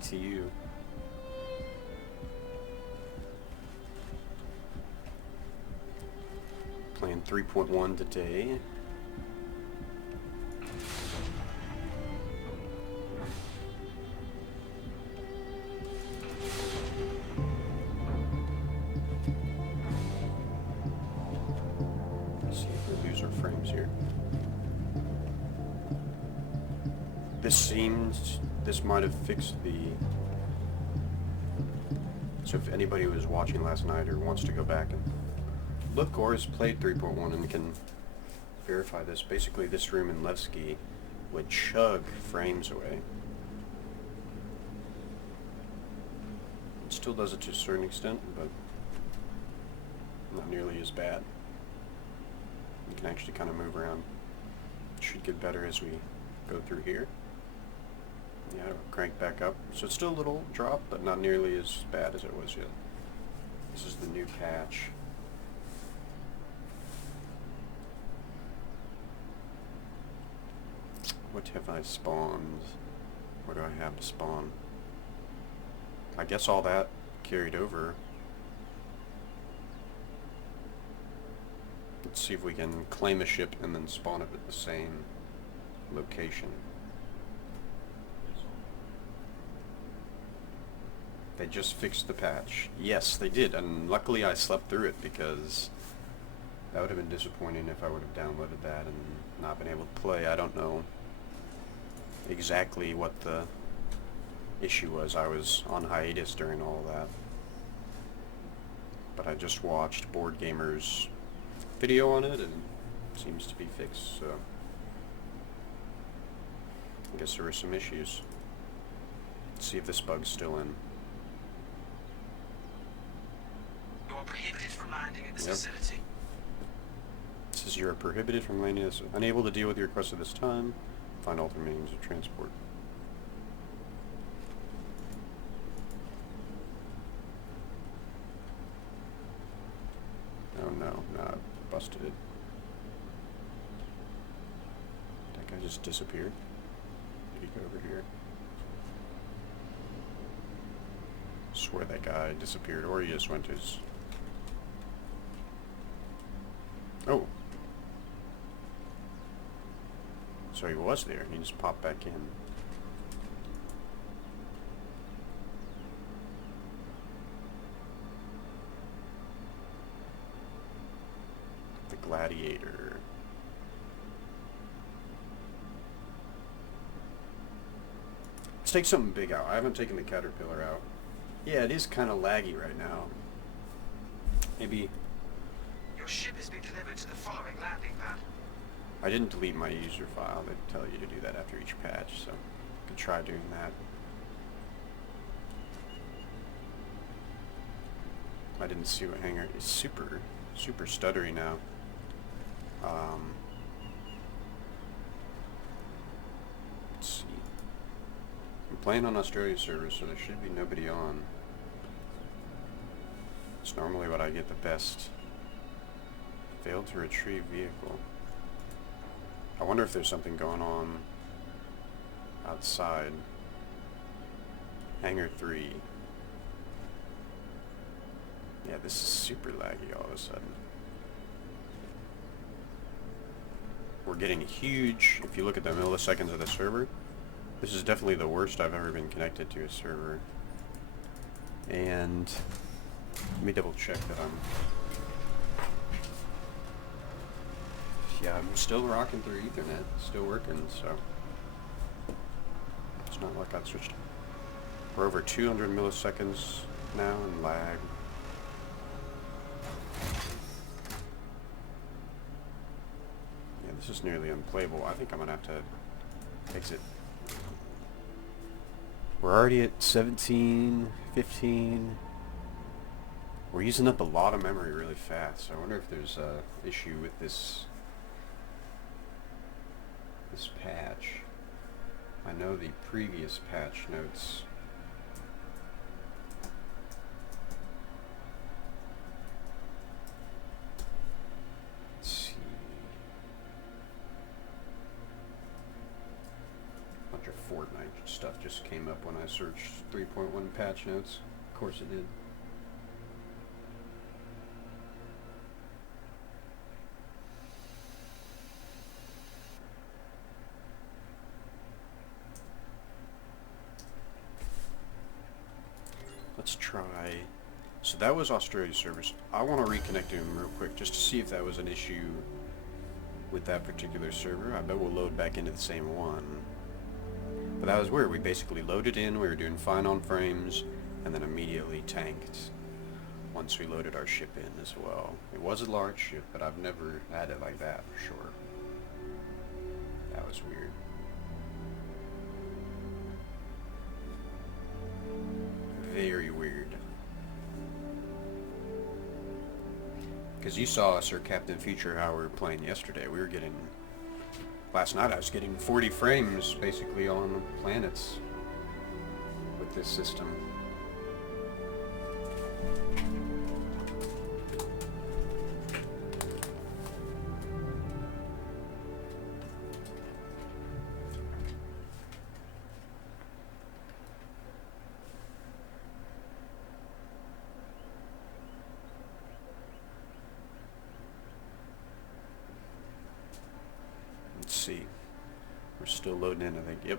PTU. Playing 3.1 today. Let's see if we lose our frames here. This might have fixed the... So if anybody was watching last night or wants to go back and look or has played 3.1 and can verify this, basically this room in Levski would chug frames away. It still does it to a certain extent, but not nearly as bad. You can actually kind of move around. It should get better as we go through here. Yeah, it'll crank back up. So it's still a little drop, but not nearly as bad as it was yet. This is the new patch. What have I spawned? What do I have to spawn? I guess all that carried over. Let's see if we can claim a ship and then spawn it at the same location. They just fixed the patch. Yes, they did, and luckily I slept through it because that would have been disappointing if I would have downloaded that and not been able to play. I don't know exactly what the issue was. I was on hiatus during all of that. But I just watched Board Gamer's video on it and it seems to be fixed, so I guess there were some issues. Let's see if this bug's still in. Prohibited from landing at this facility. It says you are prohibited from landing this. Unable to deal with your request at this time. Find alternate means of transport. Oh no, I busted it. That guy just disappeared. Did he go over here? I swear that guy disappeared, or he just went to his... Oh. So he was there. He just popped back in. The Gladiator. Let's take something big out. I haven't taken the Caterpillar out. Yeah, it is kind of laggy right now. Maybe... Your ship has been delivered to the following landing pad. I didn't delete my user file. They tell you to do that after each patch, so I could try doing that. I didn't see what hangar is. Super stuttery now. Let's see. I'm playing on Australia servers, so there should be nobody on. It's normally what I get the best. Failed to retrieve vehicle. I wonder if there's something going on outside. Hangar 3. Yeah, this is super laggy all of a sudden. We're getting huge, if you look at the milliseconds of the server, this is definitely the worst I've ever been connected to a server. And let me double check that I'm... Yeah, I'm still rocking through Ethernet, still working, so it's not like I switched. We're over 200 milliseconds now in lag. Yeah, this is nearly unplayable. I think I'm gonna have to exit. We're already at 17, 15. We're using up a lot of memory really fast, so I wonder if there's a issue with this patch. I know the previous patch notes let's see, a bunch of Fortnite stuff just just came up when I searched 3.1 patch notes. Of course it did. Let's try. So that was Australia servers. I want to reconnect to him real quick just to see if that was an issue with that particular server. I bet we'll load back into the same one. But that was weird. We basically loaded in, we were doing fine on frames, and then immediately tanked once we loaded our ship in as well. It was a large ship, but I've never had it like that for sure. That was weird. Very weird. Because you saw us, or Captain Future, how we were playing yesterday. We were getting... Last night I was getting 40 frames, basically, on planets with this system. Let's see. We're still loading in, I think. Yep.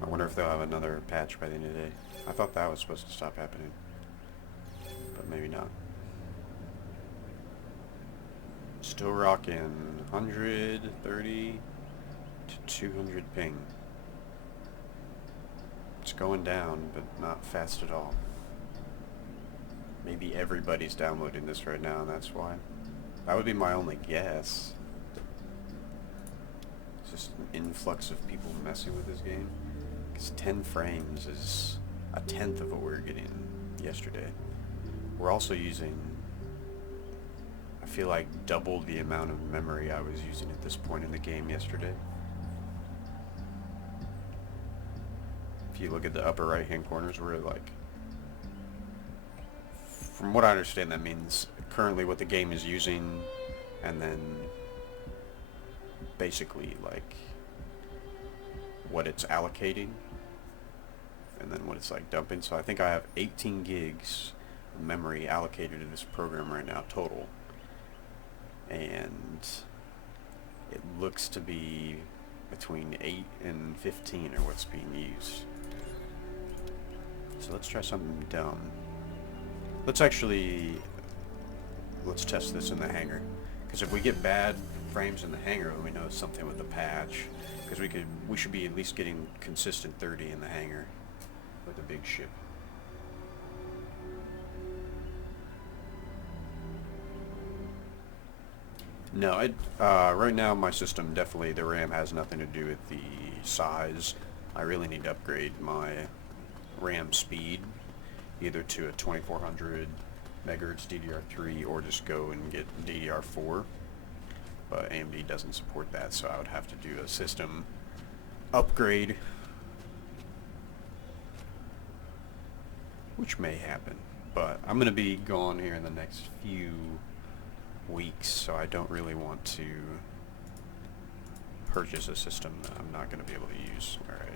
I wonder if they'll have another patch by the end of the day. I thought that was supposed to stop happening, but maybe not. Still rocking 130 to 200 ping. It's going down, but not fast at all. Maybe everybody's downloading this right now, and that's why. That would be my only guess. It's just an influx of people messing with this game. Because 10 frames is a tenth of what we were getting yesterday. We're also using, I feel like, double the amount of memory I was using at this point in the game yesterday. If you look at the upper right hand corners, we're like, from what I understand, that means currently what the game is using, and then basically like what it's allocating, and then what it's like dumping. So I think I have 18 gigs of memory allocated in this program right now total, and it looks to be between 8 and 15 are what's being used. So let's try something dumb. Let's test this in the hangar. Because if we get bad frames in the hangar, then we know it's something with the patch. Because we should be at least getting consistent 30 in the hangar with a big ship. No, right now my system, definitely the RAM has nothing to do with the size. I really need to upgrade my RAM speed, either to a 2400 megahertz DDR3 or just go and get DDR4. But AMD doesn't support that, so I would have to do a system upgrade, which may happen. But I'm going to be gone here in the next few weeks, so I don't really want to purchase a system that I'm not going to be able to use. Alright.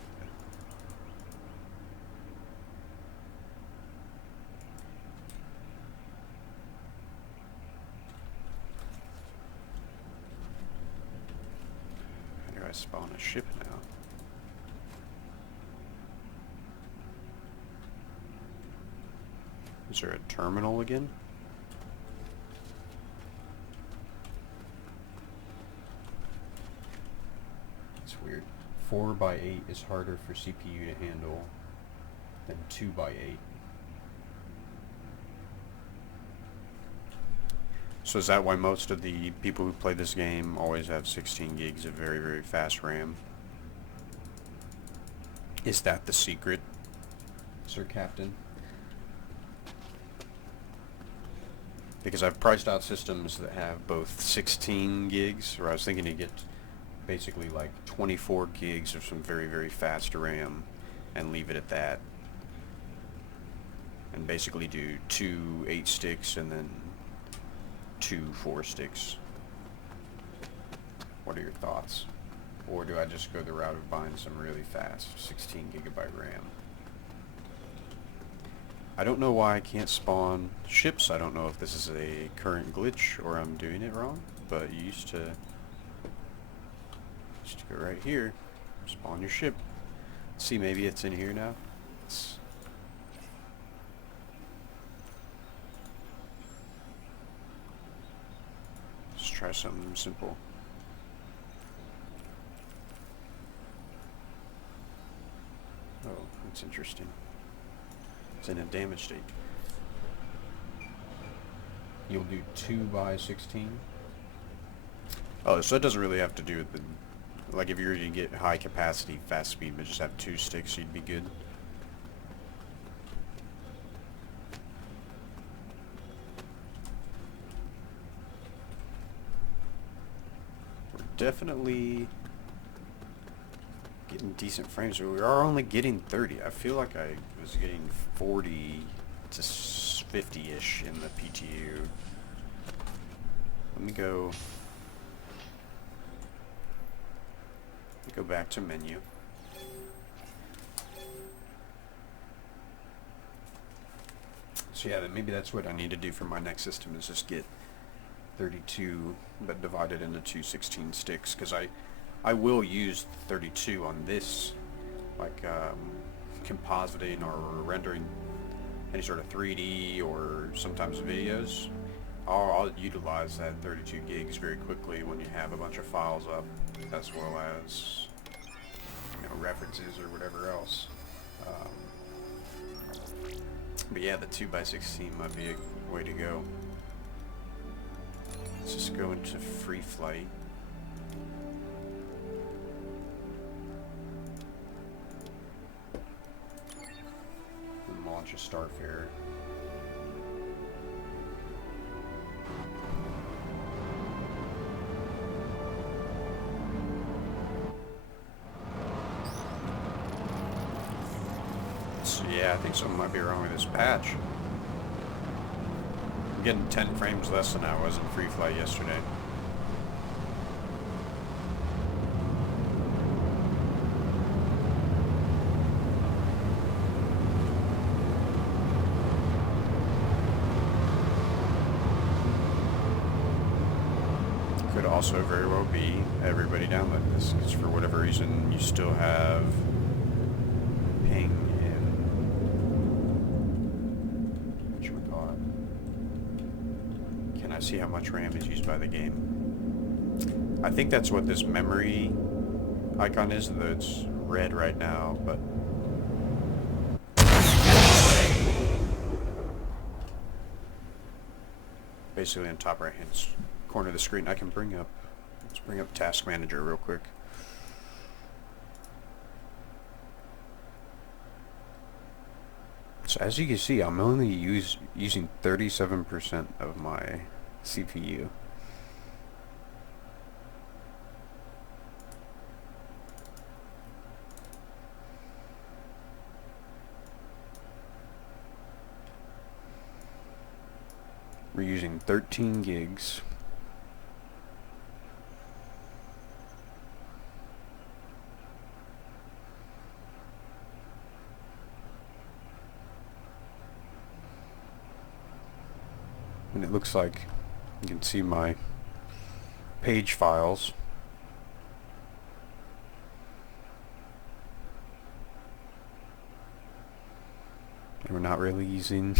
How do I spawn a ship now? Is there a terminal again? It's weird. 4x8 is harder for CPU to handle than 2x8. So is that why most of the people who play this game always have 16 gigs of very, very fast RAM? Is that the secret, Sir Captain? Because I've priced out systems that have both 16 gigs, or I was thinking to get basically like 24 gigs of some very, very fast RAM and leave it at that. and basically do 2 8 sticks and then 2 4 sticks. What are your thoughts? Or do I just go the route of buying some really fast 16 gigabyte RAM? I don't know why I can't spawn ships. I don't know if this is a current glitch or I'm doing it wrong, but you used to go right here, spawn your ship. See, maybe it's in here now. Let's try something simple. Oh, that's interesting. It's in a damage state. You'll do 2 by 16. Oh, so it doesn't really have to do with the... Like if you were to get high capacity, fast speed, but just have 2 sticks, you'd be good. We're definitely getting decent frames. We are only getting 30. I feel like I was getting 40 to 50-ish in the PTU. Let me go back to menu. So yeah, maybe that's what I need to do for my next system, is just get 32 but divided into 2 16 sticks, because I will use 32 on this, like compositing or rendering any sort of 3D or sometimes videos. I'll utilize that 32 gigs very quickly when you have a bunch of files up, as well as, you know, references or whatever else. But yeah, the 2 by 16 might be a way to go. Let's just go into free flight. And launch a Starfarer. So yeah, I think something might be wrong with this patch. I'm getting 10 frames less than I was in free flight yesterday. Could also very well be everybody download this, because for whatever reason you still have ping in whatchamacallit. Can I see how much RAM is used by the game? I think that's what this memory icon is, though it's red right now, but basically on top right hand corner of the screen. I can let's bring up Task Manager real quick. So as you can see, I'm only using 37% of my CPU. We're using 13 gigs. And it looks like you can see my page files. And we're not really using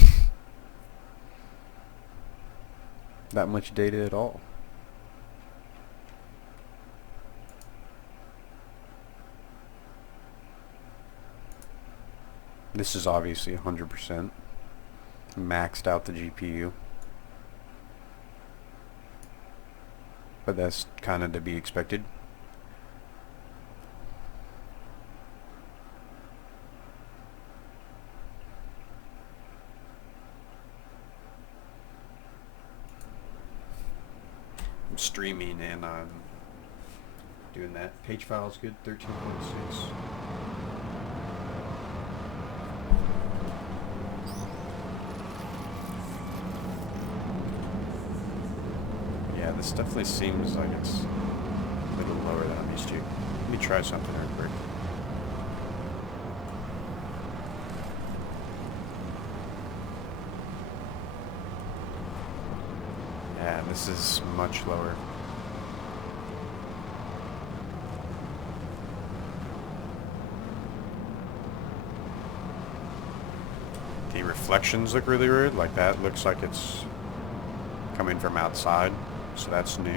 that much data at all. This is obviously 100%. Maxed out the GPU. But that's kind of to be expected. I'm streaming and I'm doing that. Page file's good, 13.6. Yeah, this definitely seems like it's a little lower than I'm used to. Let me try something real quick. Yeah, this is much lower. The reflections look really weird, like that looks like it's coming from outside, so that's new.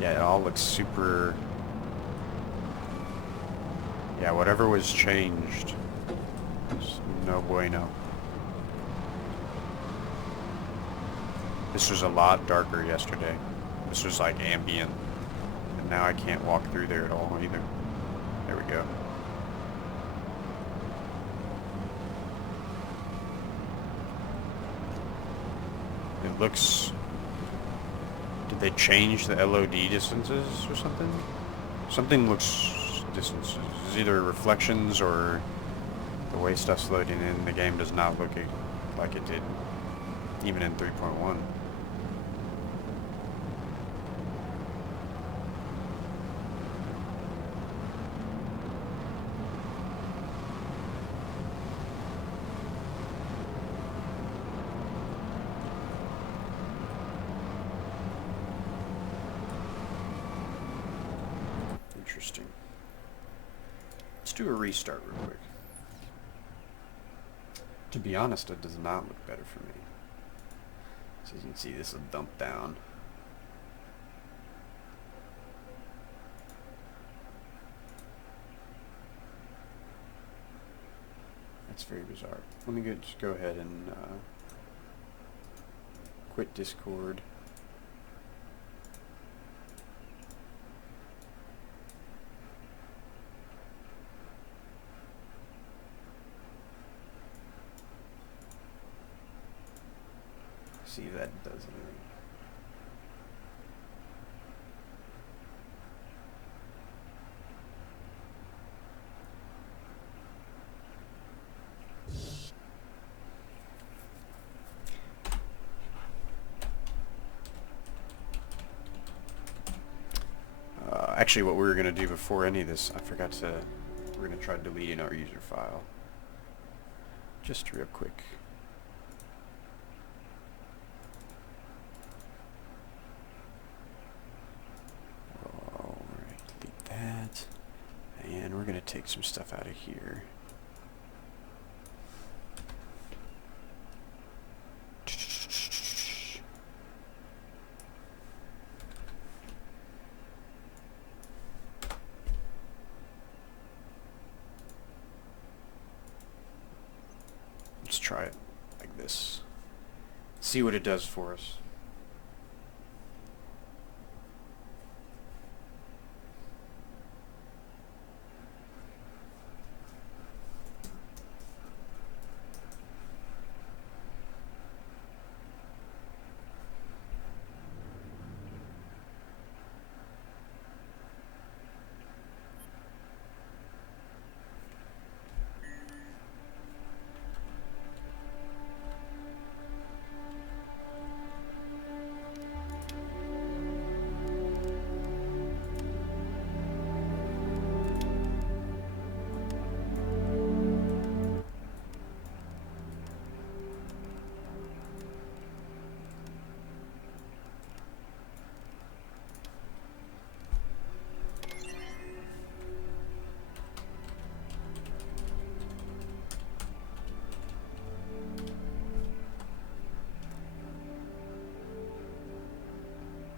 Yeah, it all looks super... Yeah, whatever was changed, no bueno. This was a lot darker yesterday. This was like ambient. And now I can't walk through there at all either. There we go. It looks... Did they change the LOD distances or something? Something looks distances. It's either reflections or the way stuff's loading in. The game does not look like it did, even in 3.1. Interesting. Let's do a restart real quick. To be honest, it does not look better for me. So you can see this will dump down. That's very bizarre. Let me just go ahead and quit Discord. See if that does anything. Actually, what we were going to do before any of this, I forgot to... We're going to try deleting our user file. Just real quick. Alright, delete that. And we're going to take some stuff out of here. Let's try it like this. See what it does for us.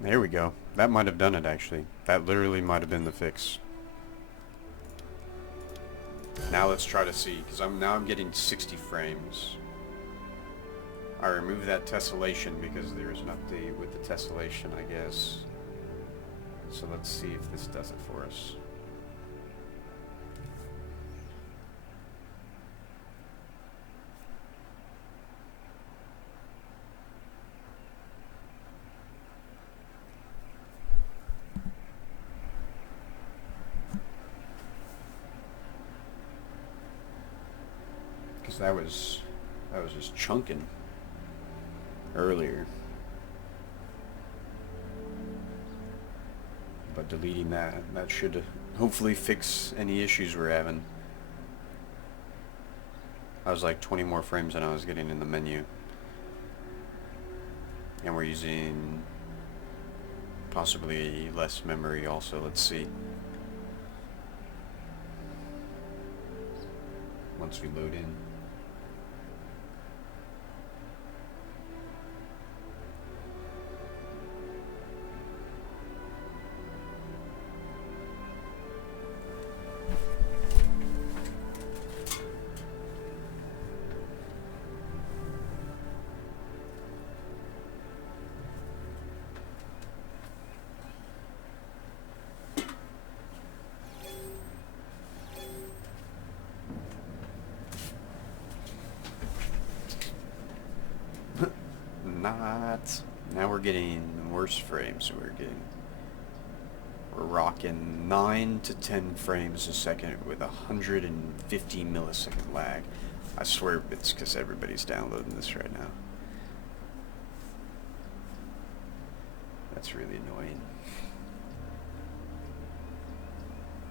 There we go. That might have done it, actually. That literally might have been the fix. Now let's try to see, because I'm getting 60 frames. I removed that tessellation because there's an update with the tessellation, I guess. So let's see if this does it for us. that was just chunking earlier. But deleting that should hopefully fix any issues we're having. I was like 20 more frames than I was getting in the menu. And we're using possibly less memory also. Let's see. Once we load in. Not. Now we're getting worse frames. We're rocking 9 to 10 frames a second with 150 millisecond lag. I swear it's because everybody's downloading this right now. That's really annoying.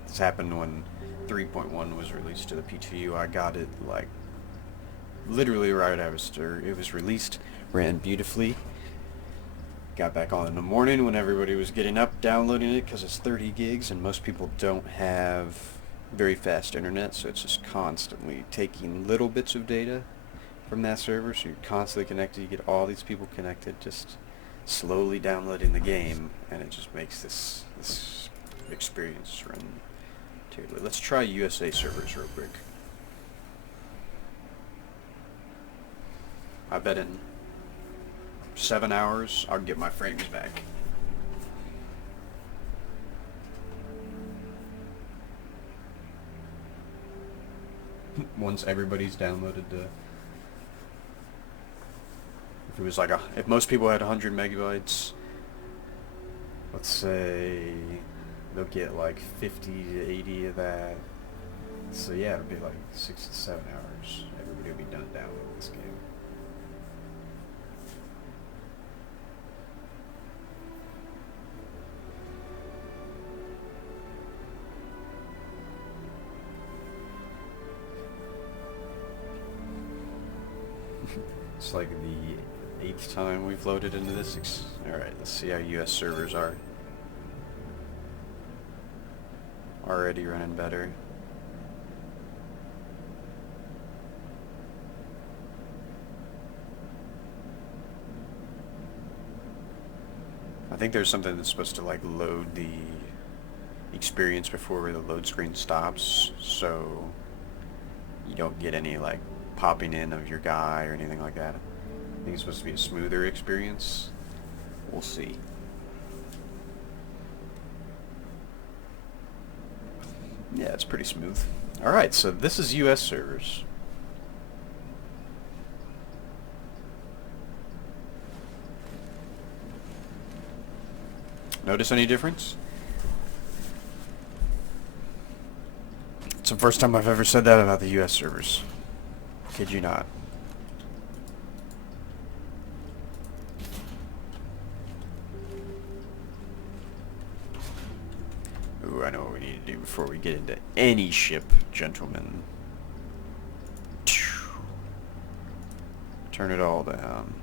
This happened when 3.1 was released to the PTU. I got it like literally right after it was released. Ran beautifully. Got back on in the morning when everybody was getting up, downloading it because it's 30 gigs and most people don't have very fast internet, so it's just constantly taking little bits of data from that server, so you're constantly connected. You get all these people connected, just slowly downloading the game, and it just makes this experience run terribly. Let's try USA servers real quick. I bet in 7 hours, I'll get my frames back. Once everybody's downloaded the... If it was like if most people had 100 megabytes, let's say they'll get like 50 to 80 of that. So yeah, it'll be like 6 to 7 hours. Everybody will be done downloading this game. It's like the 8th time we've loaded into this. Alright, let's see how US servers are. Already running better. I think there's something that's supposed to like load the experience before the load screen stops, so you don't get any like popping in of your guy or anything like that. I think it's supposed to be a smoother experience. We'll see. Yeah, it's pretty smooth. Alright, so this is US servers. Notice any difference? It's the first time I've ever said that about the US servers. Kid you not. Ooh, I know what we need to do before we get into any ship, gentlemen. Turn it all down.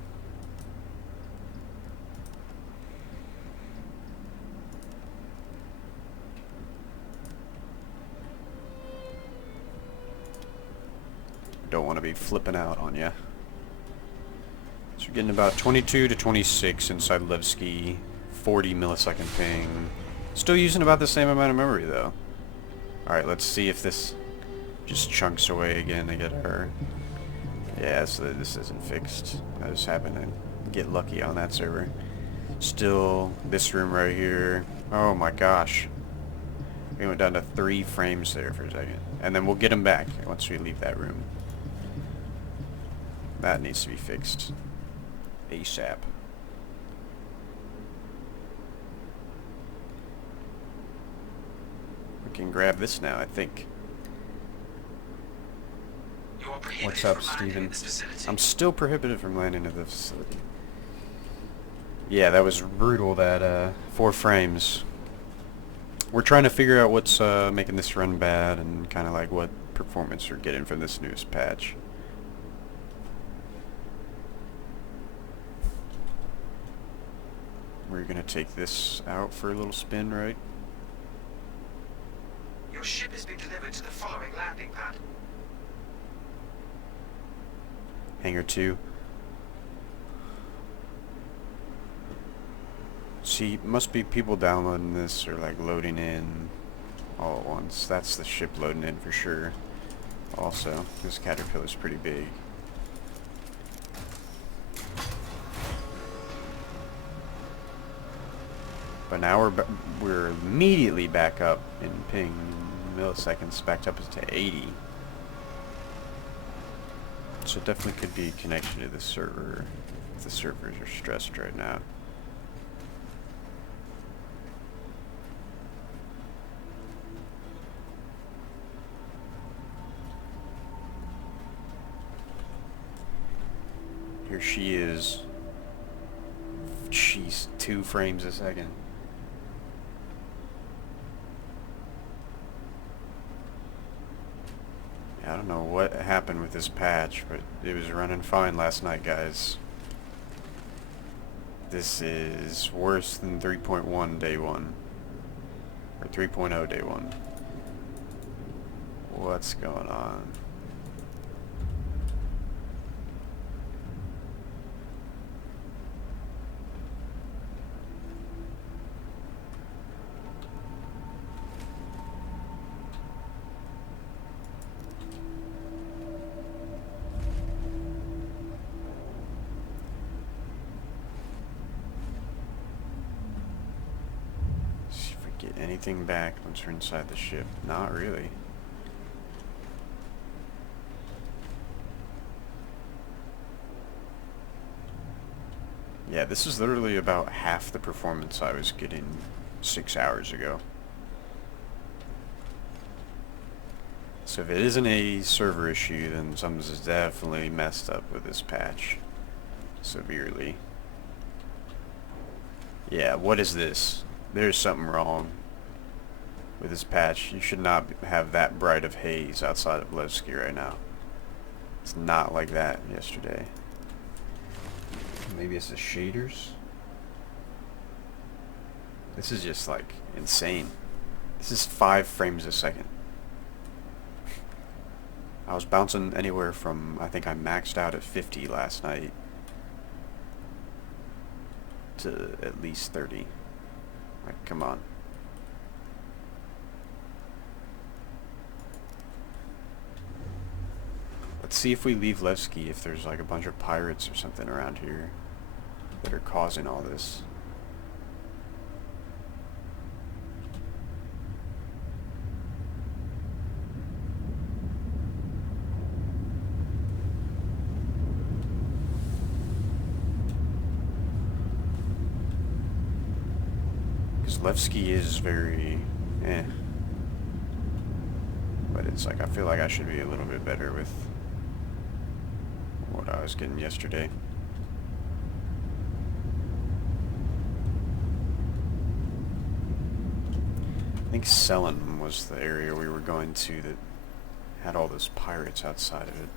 Don't want to be flipping out on you. So we're getting about 22 to 26 inside Levski, 40 millisecond ping. Still using about the same amount of memory though. Alright, let's see if this just chunks away again to get our... Yeah, so this isn't fixed. I just happened to get lucky on that server. Still, this room right here. Oh my gosh. We went down to 3 frames there for a second. And then we'll get them back once we leave that room. That needs to be fixed ASAP. We can grab this now, I think. Your are prohibited What's up, from landing Steven? in this facility. I'm still prohibited from landing at the facility. Yeah, that was brutal, that 4 frames. We're trying to figure out what's making this run bad and kind of like what performance we're getting from this newest patch. We're gonna take this out for a little spin, right? Your ship has been delivered to the following landing pad. Hangar 2. See, must be people downloading this or like loading in all at once. That's the ship loading in for sure. Also, this Caterpillar's pretty big. But now we're immediately back up in ping milliseconds, backed up to 80. So it definitely could be a connection to the server if the servers are stressed right now. Here she is. She's 2 frames a second. I don't know what happened with this patch, but it was running fine last night, guys. This is worse than 3.1 day 1. Or 3.0 day 1. What's going on? Get anything back once we're inside the ship? Not really. Yeah, this is literally about half the performance I was getting 6 hours ago. So if it isn't a server issue, then something's definitely messed up with this patch. Severely. Yeah, what is this? There's something wrong with this patch. You should not have that bright of haze outside of Levski right now. It's not like that yesterday. Maybe it's the shaders? This is just like insane. This is 5 frames a second. I was bouncing anywhere from, I think I maxed out at 50 last night, to at least 30. Like, come on. Let's see if we leave Levski, if there's like a bunch of pirates or something around here that are causing all this. Because Levski is very but it's like, I feel like I should be a little bit better with what I was getting yesterday. I think Selin was the area we were going to that had all those pirates outside of it.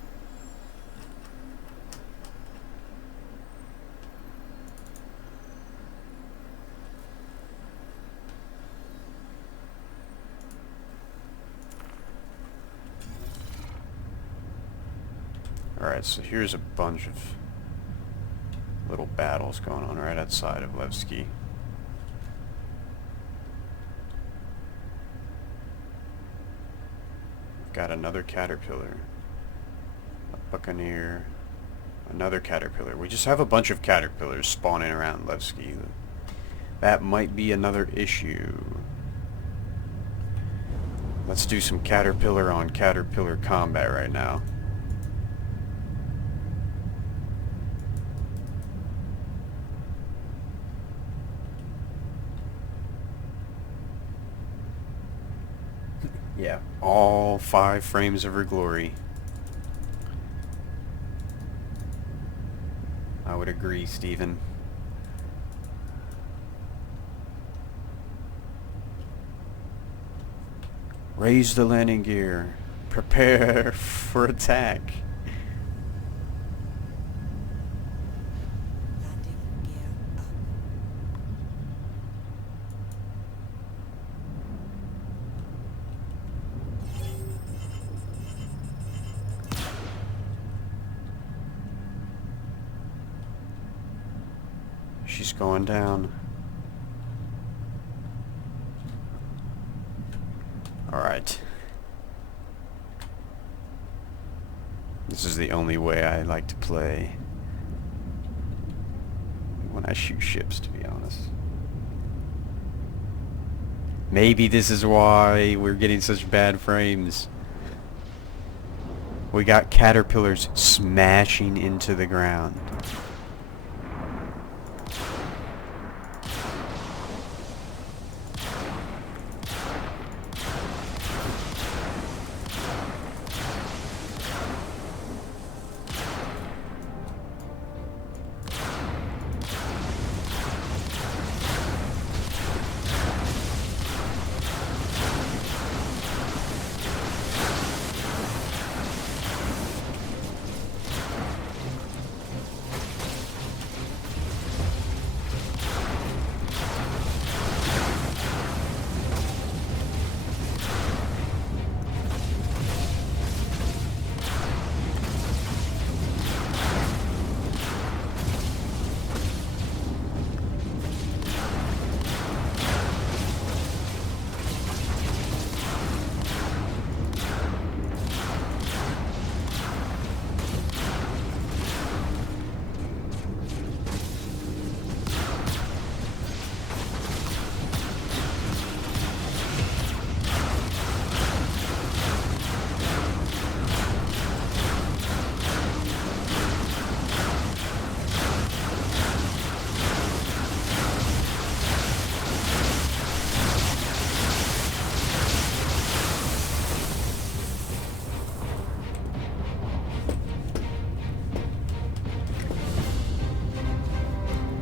Alright, so here's a bunch of little battles going on right outside of Levski. We've got another Caterpillar, a Buccaneer, another Caterpillar. We just have a bunch of Caterpillars spawning around Levski. That might be another issue. Let's do some Caterpillar on Caterpillar combat right now. Yeah, all 5 frames of her glory. would agree, Stephen. Raise the landing gear. Prepare for attack. Landing gear up. She's going down. Alright. This is the only way I like to play when I shoot ships, to be honest. Maybe this is why we're getting such bad frames. We got caterpillars smashing into the ground.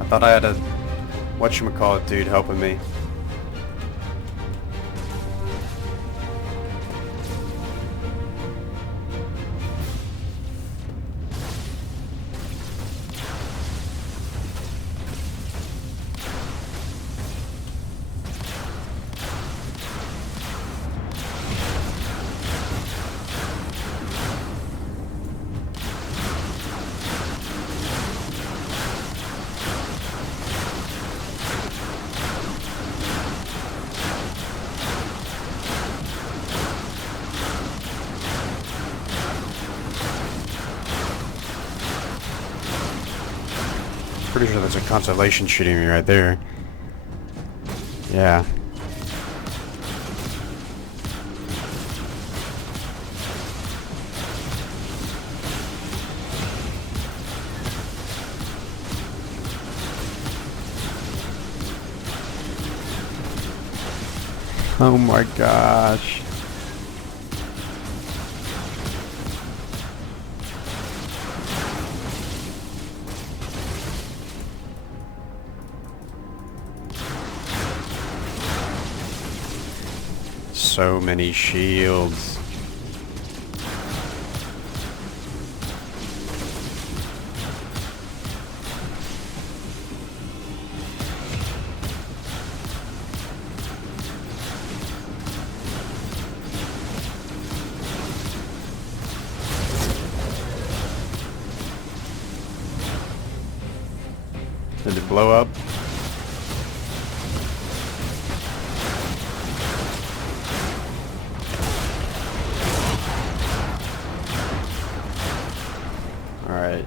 Thought I had a whatchamacallit dude helping me. Pretty sure that's a constellation shooting me right there. Yeah. Oh my gosh. So many shields. Did it blow up? Alright.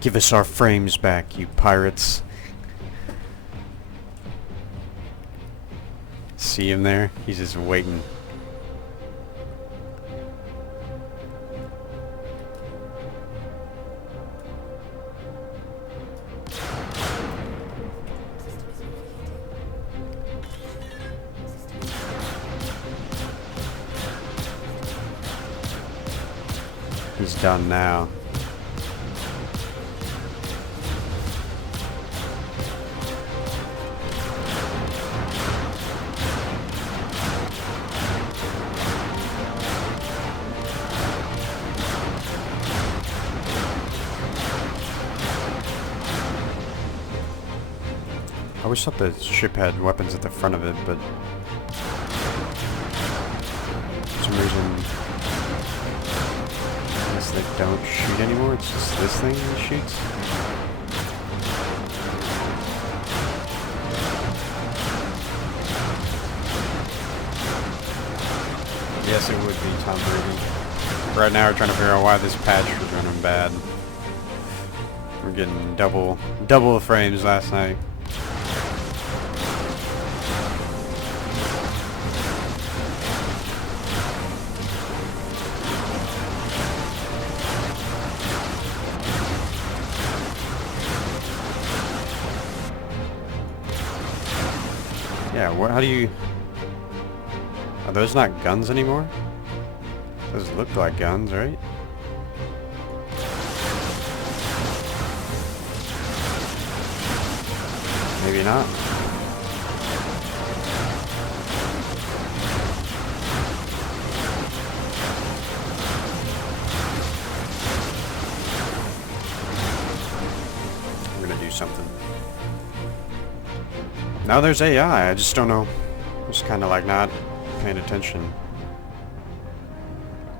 Give us our frames back, you pirates. See him there? He's just waiting. He's done now. always thought the ship had weapons at the front of it, but for some reason I guess they don't shoot anymore. It's just this thing that shoots. Yes, it would be Tom Brady. Right now we're trying to figure out why this patch was running bad. We're getting double the frames last night. Yeah, how do you... Are those not guns anymore? Those look like guns, right? Maybe not. We're gonna do something. Now there's AI, I just don't know. I'm just kinda like not paying attention.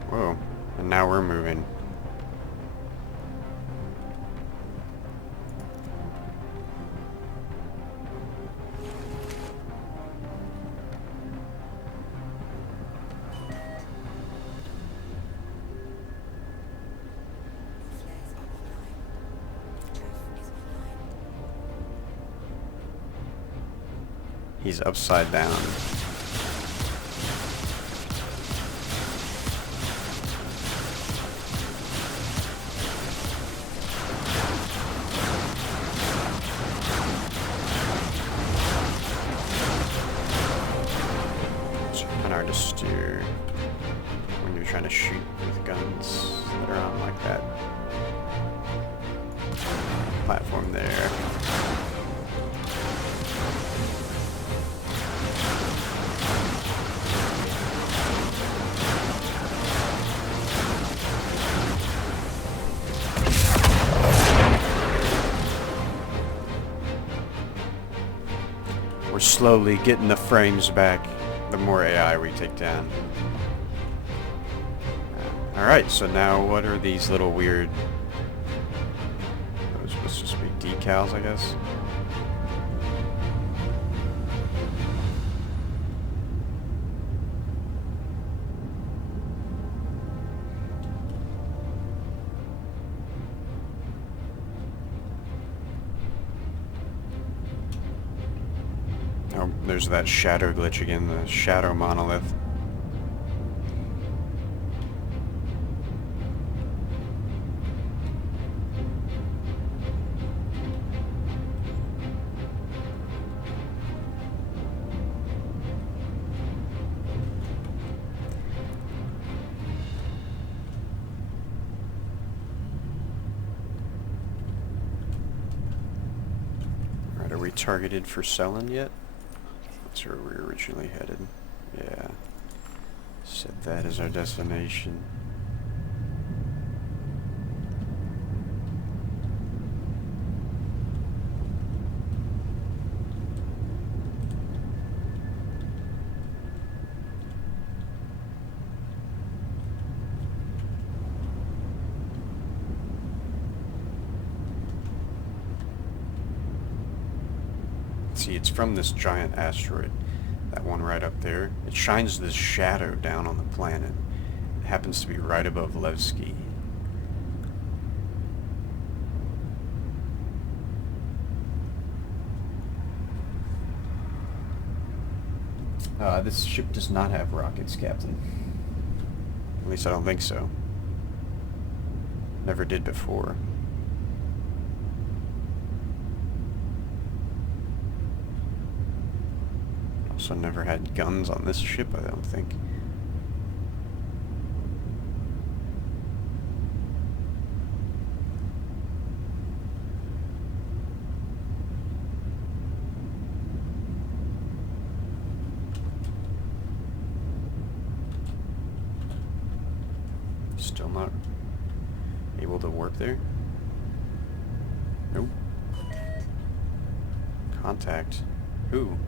Whoa, and now we're moving. He's upside down. It's kind of hard to steer when you're trying to shoot with guns that are on like that platform there. We're slowly getting the frames back the more AI we take down. Alright, so now what are these little weird... Those supposed to just be decals, I guess? Oh, there's that shadow glitch again, the shadow monolith. Alright, are we targeted for selling yet? That's where we were originally headed. Yeah. Set that as our destination. See, it's from this giant asteroid, that one right up there. It shines this shadow down on the planet. It happens to be right above Levski. This ship does not have rockets, Captain. At least I don't think so. Never did before. Also never had guns on this ship, I don't think. Still not able to warp there? Nope. Contact. Who?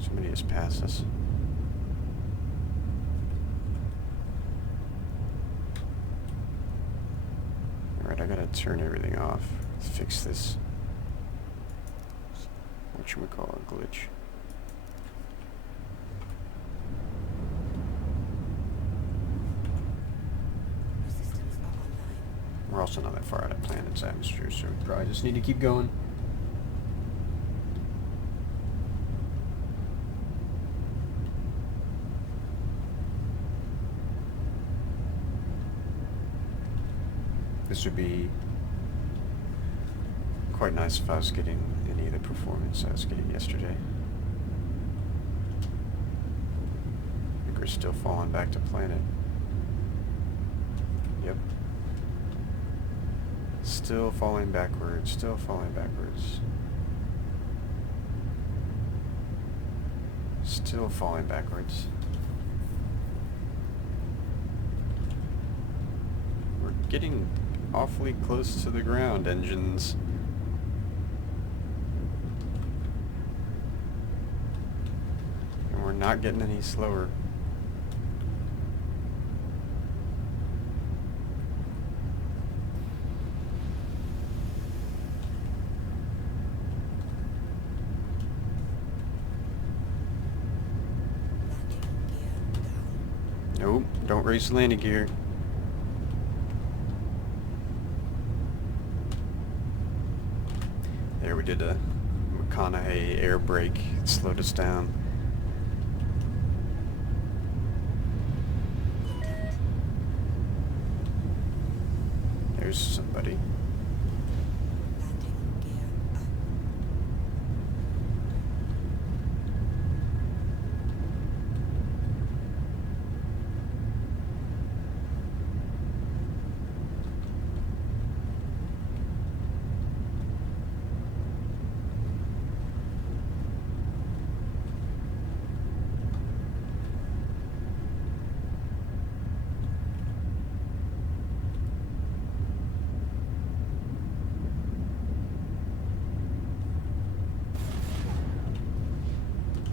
Somebody has passed us. Alright, I gotta turn everything off. Let's fix this. Whatchamacallit glitch. We're also not that far out of planet's atmosphere, so we probably just need to keep going. This would be quite nice if I was getting any of the performance I was getting yesterday. I think we're still falling back to planet. Yep. Still falling backwards, still falling backwards. Still falling backwards. We're getting awfully close to the ground, engines. And we're not getting any slower. Nope, don't race landing gear. There, we did a McConaughey air brake. It slowed us down. There's somebody.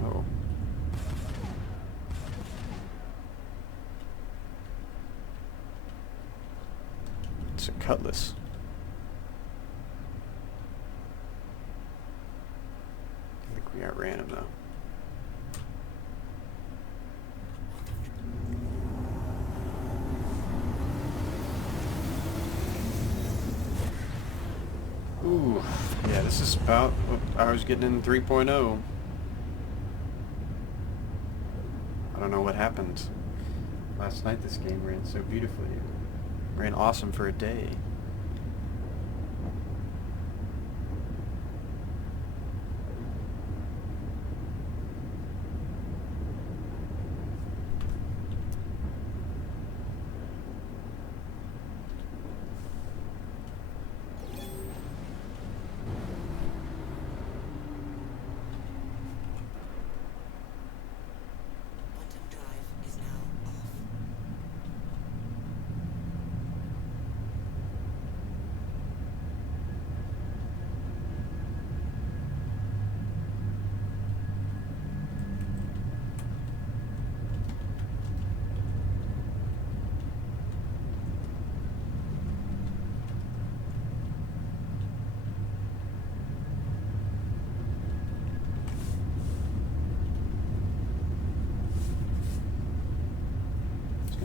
Oh. It's a cutlass. I think we outran him though. Ooh, yeah, this is about what I was getting in 3.0. I don't know what happened. Last night this game ran so beautifully. It ran awesome for a day.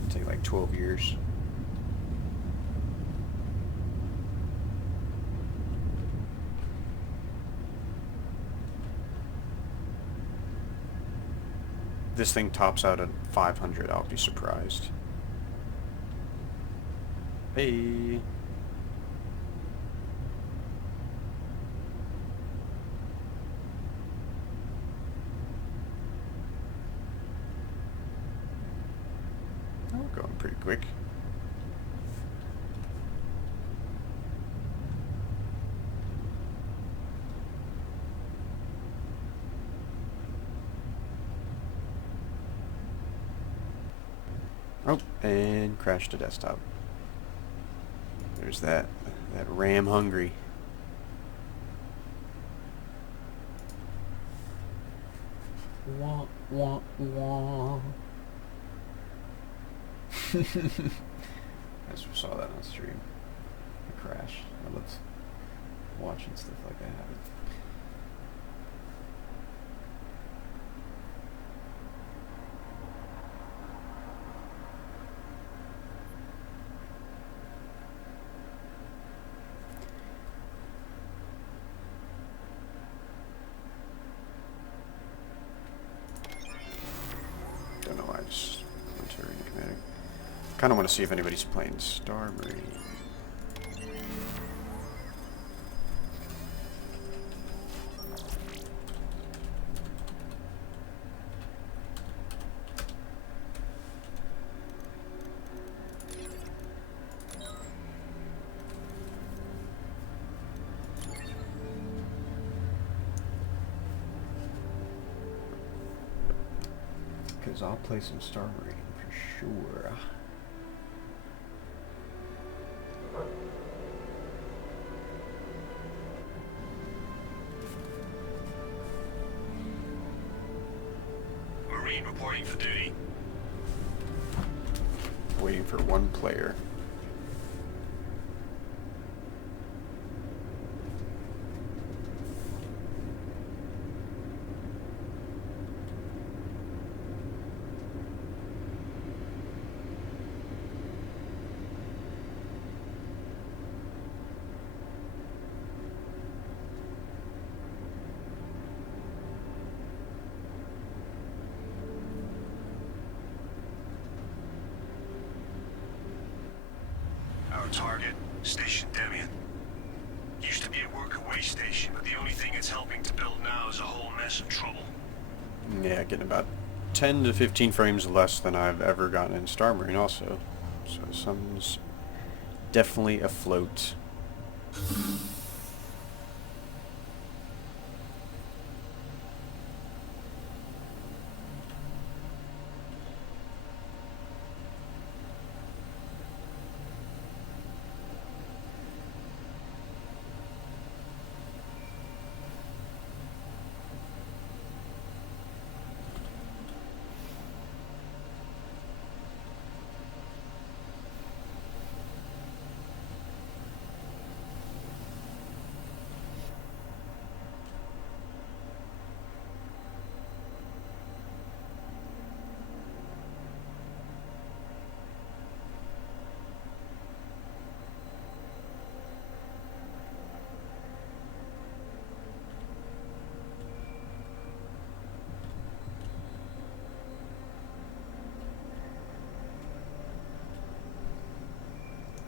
Take like 12 years. This thing tops out at 500, I'll be surprised. Hey. Going pretty quick. Oh, and crashed the desktop. There's that RAM hungry. Wah, wah, wah. I just saw that on stream. It crashed. I loved watching stuff like that happen. Don't know why I just went to Arena Commander. Kind of want to see if anybody's playing Star Marine. Because I'll play some Star Marine for sure. Marine reporting for duty. Waiting for one player. Our target, Station Demian. Used to be a workaway station, but the only thing it's helping to build now is a whole mess of trouble. Yeah, getting about 10 to 15 frames less than I've ever gotten in Star Marine also. So something's definitely afloat.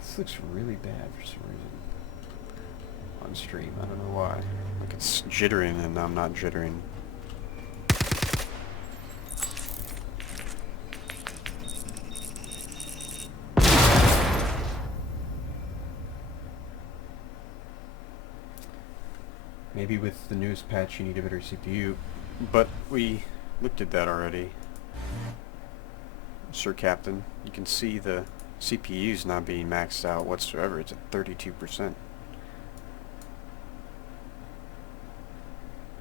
This looks really bad for some reason on stream. I don't know why. Like it's jittering and I'm not jittering. Maybe with the newest patch you need a better CPU, but we looked at that already. Sir Captain, you can see the CPU's not being maxed out whatsoever. It's at 32%.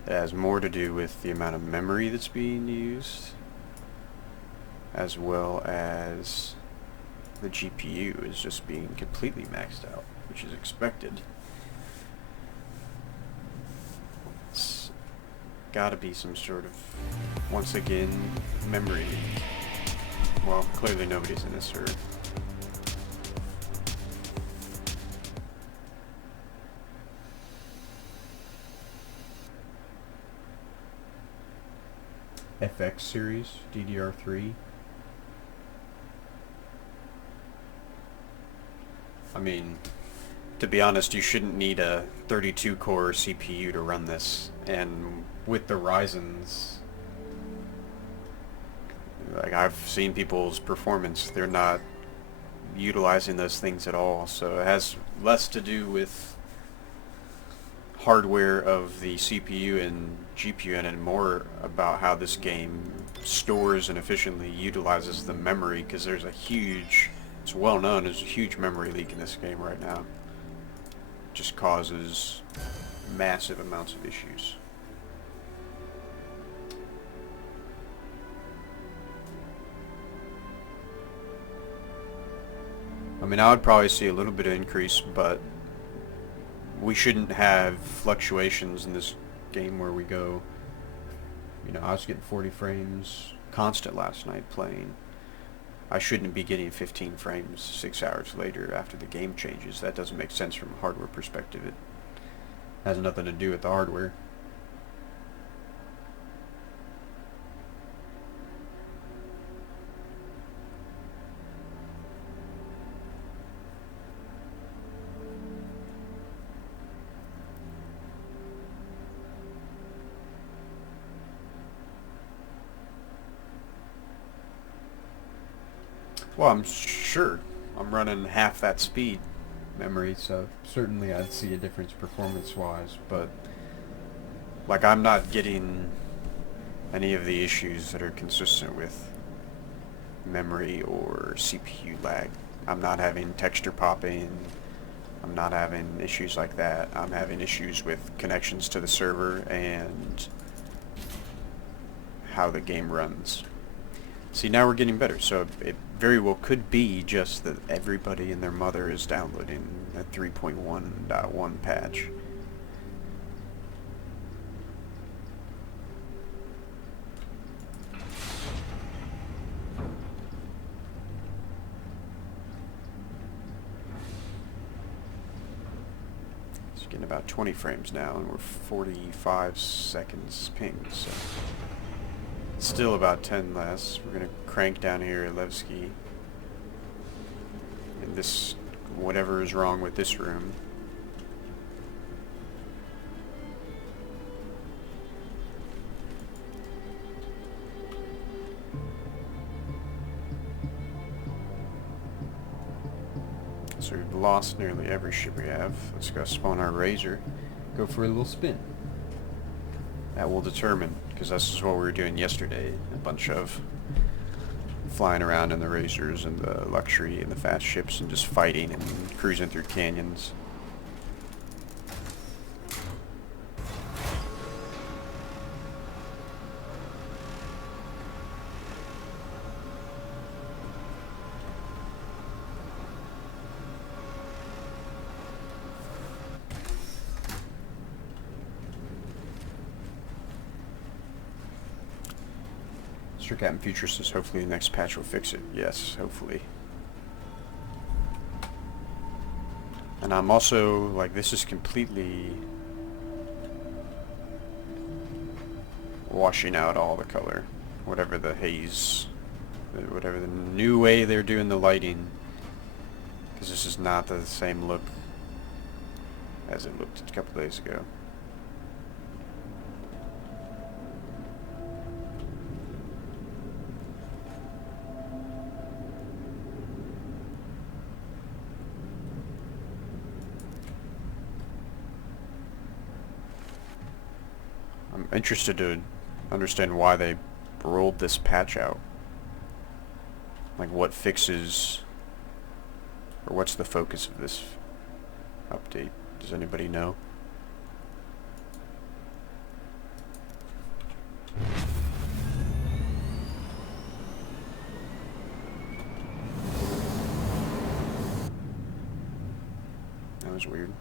It has more to do with the amount of memory that's being used, as well as the GPU is just being completely maxed out, which is expected. It's gotta be some sort of, once again, memory. Well, clearly nobody's in this server. FX series, DDR3. I mean, to be honest, you shouldn't need a 32-core CPU to run this, and with the Ryzen's, like I've seen people's performance, they're not utilizing those things at all, so it has less to do with hardware of the CPU and GPU and more about how this game stores and efficiently utilizes the memory, because there's a huge, it's well known, there's a huge memory leak in this game right now. It just causes massive amounts of issues. I mean, I would probably see a little bit of increase, but we shouldn't have fluctuations in this game where we go, you know, I was getting 40 frames constant last night playing. I shouldn't be getting 15 frames 6 hours later after the game changes. That doesn't make sense from a hardware perspective. It has nothing to do with the hardware. Well, I'm sure I'm running half that speed memory, so certainly I'd see a difference performance-wise, but like I'm not getting any of the issues that are consistent with memory or CPU lag. I'm not having texture popping. I'm not having issues like that. I'm having issues with connections to the server and how the game runs. See, now we're getting better, so it very well could be just that everybody and their mother is downloading a 3.1.1 patch. It's getting about 20 frames now, and we're 45 seconds ping, so still about 10 less. We're going to crank down here at Levski. And this, whatever is wrong with this room. So we've lost nearly every ship we have. Let's go spawn our Razor. Go for a little spin. That will determine, because this is what we were doing yesterday. A bunch of flying around in the Razors and the Luxury and the fast ships and just fighting and cruising through canyons. Captain Future says hopefully the next patch will fix it. Yes, hopefully. And I'm also, like, this is completely washing out all the color. Whatever the haze, whatever the new way they're doing the lighting. Because this is not the same look as it looked a couple days ago. I'm interested to understand why they rolled this patch out. Like, what fixes, or what's the focus of this update? Does anybody know? That was weird.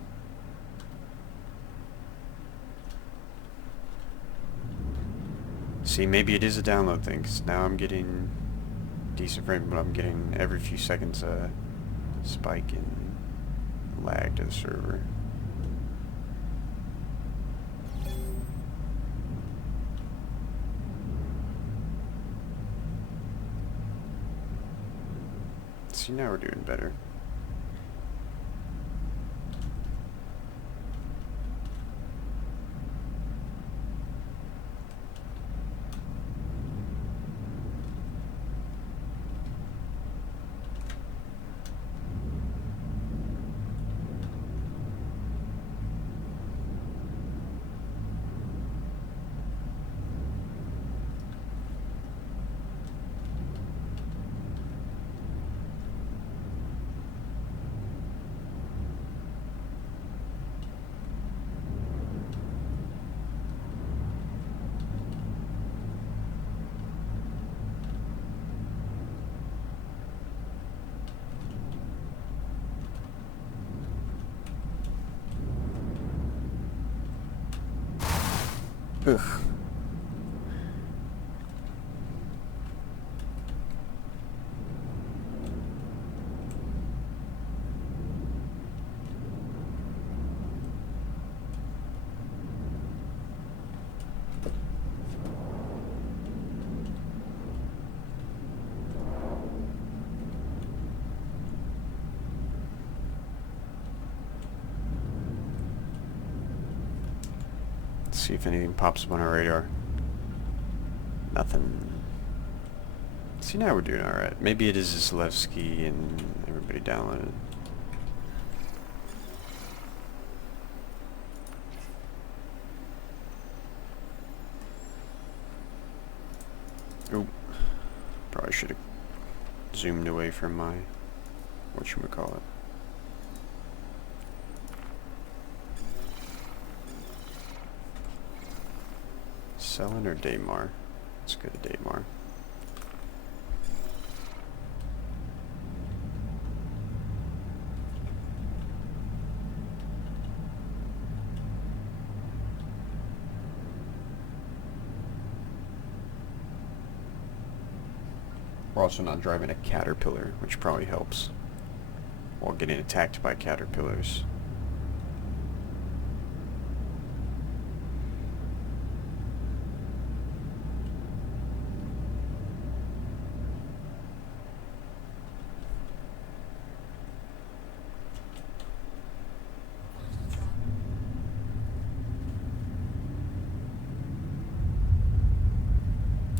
See, maybe it is a download thing, 'cause now I'm getting decent frame, but I'm getting every few seconds a spike in lag to the server. See, now we're doing better. Ugh. See if anything pops up on our radar. Nothing. See, now we're doing alright. Maybe it is Zalewski and everybody downloaded. Oop. Probably should have zoomed away from my whatchamacallit. Selling or Daymar? Let's go to Daymar. We're also not driving a Caterpillar, which probably helps while getting attacked by Caterpillars.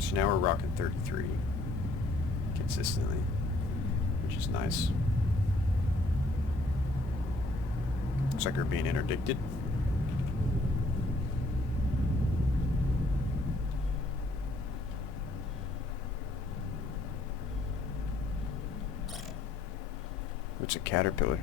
So now we're rocking 33 consistently, which is nice. Looks like we're being interdicted. What's a Caterpillar?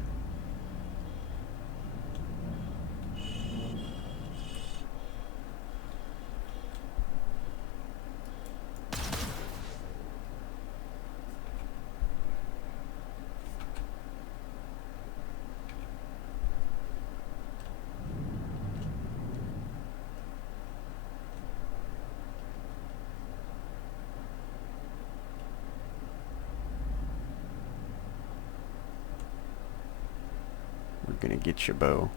We're gonna get your bow.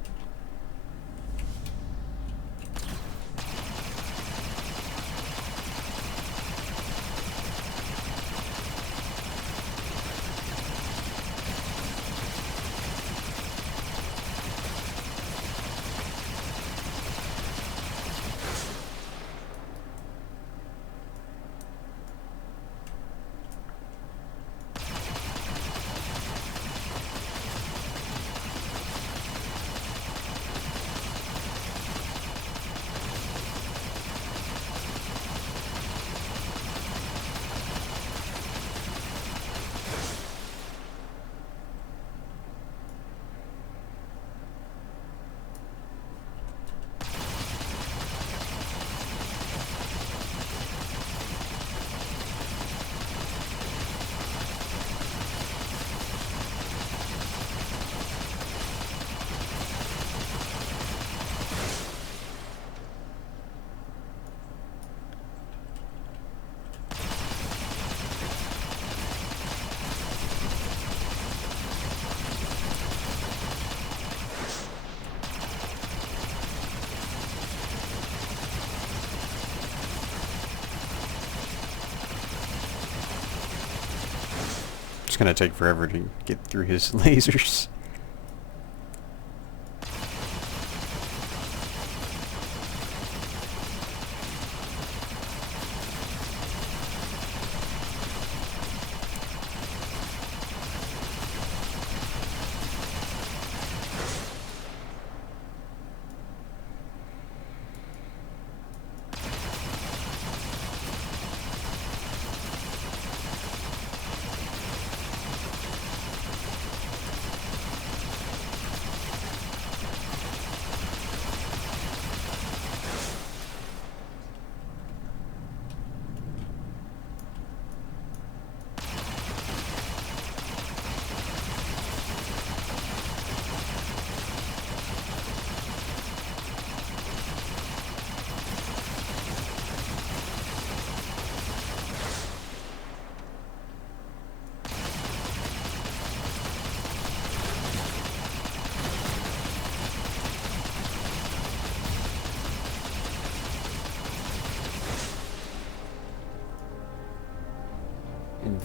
It's gonna take forever to get through his lasers.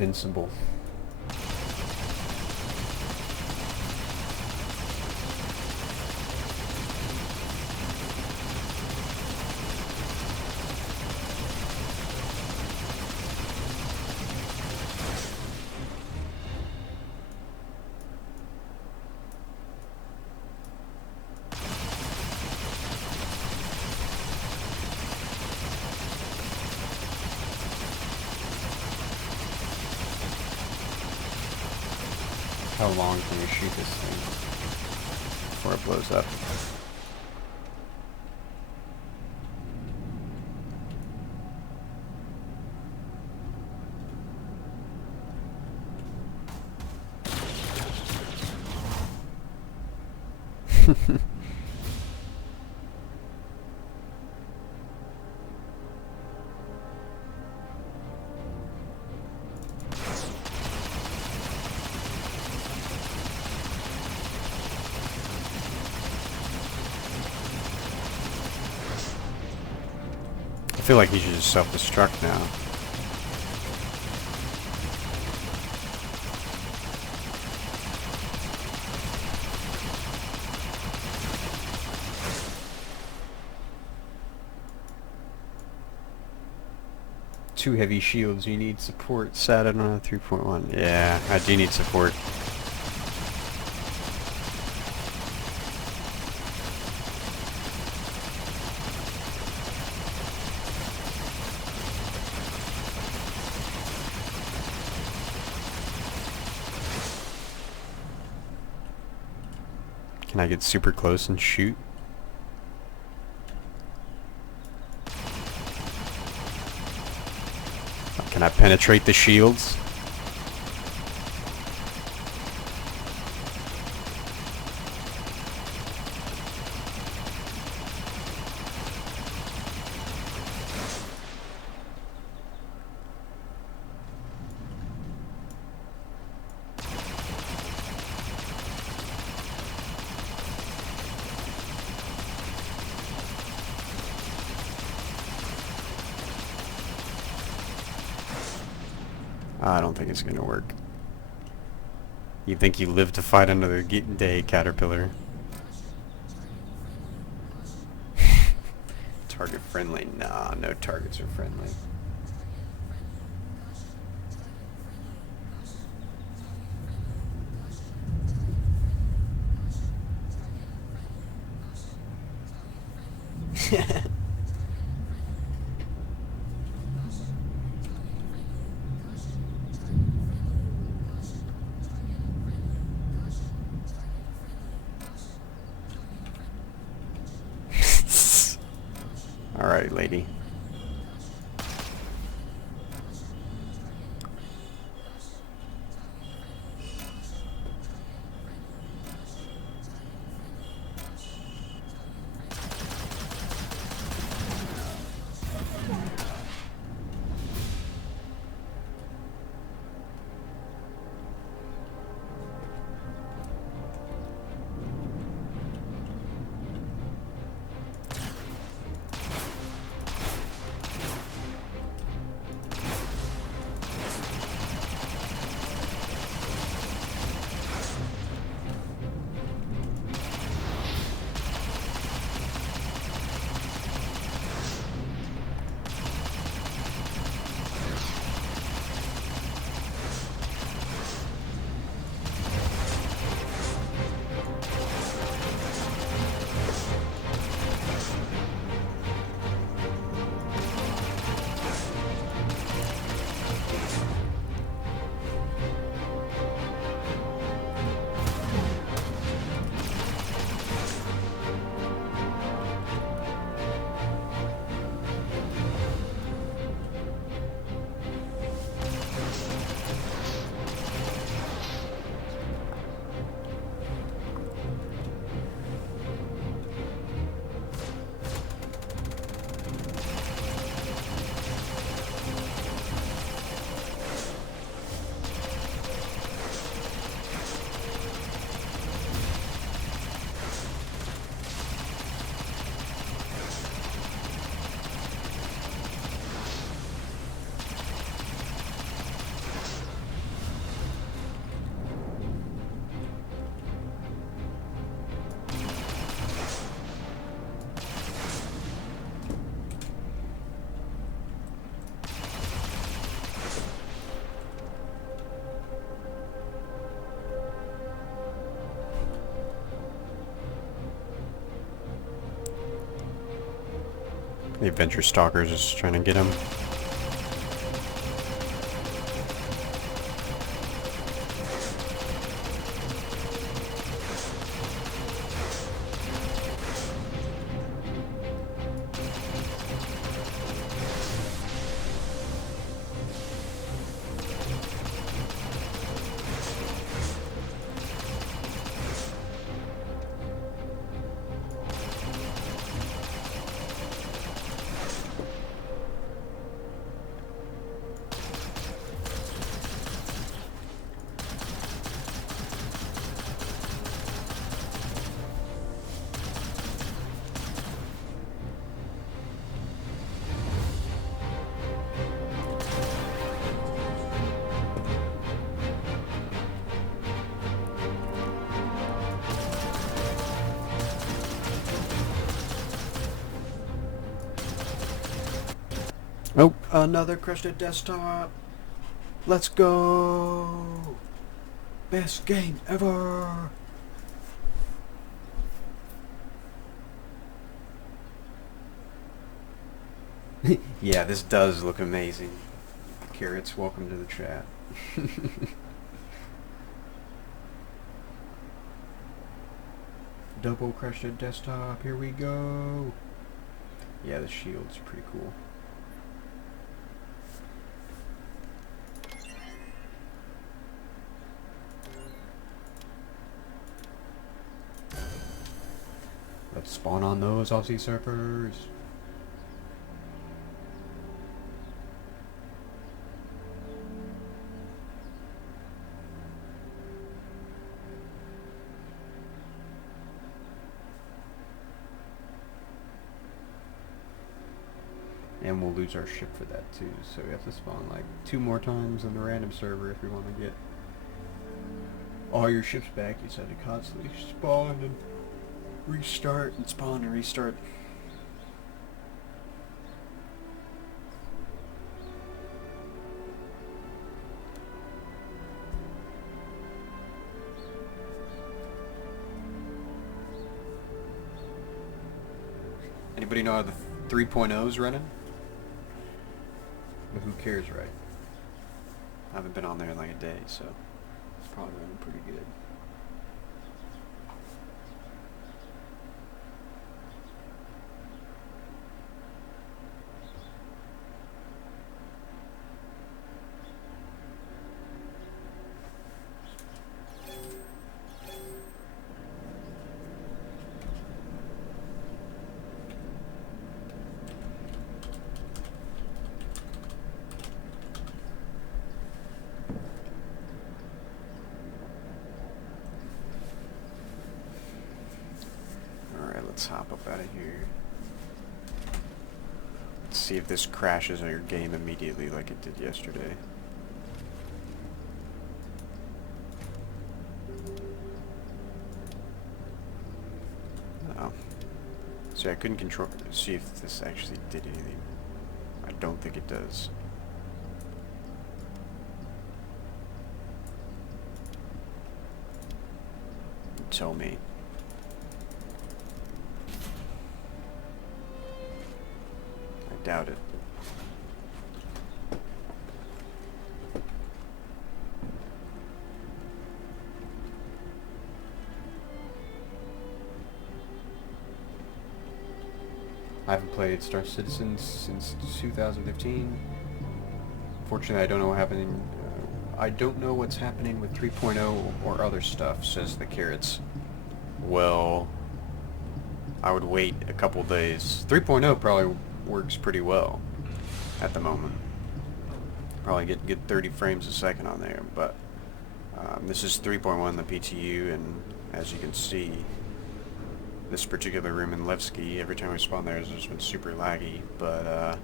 invincible. How long can you shoot this thing before it blows up? I feel like he should just self-destruct now. Two heavy shields, you need support. Sat on a 3.1. Yeah, I do need support. Can I get super close and shoot? Can I penetrate the shields? I don't think it's going to work. You think you live to fight another day, Caterpillar? Target friendly? Nah, no targets are friendly. Alright, lady. The Adventure Stalkers is trying to get him. Oh, another crushed desktop. Let's go. Best game ever. Yeah, this does look amazing. Carrots, welcome to the chat. Double crushed desktop, here we go. Yeah, the shield's pretty cool. Let's spawn on those Aussie surfers. And we'll lose our ship for that too, so we have to spawn like 2 more times on the random server if we want to get all your ships back. You just have to constantly spawn and restart and spawn and restart. Anybody know how the 3.0's running? But who cares, right? I haven't been on there in like a day, so it's probably running pretty good. Let's hop up out of here. Let's see if this crashes on your game immediately like it did yesterday. No. See, I couldn't see if this actually did anything. I don't think it does. Tell me. Doubt it. I haven't played Star Citizen since 2015. Fortunately, I don't know what happening. I don't know what's happening with 3.0 or other stuff, says the Carrots. Well, I would wait a couple days. 3.0 probably works pretty well at the moment. Probably get 30 frames a second on there, but this is 3.1 the PTU, and as you can see, this particular room in Levski, every time we spawn there, it's just been super laggy, but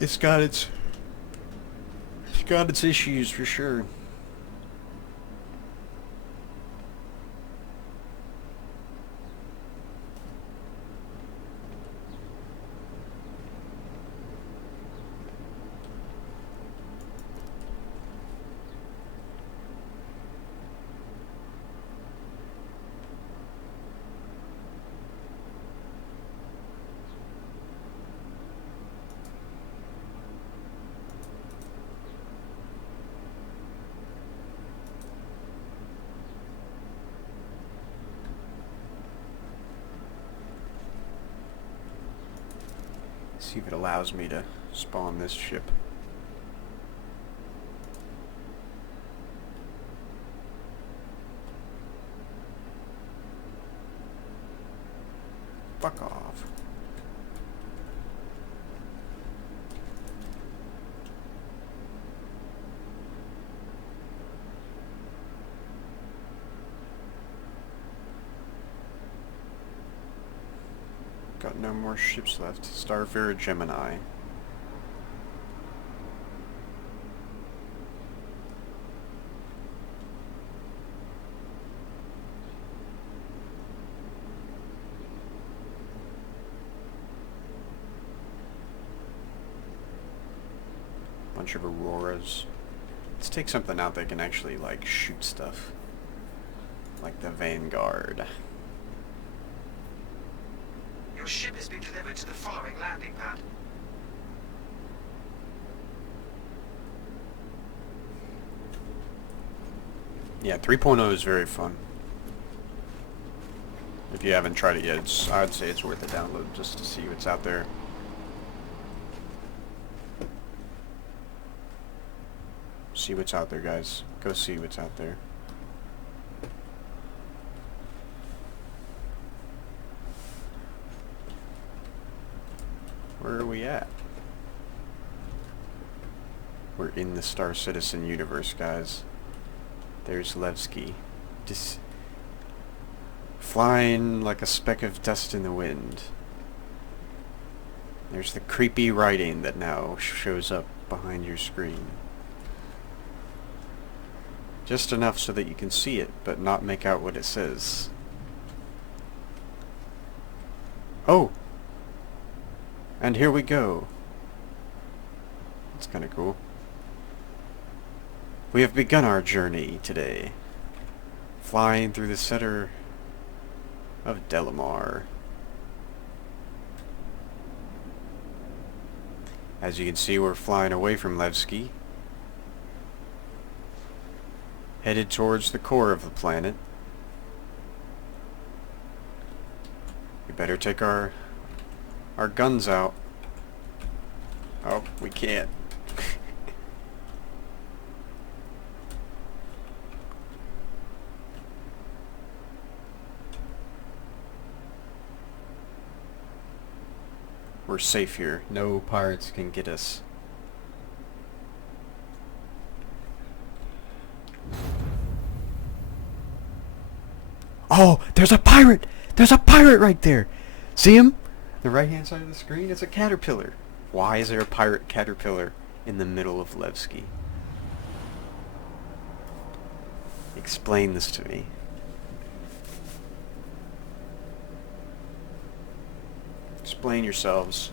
it's got its issues for sure. See if it allows me to spawn this ship. Fuck off. Got no more ships left. Starfarer Gemini. Bunch of Auroras. Let's take something out that can actually, like, shoot stuff. Like the Vanguard. Your ship has been delivered to the following landing pad. Yeah, 3.0 is very fun. If you haven't tried it yet, I'd say it's worth a download just to see what's out there. See what's out there, guys. Go see what's out there. Where are we at? We're in the Star Citizen universe, guys. There's Levski. Just flying like a speck of dust in the wind. There's the creepy writing that now shows up behind your screen. Just enough so that you can see it, but not make out what it says. Oh! And here we go. That's kind of cool. We have begun our journey today, flying through the center of Delamar. As you can see, we're flying away from Levski, headed towards the core of the planet. We better take our guns out. Oh, we can't. We're safe here. No pirates can get us. Oh, there's a pirate! There's a pirate right there! See him? The right-hand side of the screen? It's a caterpillar. Why is there a pirate caterpillar in the middle of Levski? Explain this to me. Explain yourselves.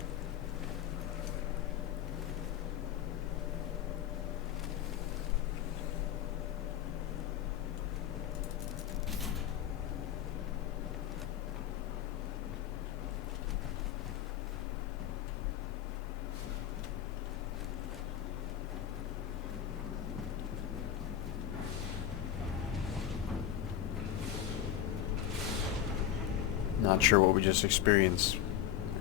Not sure what we just experienced.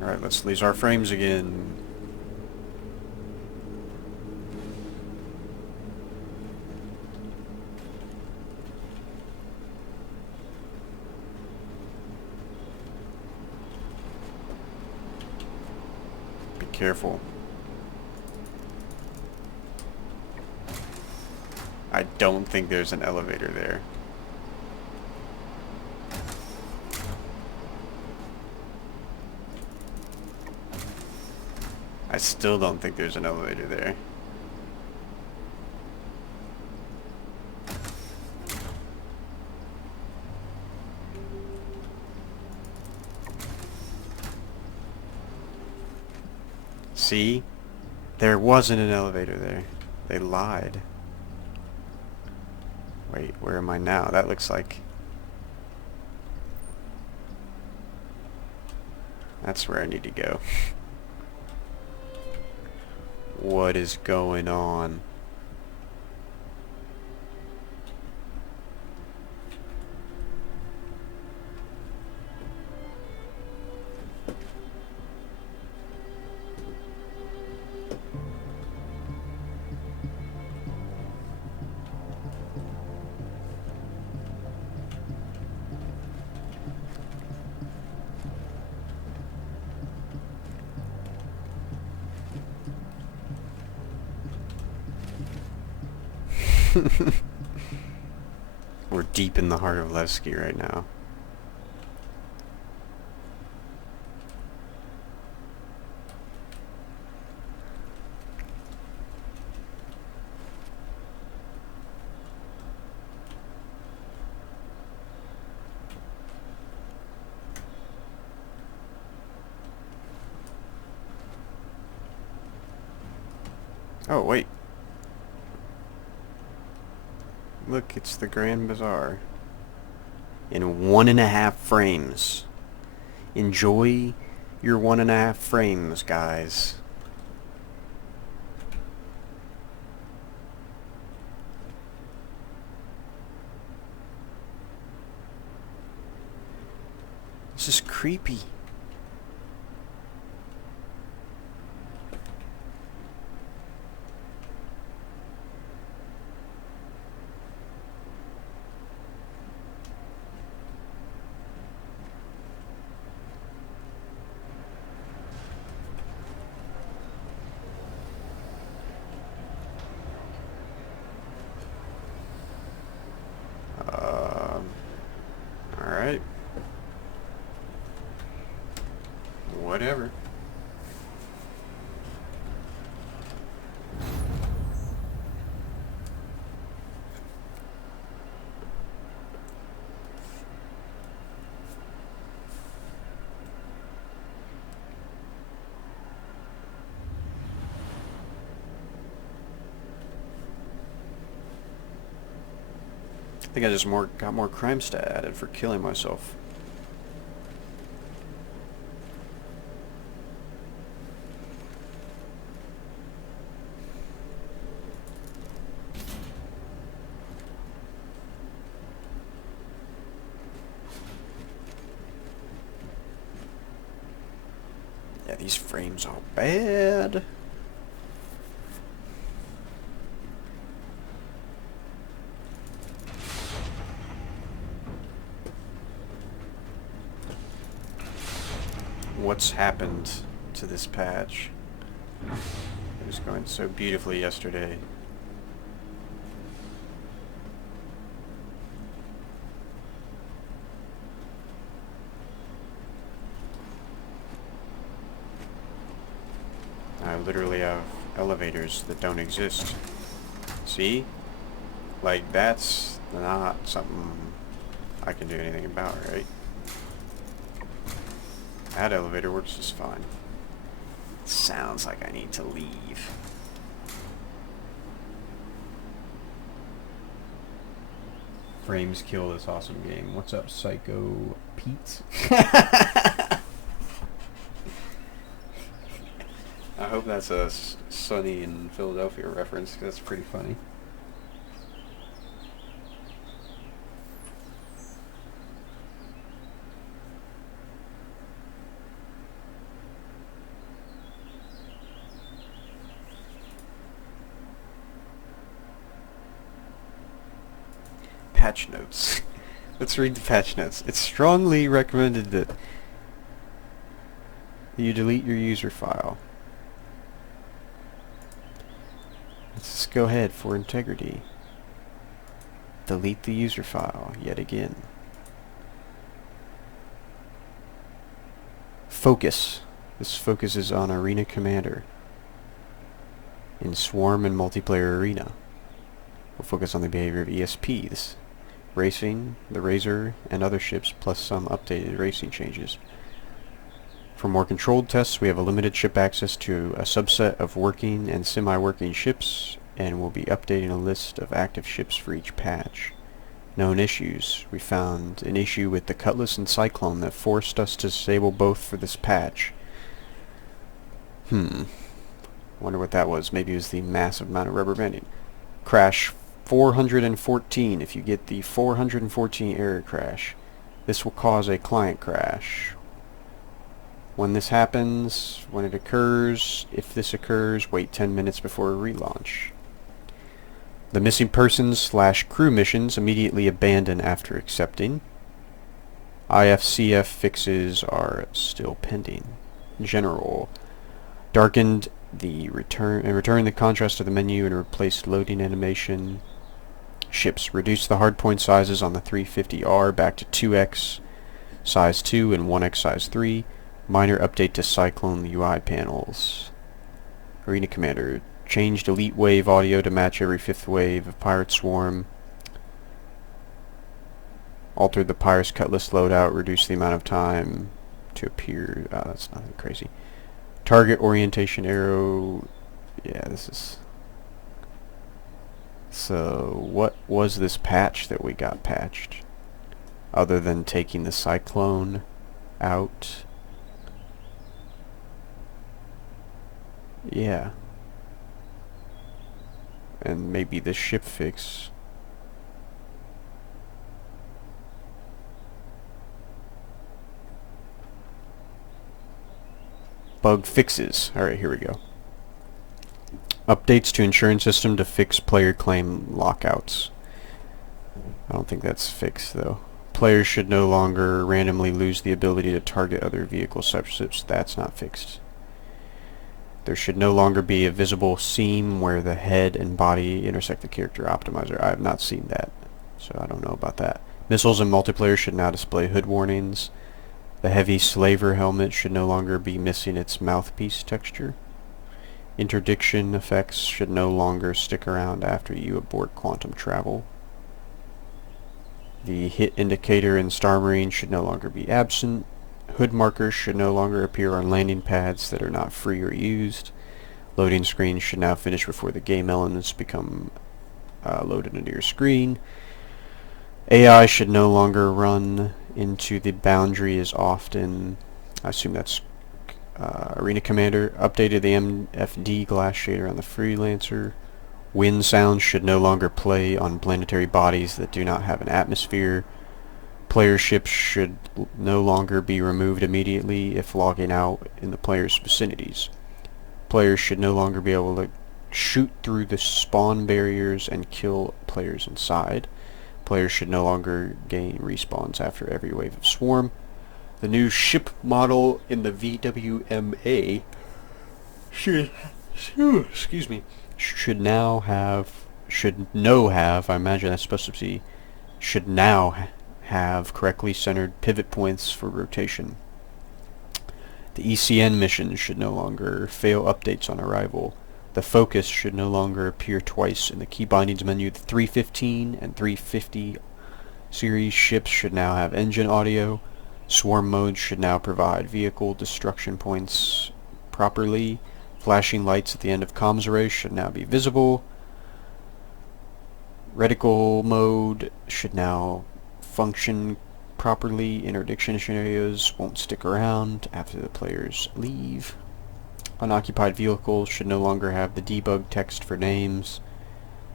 Alright, let's lose our frames again. Be careful. I don't think there's an elevator there. I still don't think there's an elevator there. See? There wasn't an elevator there. They lied. Wait, where am I now? That looks like... That's where I need to go. What is going on? We're deep in the heart of Levski right now. Oh, wait. Look, it's the Grand Bazaar. In 1.5 frames. Enjoy your 1.5 frames, guys. This is creepy. Alright. Whatever. I think I just got more crime stat added for killing myself. Yeah, these frames are bad. What's happened to this patch? It was going so beautifully yesterday. I literally have elevators that don't exist. See? Like, that's not something I can do anything about, right? That elevator works just fine. Sounds like I need to leave. Frames kill this awesome game. What's up, Psycho Pete? I hope that's a Sunny in Philadelphia reference, 'cause that's pretty funny. Patch notes. Let's read the patch notes. It's strongly recommended that you delete your user file. Let's just go ahead for integrity. Delete the user file yet again. Focus. This focuses on Arena Commander in Swarm and Multiplayer Arena. We'll focus on the behavior of ESPs, racing, the Razor, and other ships, plus some updated racing changes. For more controlled tests, we have a limited ship access to a subset of working and semi-working ships, and we'll be updating a list of active ships for each patch. Known issues. We found an issue with the Cutlass and Cyclone that forced us to disable both for this patch. Wonder what that was. Maybe it was the massive amount of rubber banding. Crash 414. If you get the 414 error crash, this will cause a client crash. When this happens, when it occurs, if this occurs, wait 10 minutes before a relaunch. The missing persons / crew missions immediately abandon after accepting. IFCF fixes are still pending. General. Darkened the return the contrast of the menu and replaced loading animation ships. Reduce the hardpoint sizes on the 350R back to 2x size 2 and 1x size 3. Minor update to Cyclone UI panels. Arena Commander. Changed Elite Wave audio to match every 5th wave of Pirate Swarm. Altered the Pirate's Cutlass loadout. Reduced the amount of time to appear. That's nothing crazy. Target orientation arrow. Yeah, this is... So, what was this patch that we got patched? Other than taking the Cyclone out. Yeah. And maybe the ship fix. Bug fixes. Alright, here we go. Updates to insurance system to fix player claim lockouts. I don't think that's fixed, though. Players should no longer randomly lose the ability to target other vehicle subships. That's not fixed. There should no longer be a visible seam where the head and body intersect the character optimizer. I have not seen that, so I don't know about that. Missiles in multiplayer should now display hood warnings. The heavy slaver helmet should no longer be missing its mouthpiece texture. Interdiction effects should no longer stick around after you abort quantum travel. The hit indicator in Star Marine should no longer be absent. Hood markers should no longer appear on landing pads that are not free or used. Loading screens should now finish before the game elements become loaded into your screen. AI should no longer run into the boundary as often. I assume that's Arena Commander. Updated the MFD glass shader on the Freelancer. Wind sounds should no longer play on planetary bodies that do not have an atmosphere. Player ships should no longer be removed immediately if logging out in the player's vicinities. Players should no longer be able to shoot through the spawn barriers and kill players inside. Players should no longer gain respawns after every wave of swarm. The new ship model in the VWMA should now have, I imagine that's supposed to be, should now have correctly centered pivot points for rotation. The ECN missions should no longer fail updates on arrival. The focus should no longer appear twice in the key bindings menu. The 315 and 350 series ships should now have engine audio. Swarm mode should now provide vehicle destruction points properly. Flashing lights at the end of comms arrays should now be visible. Reticle mode should now function properly. Interdiction scenarios won't stick around after the players leave. Unoccupied vehicles should no longer have the debug text for names.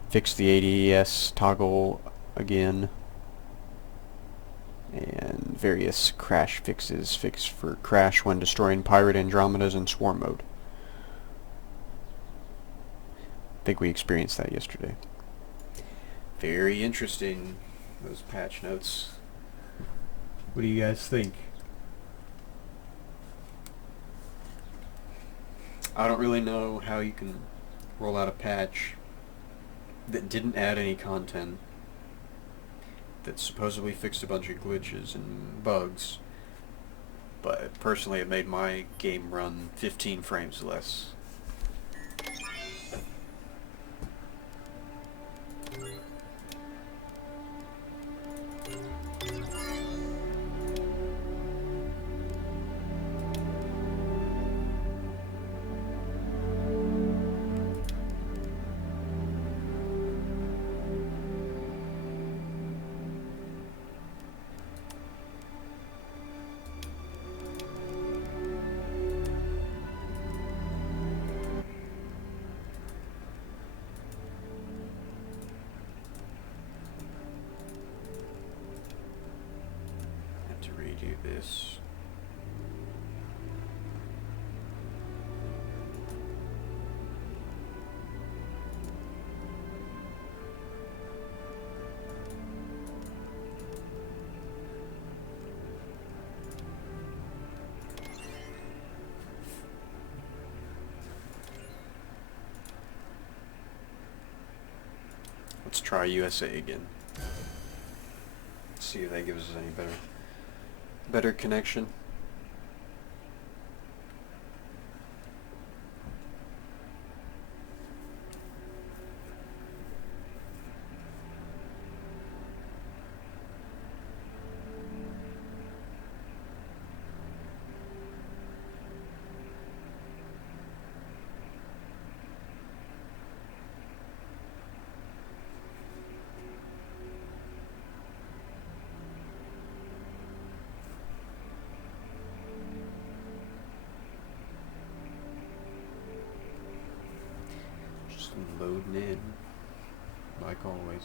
Fix the ADS toggle again. And various crash fixes. Fix for crash when destroying pirate Andromedas in swarm mode. I think we experienced that yesterday. Very interesting, those patch notes. What do you guys think? I don't really know how you can roll out a patch that didn't add any content, that supposedly fixed a bunch of glitches and bugs, but personally it made my game run 15 frames less. Do this. Let's try USA again. Let's see if that gives us any better connection. Loading in, like always.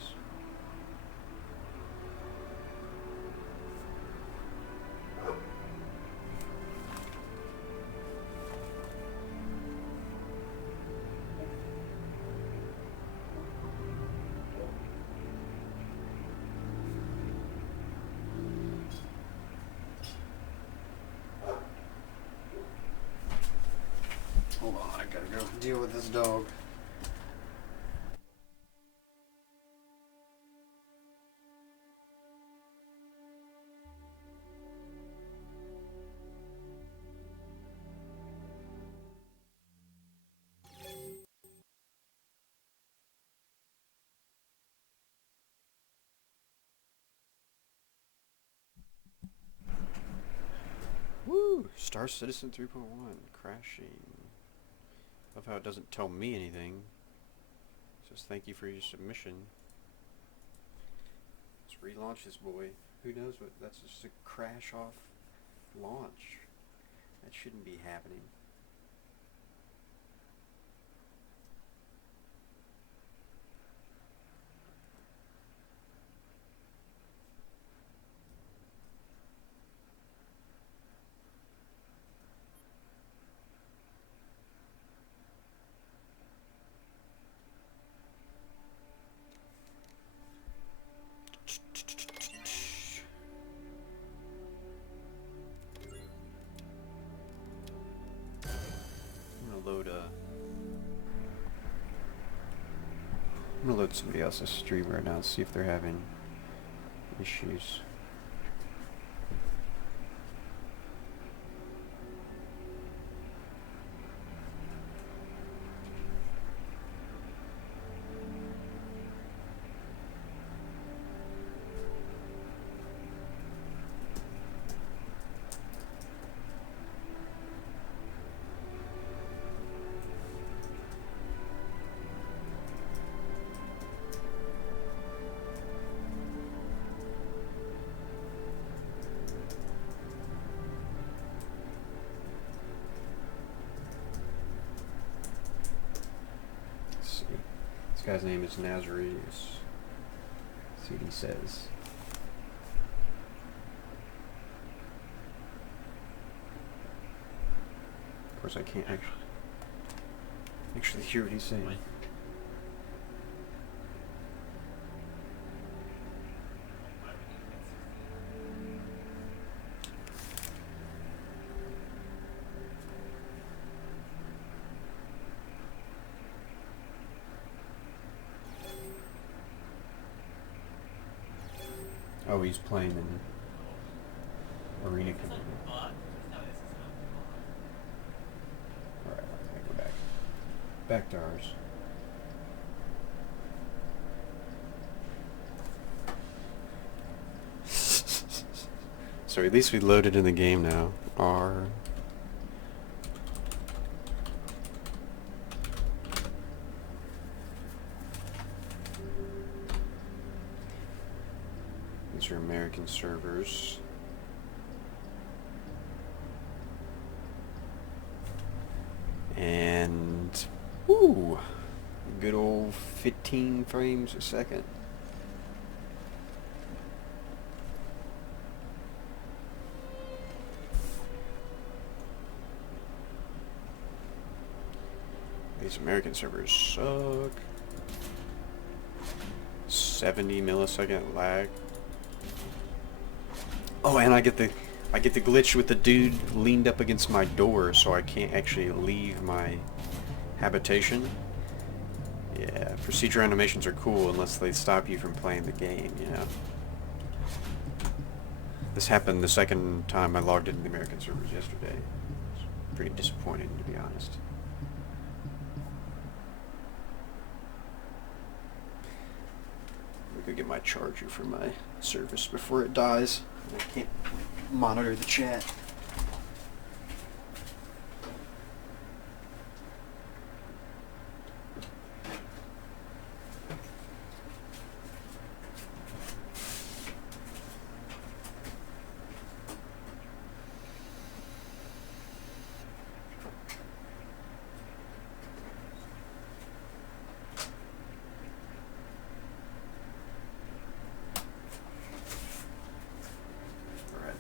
Hold on, I gotta go deal with this dog. Woo! Star Citizen 3.1 crashing. Love how it doesn't tell me anything. It says thank you for your submission. Let's relaunch this boy. Who knows what? That's just a crash off launch. That shouldn't be happening. I'm gonna load somebody else's stream right now and see if they're having issues. This guy's name is Nazarius. See what he says. Of course, I can't actually hear what he's saying. Oh, he's playing in Arena Commander. Alright, let's go back. Back to ours. So at least we loaded in the game now. These are American servers. And woo, good old 15 frames a second. These American servers suck. 70 millisecond lag. Oh, and I get the glitch with the dude leaned up against my door, so I can't actually leave my habitation. Yeah, procedural animations are cool unless they stop you from playing the game, you know. This happened the second time I logged into the American servers yesterday. It's pretty disappointing, to be honest. I'm gonna get my charger for my service before it dies. I can't monitor the chat.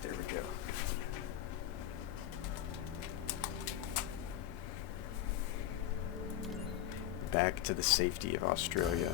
There we go. Back to the safety of Australia.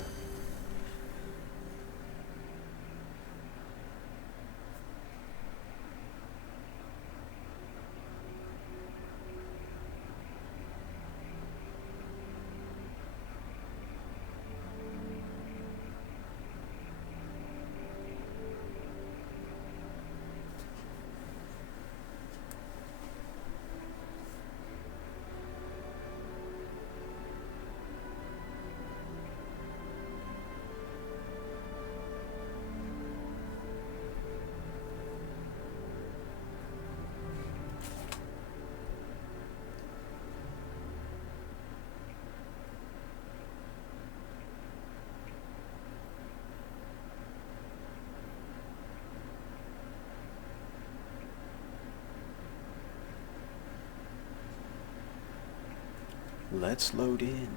Let's load in.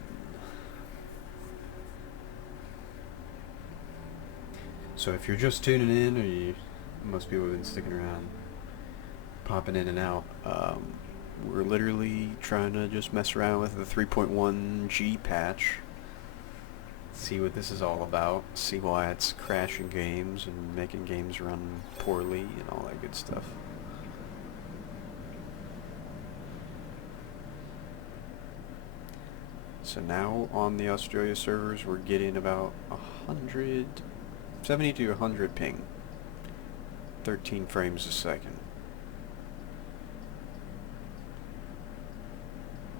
So if you're just tuning in, or most people have been sticking around, popping in and out, we're literally trying to just mess around with the 3.1 G patch, see what this is all about, see why it's crashing games and making games run poorly and all that good stuff. So now on the Australia servers we're getting about 70 to 100 ping, 13 frames a second.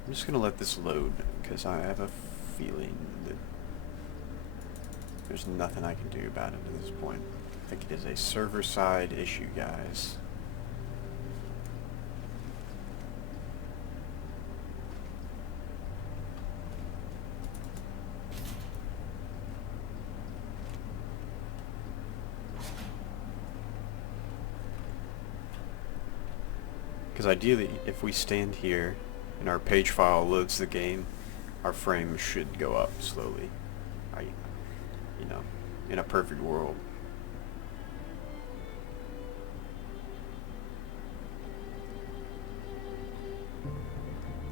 I'm just gonna let this load because I have a feeling that there's nothing I can do about it at this point. I think it is a server-side issue, guys. Because ideally, if we stand here and our page file loads the game, our frames should go up slowly. You know, in a perfect world.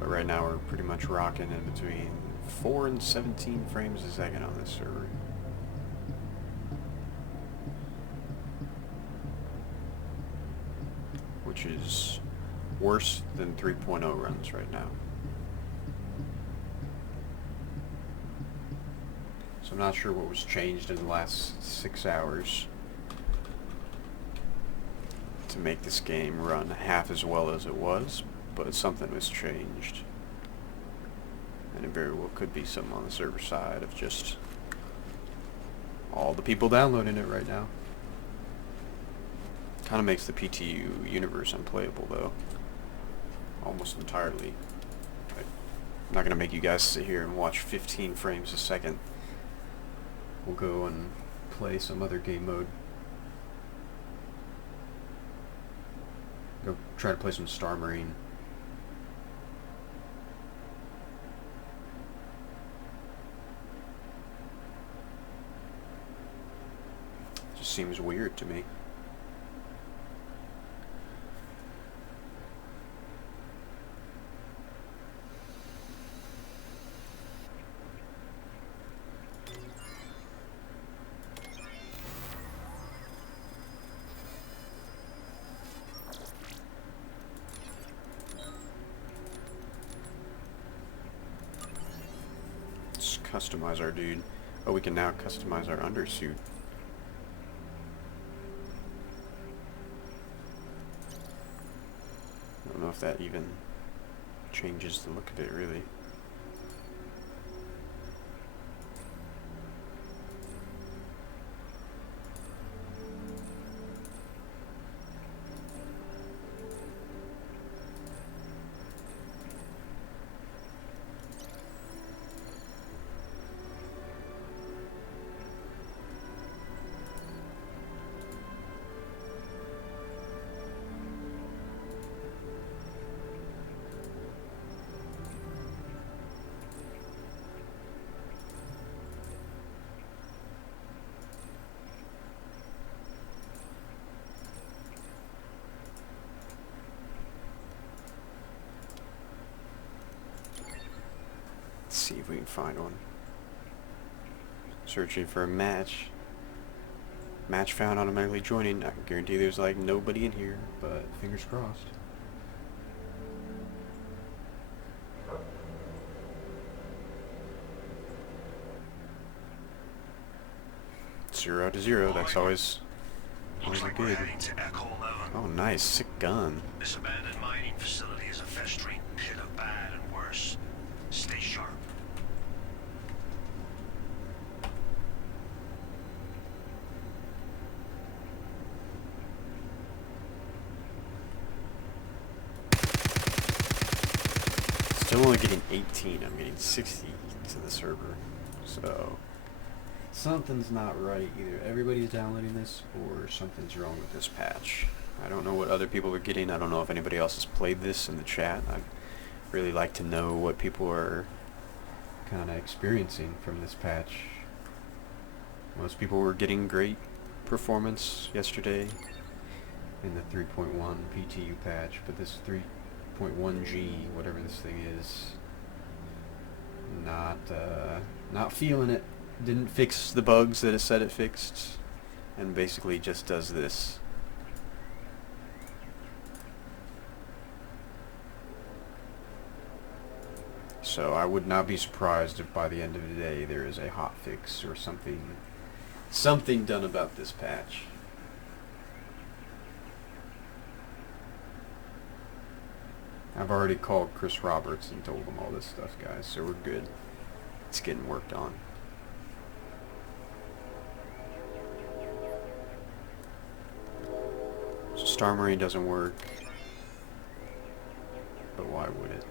But right now we're pretty much rocking in between 4 and 17 frames a second on this server. Which is worse than 3.0 runs right now. So I'm not sure what was changed in the last 6 hours to make this game run half as well as it was, but something was changed. And it very well could be something on the server side of just all the people downloading it right now. Kind of makes the PTU universe unplayable though. Almost entirely. I'm not going to make you guys sit here and watch 15 frames a second. We'll go and play some other game mode. Go try to play some Star Marine. Just seems weird to me. customize our dude. Oh, we can now customize our undersuit. I don't know if that even changes the look of it, really. Let's see if we can find one. Searching for a match. Match found, automatically joining. I can guarantee there's like nobody in here, but fingers crossed. Zero to zero, that's always Looks like we're good. heading to Echo 11. Oh, nice, sick gun. This abandoned mining facility is a festering pit of bad and worse. Stay sharp. Still only getting 18. I'm getting 60 to the server. So something's not right. Either everybody's downloading this or something's wrong with this patch. I don't know what other people are getting. I don't know if anybody else has played this in the chat. I'd really like to know what people are kind of experiencing from this patch. Most people were getting great performance yesterday in the 3.1 PTU patch, but this 3.1G, whatever this thing is, not feeling it. Didn't fix the bugs that it said it fixed, and basically just does this. So I would not be surprised if by the end of the day there is a hot fix or something done about this patch. I've already called Chris Roberts and told him all this stuff, guys, so we're good. It's getting worked on. So Star Marine doesn't work, but why would it?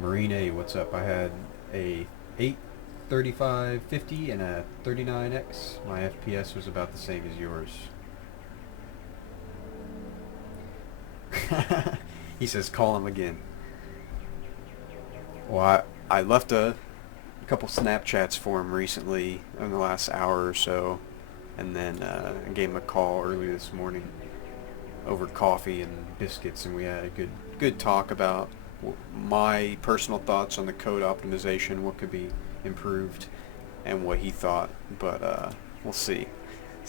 Marine A, what's up? I had a 83550 and a 39X. My FPS was about the same as yours. He says call him again. Well, I left a couple Snapchats for him recently in the last hour or so, and then I gave him a call early this morning over coffee and biscuits, and we had a good talk about my personal thoughts on the code optimization, what could be improved, and what he thought. But we'll see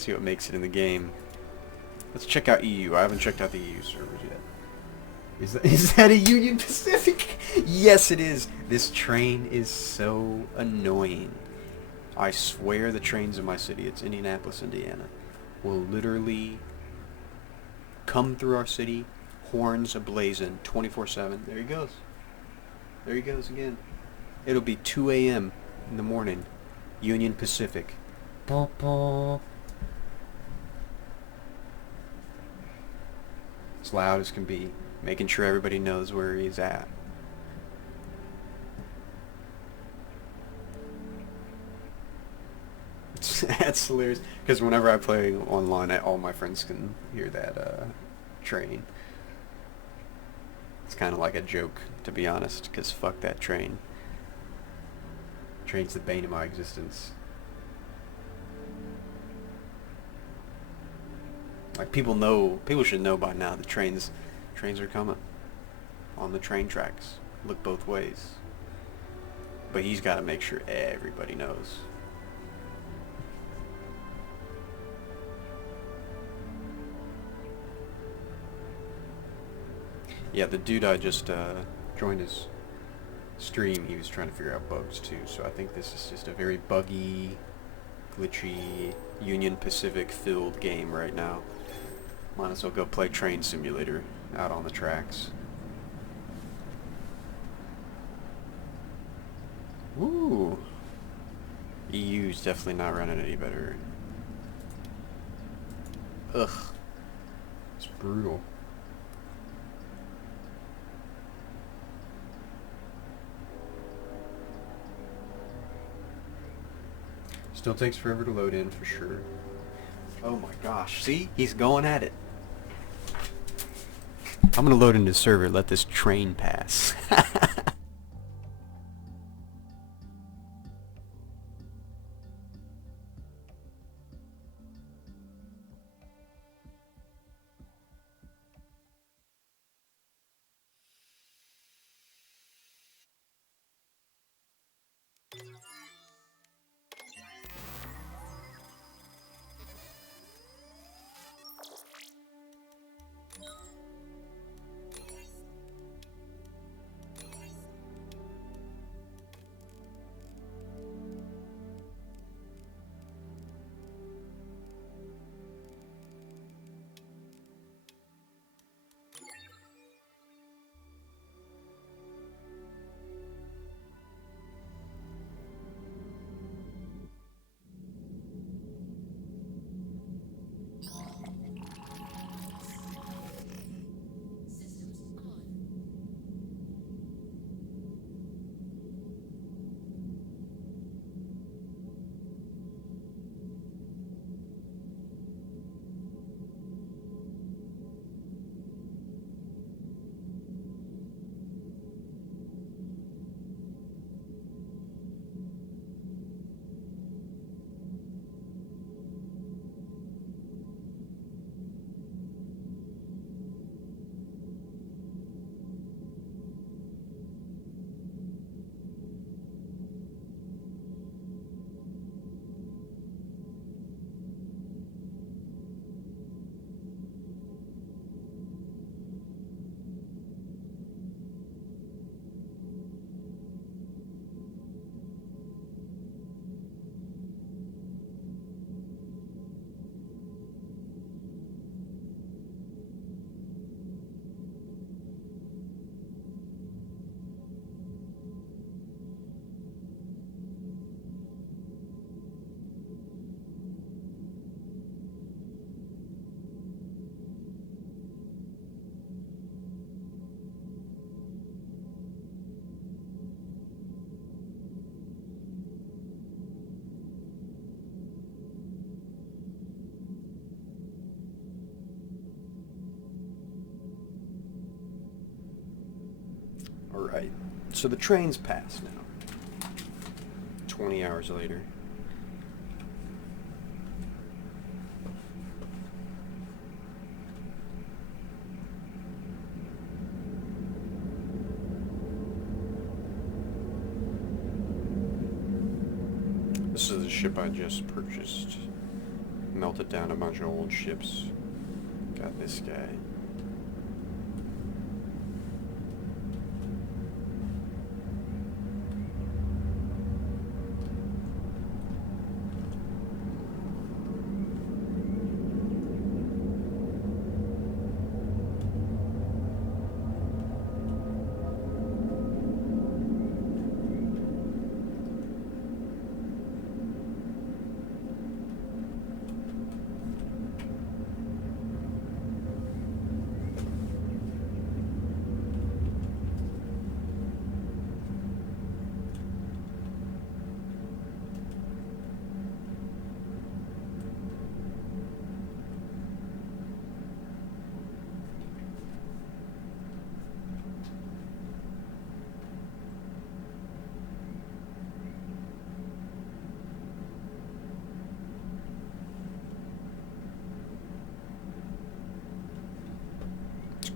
what makes it in the game. Let's check out EU. I haven't checked out the EU servers yet. Is that a Union Pacific? Yes, it is. This train is so annoying. I swear the trains in my city, it's Indianapolis, Indiana, will literally come through our city, horns ablazing, 24/7. There he goes. There he goes again. It'll be 2 a.m. in the morning. Union Pacific. As loud as can be, making sure everybody knows where he's at. That's hilarious, because whenever I play online, all my friends can hear that train. It's kind of like a joke, to be honest, because fuck that train. Train's the bane of my existence. Like, people should know by now that trains are coming on the train tracks. Look both ways. But he's got to make sure everybody knows. Yeah, the dude I just joined his stream, he was trying to figure out bugs too. So I think this is just a very buggy, glitchy, Union Pacific filled game right now. Might as well go play Train Simulator out on the tracks. Woo! EU's definitely not running any better. Ugh. It's brutal. Still takes forever to load in for sure. Oh my gosh, see? He's going at it. I'm gonna load into the server, let this train pass. Alright, so the train's passed now. 20 hours later. This is the ship I just purchased. Melted down a bunch of old ships. Got this guy.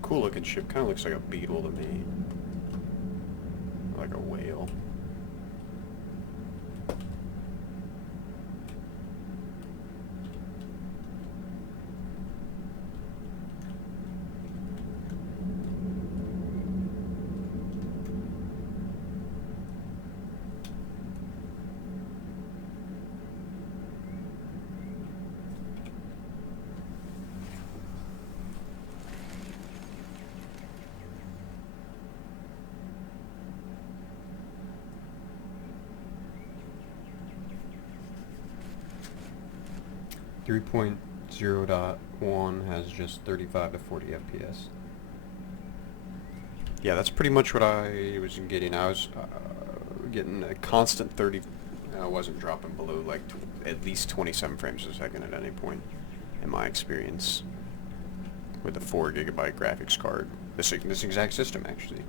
Cool looking ship, kind of looks like a beetle to me. Like a whale. 3.0.1 has just 35 to 40 FPS. Yeah, that's pretty much what I was getting. I was getting a constant 30. I wasn't dropping below like at least 27 frames a second at any point in my experience with a 4 gigabyte graphics card. This exact system, actually.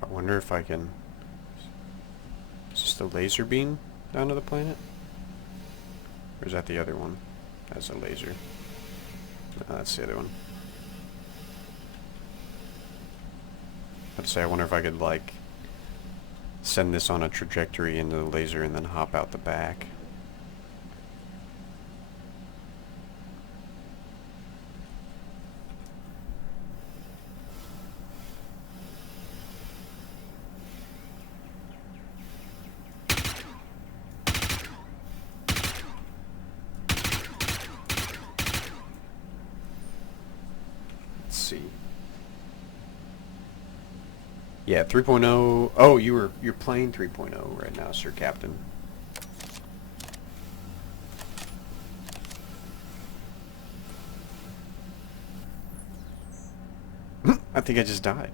I wonder if I can... Is this the laser beam down to the planet? Or is that the other one? That's a laser. No, that's the other one. I'd say I wonder if I could, like, send this on a trajectory into the laser and then hop out the back. Let's see. Yeah, 3.0. Oh, you're playing 3.0 right now, Sir Captain. I think I just died.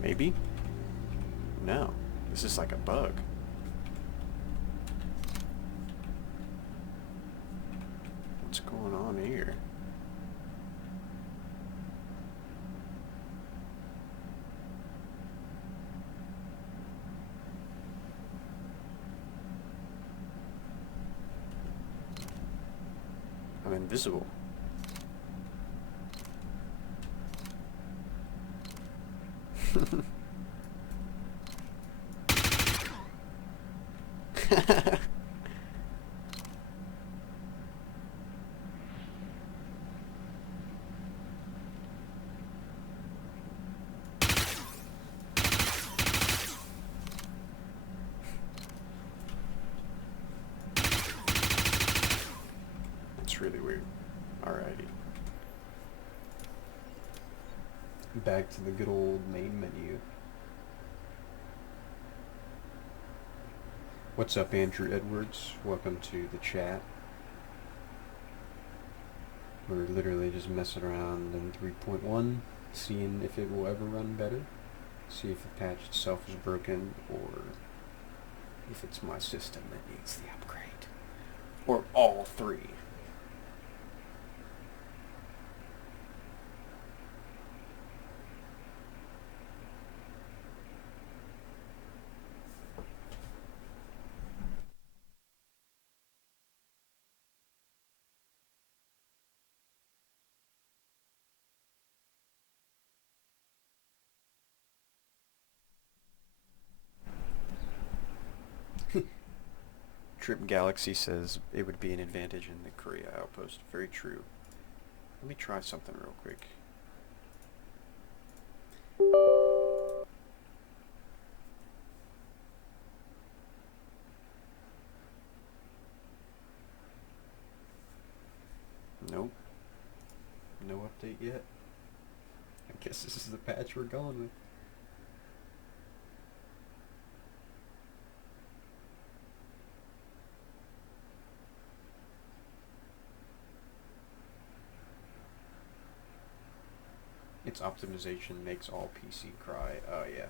Maybe? No. This is like a bug. What's going on here? I'm invisible. That's really weird. Alrighty. Back to the good old main menu. What's up, Andrew Edwards? Welcome to the chat. We're literally just messing around in 3.1, seeing if it will ever run better, see if the patch itself is broken, or if it's my system that needs the upgrade, or all three. Trip Galaxy says it would be an advantage in the Korea outpost. Very true. Let me try something real quick. Nope. No update yet. I guess this is the patch we're going with. Its optimization makes all PC cry. Oh yeah.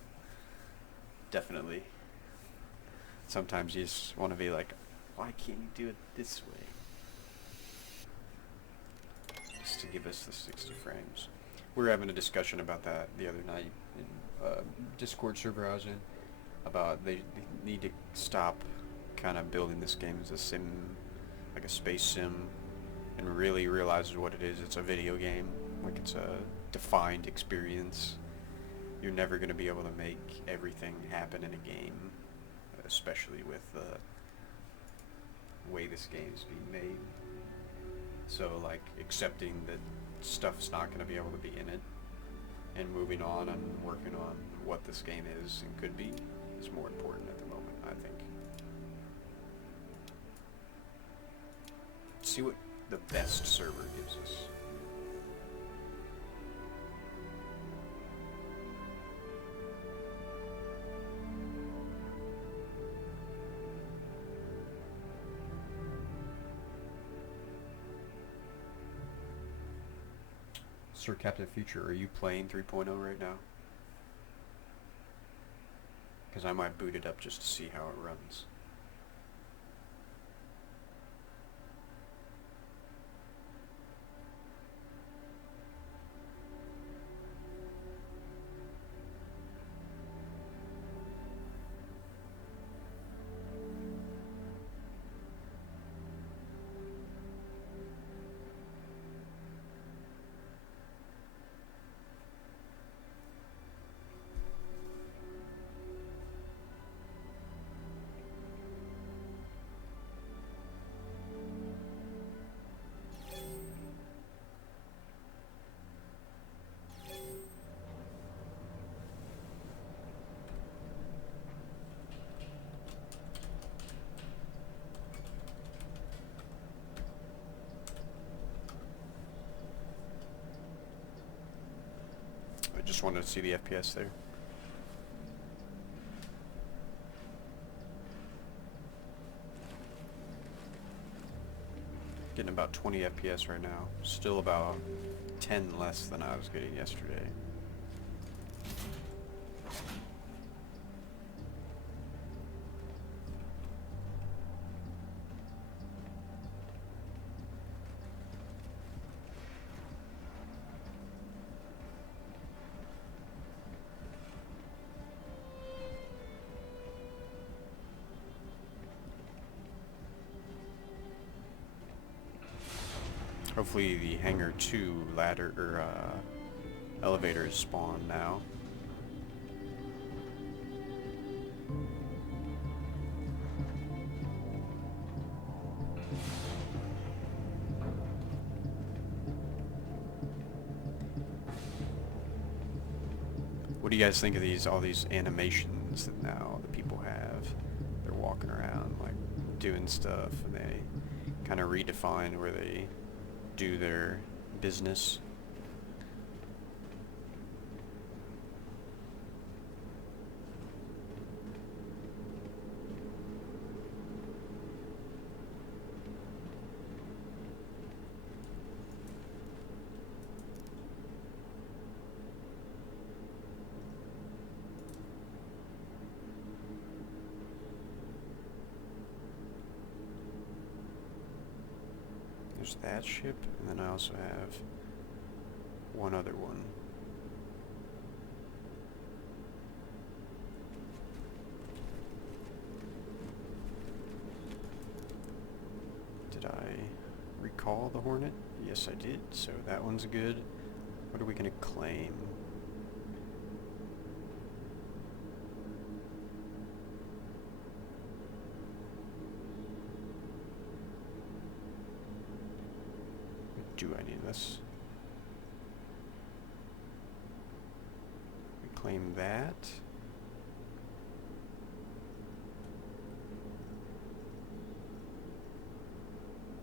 Definitely. Sometimes you just want to be like, why can't you do it this way? Just to give us the 60 frames. We were having a discussion about that the other night in Discord server I was in, about they need to stop kind of building this game as a sim, like a space sim, and really realize what it is. It's a video game. Like, it's a defined experience. You're never going to be able to make everything happen in a game, especially with the way this game is being made. So, like, accepting that stuff's not going to be able to be in it, and moving on and working on what this game is and could be, is more important at the moment, I think. See what the best server gives us. Sir Captain Future, are you playing 3.0 right now? Because I might boot it up just to see how it runs. I just wanted to see the FPS there. Getting about 20 FPS right now. Still about 10 less than I was getting yesterday. Hopefully the Hangar 2 ladder or elevators spawn now. What do you guys think of all these animations that now the people have? They're walking around like doing stuff, and they kind of redefine where they do their business. There's that ship, and then I also have one other one. Did I recall the Hornet? Yes, I did. So that one's good. What are we going to claim? Do I need this? We claim that.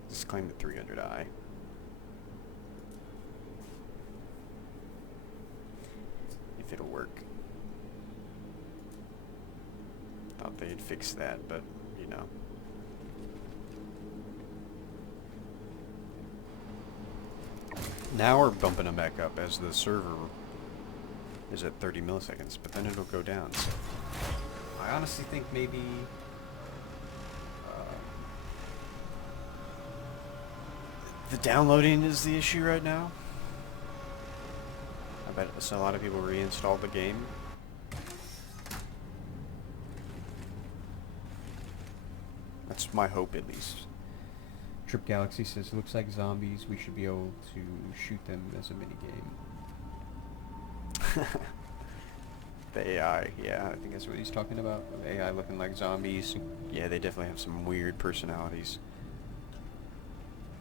Let's claim the 300i. If it'll work. Thought they'd fix that, but you know. Now we're bumping them back up as the server is at 30 milliseconds, but then it'll go down. So I honestly think maybe the downloading is the issue right now. I bet a lot of people reinstalled the game. That's my hope, at least. Trip Galaxy says, looks like zombies. We should be able to shoot them as a minigame. The AI, yeah, I think that's what he's talking about. AI looking like zombies. Yeah, they definitely have some weird personalities.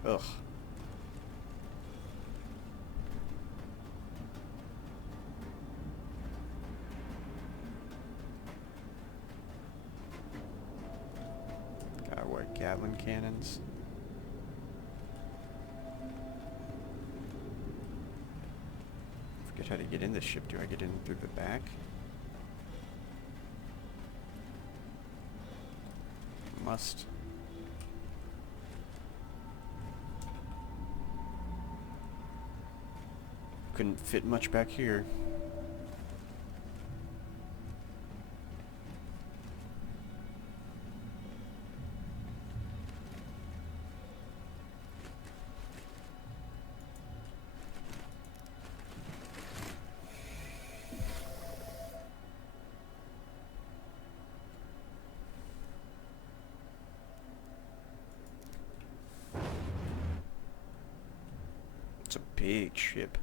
Ugh. Got what, Gatling cannons? Forget how to get in this ship. Do I get in through the back? Must. Couldn't fit much back here. It's a big ship.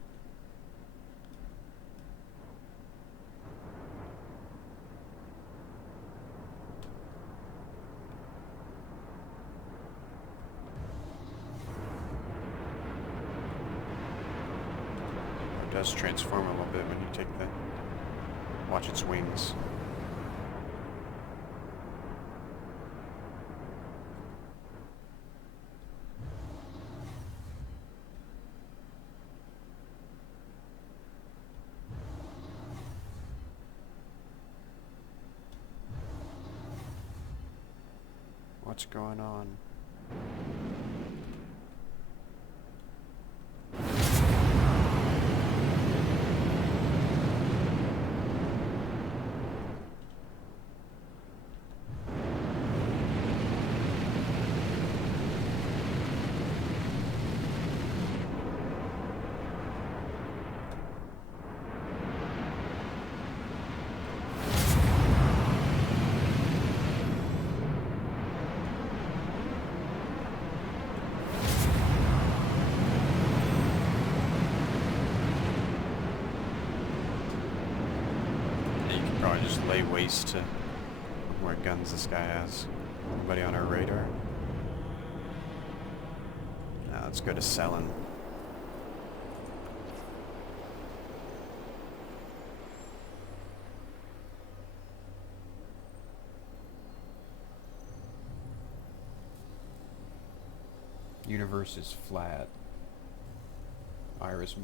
It does transform a little bit when you take the... watch its wings. What's going on? Probably just lay waste to what guns this guy has. Anybody on our radar? Now let's go to selling. Universe is flat. Iris.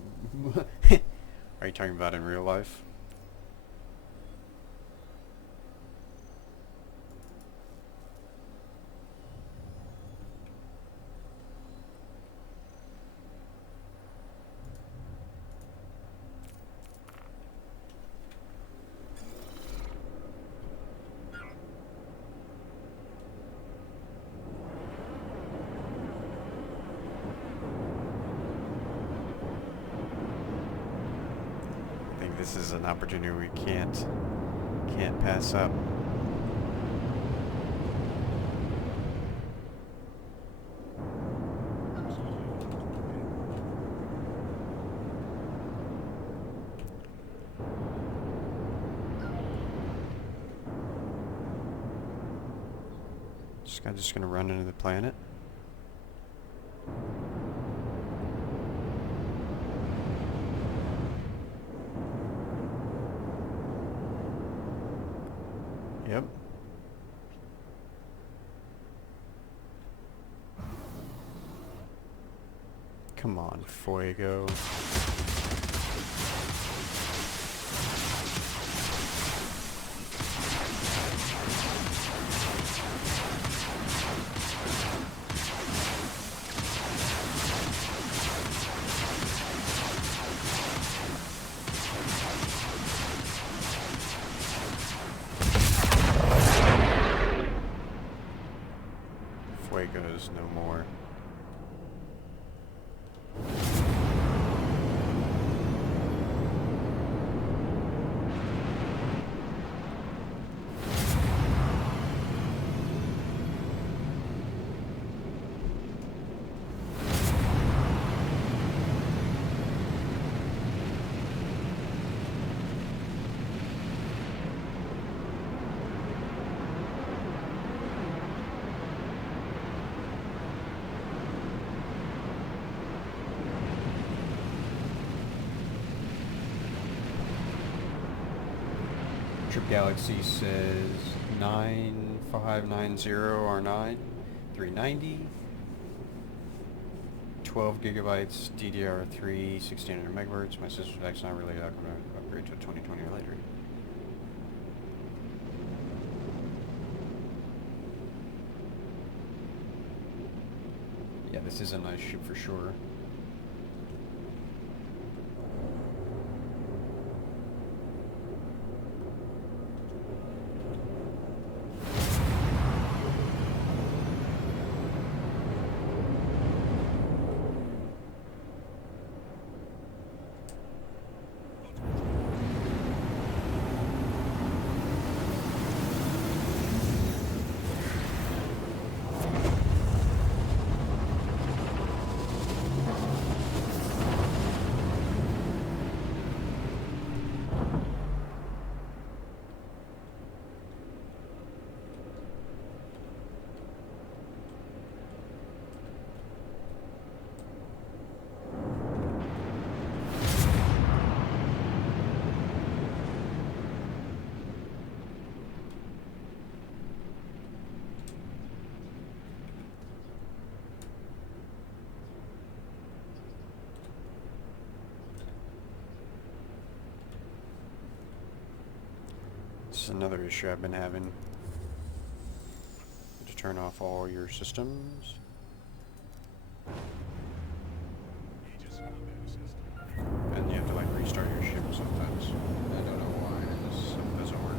Are you talking about in real life? This is an opportunity we can't pass up. This guy's just gonna run into the planet. Yep. Come on, Fuego. Fuego's no more. Galaxy says 9590 R9, 390, 12 gigabytes DDR3, 1600 megahertz. My sister's actually not really going to upgrade to a 2020 or later. Yeah, this is a nice ship for sure. This is another issue I've been having. To turn off all your systems. And you have to like restart your ship sometimes. I don't know why this doesn't work.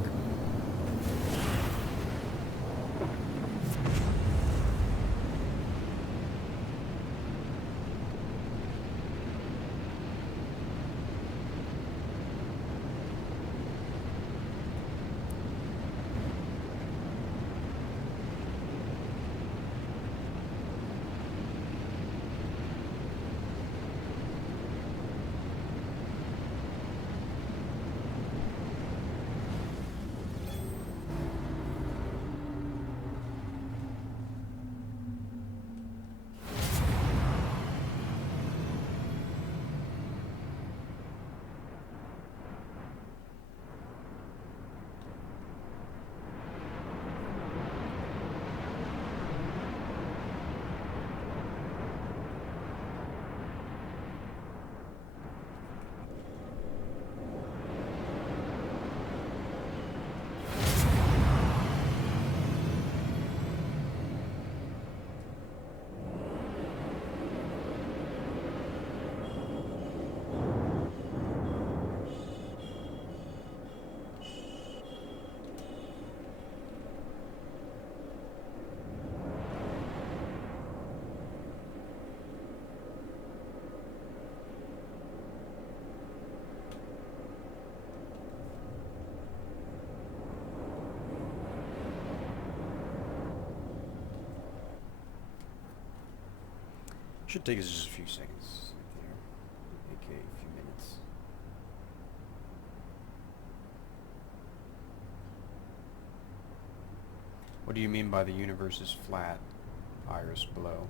Should take us just a few seconds here, aka a few minutes. What do you mean by the universe is flat, Iris below?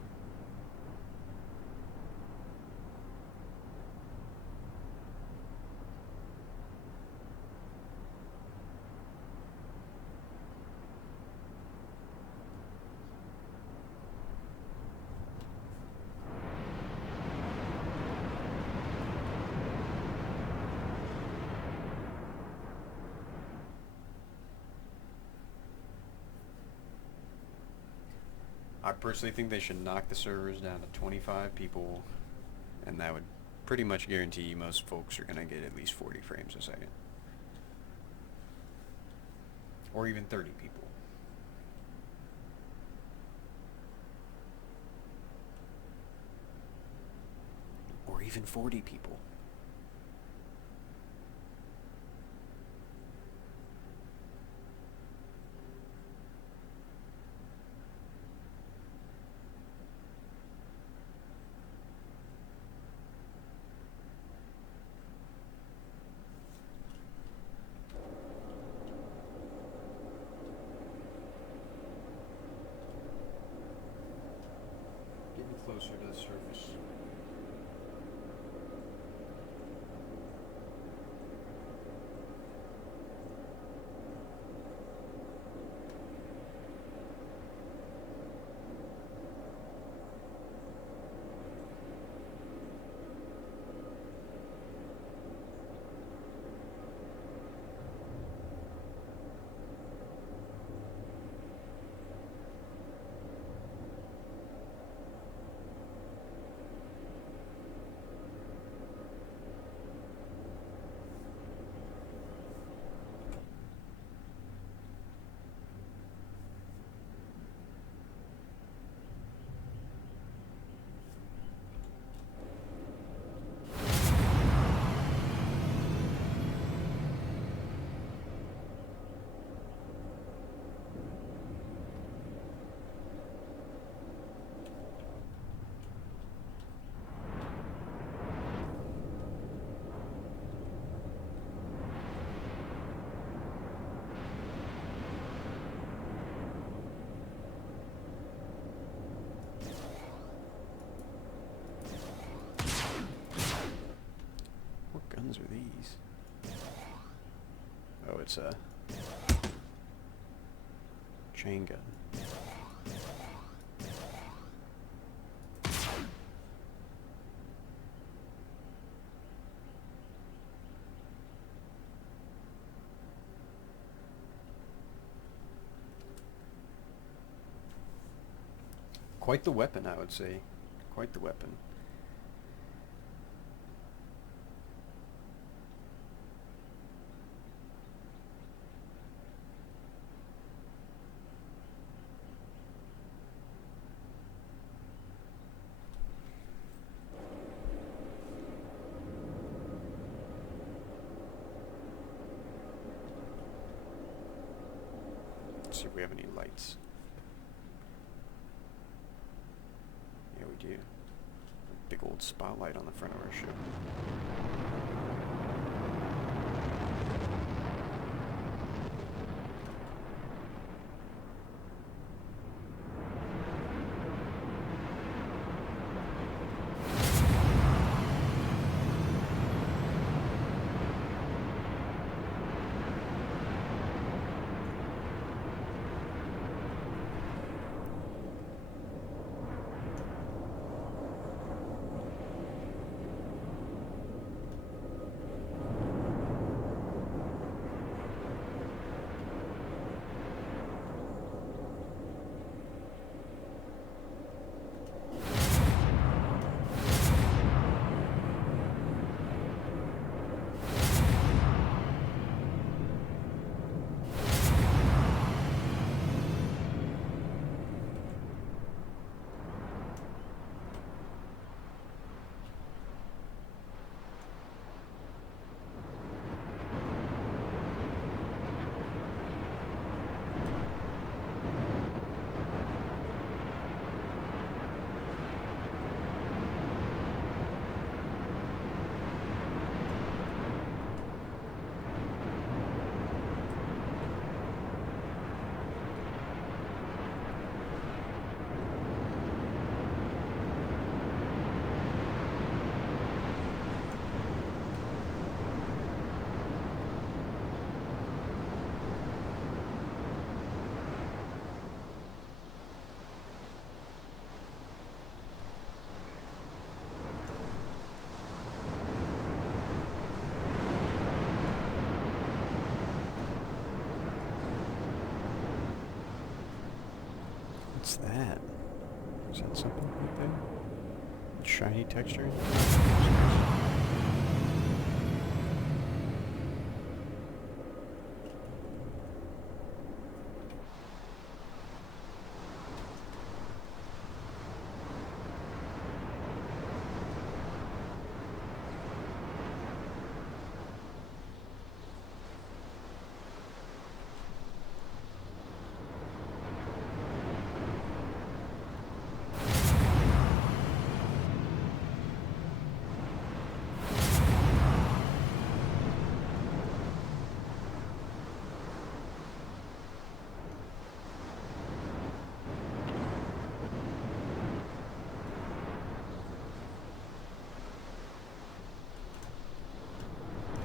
I personally think they should knock the servers down to 25 people, and that would pretty much guarantee most folks are going to get at least 40 frames a second. Or even 30 people. Or even 40 people. Closer to the surface. it's a chain gun. Quite the weapon, I would say. Quite the weapon. Let's see if we have any lights. Yeah, we do. A big old spotlight on the front of our ship. What's that? Is that something right there? Shiny texture?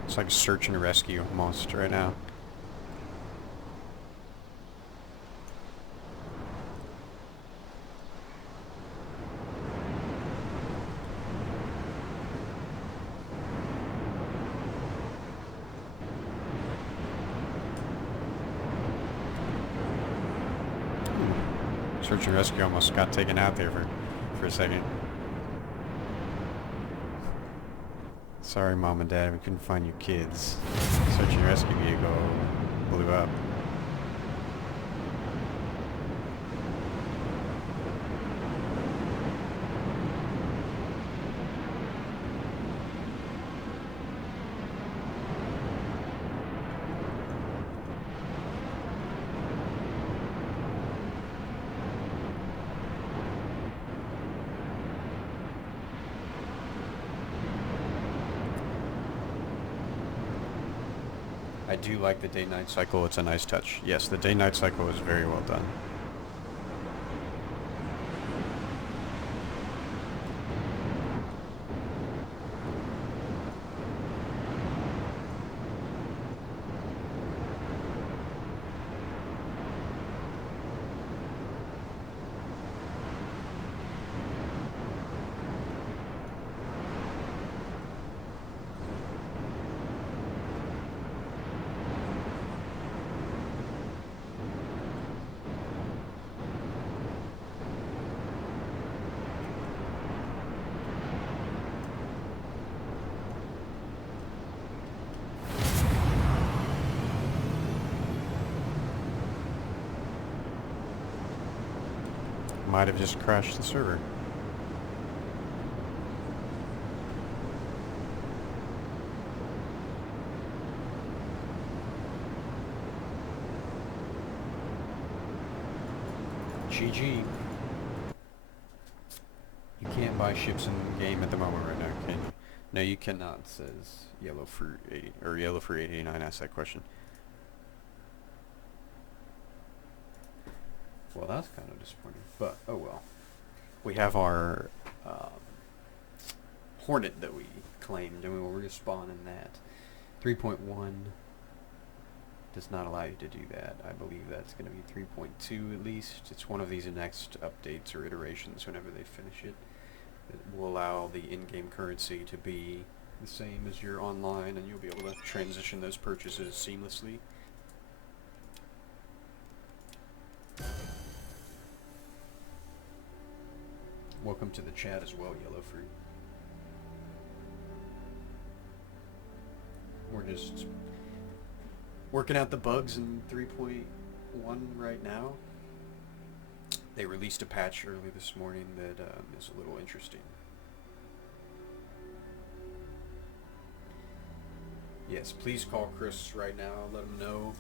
It's like search and rescue almost right now. Search and rescue almost got taken out there for a second. Sorry, Mom and Dad, we couldn't find your kids. Search and rescue vehicle blew up. I do like the day-night cycle. It's a nice touch. Yes, the day-night cycle is very well done. might have just crashed the server. GG. You can't buy ships in the game at the moment right now, can you? No, you cannot, says Yellow Fruit 80 or Yellow Fruit 89 asked that question. Well, that's kind of disappointing, but oh well. We have our Hornet that we claimed, and we will respawn in that. 3.1 does not allow you to do that. I believe that's going to be 3.2 at least. It's one of these next updates or iterations whenever they finish it. It will allow the in-game currency to be the same as your online, and you'll be able to transition those purchases seamlessly. Welcome to the chat as well, Yellow Fruit. We're just working out the bugs in 3.1 right now. They released a patch early this morning that is a little interesting. Yes, please call Chris right now. Let him know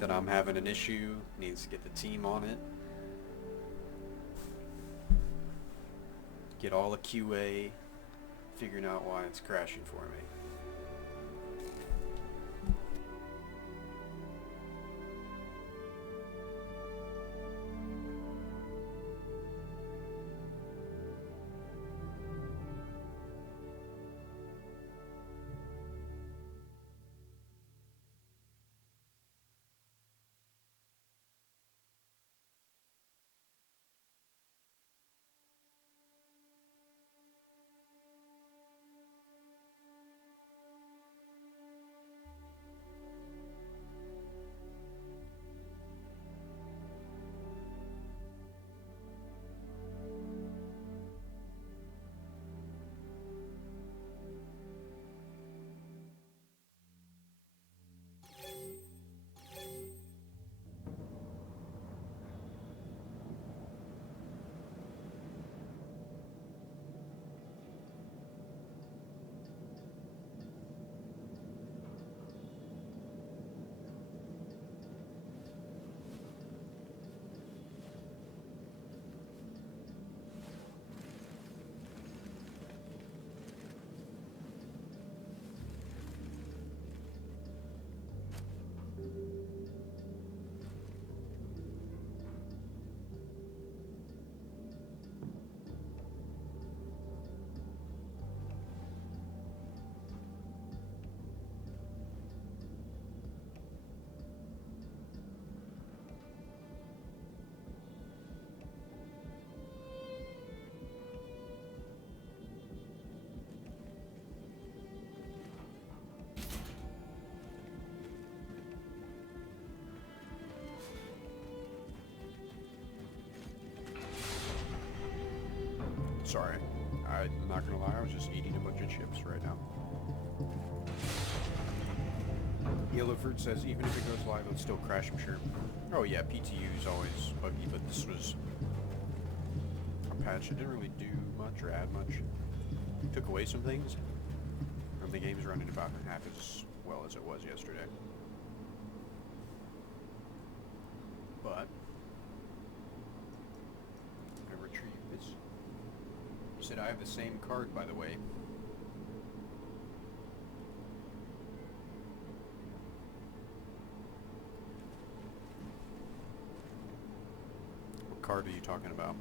that I'm having an issue. Needs to get the team on it. Get all the QA, figuring out why it's crashing for me. Sorry, I'm not gonna lie, I was just eating a bunch of chips right now. Yellow Fruit says, even if it goes live, it'll still crash, I'm sure. Oh yeah, PTU is always buggy, but this was a patch that didn't really do much or add much. Took away some things, and the game's running about half as well as it was yesterday. But, I'm gonna retrieve this. You said I have the same card, by the way. What card are you talking about?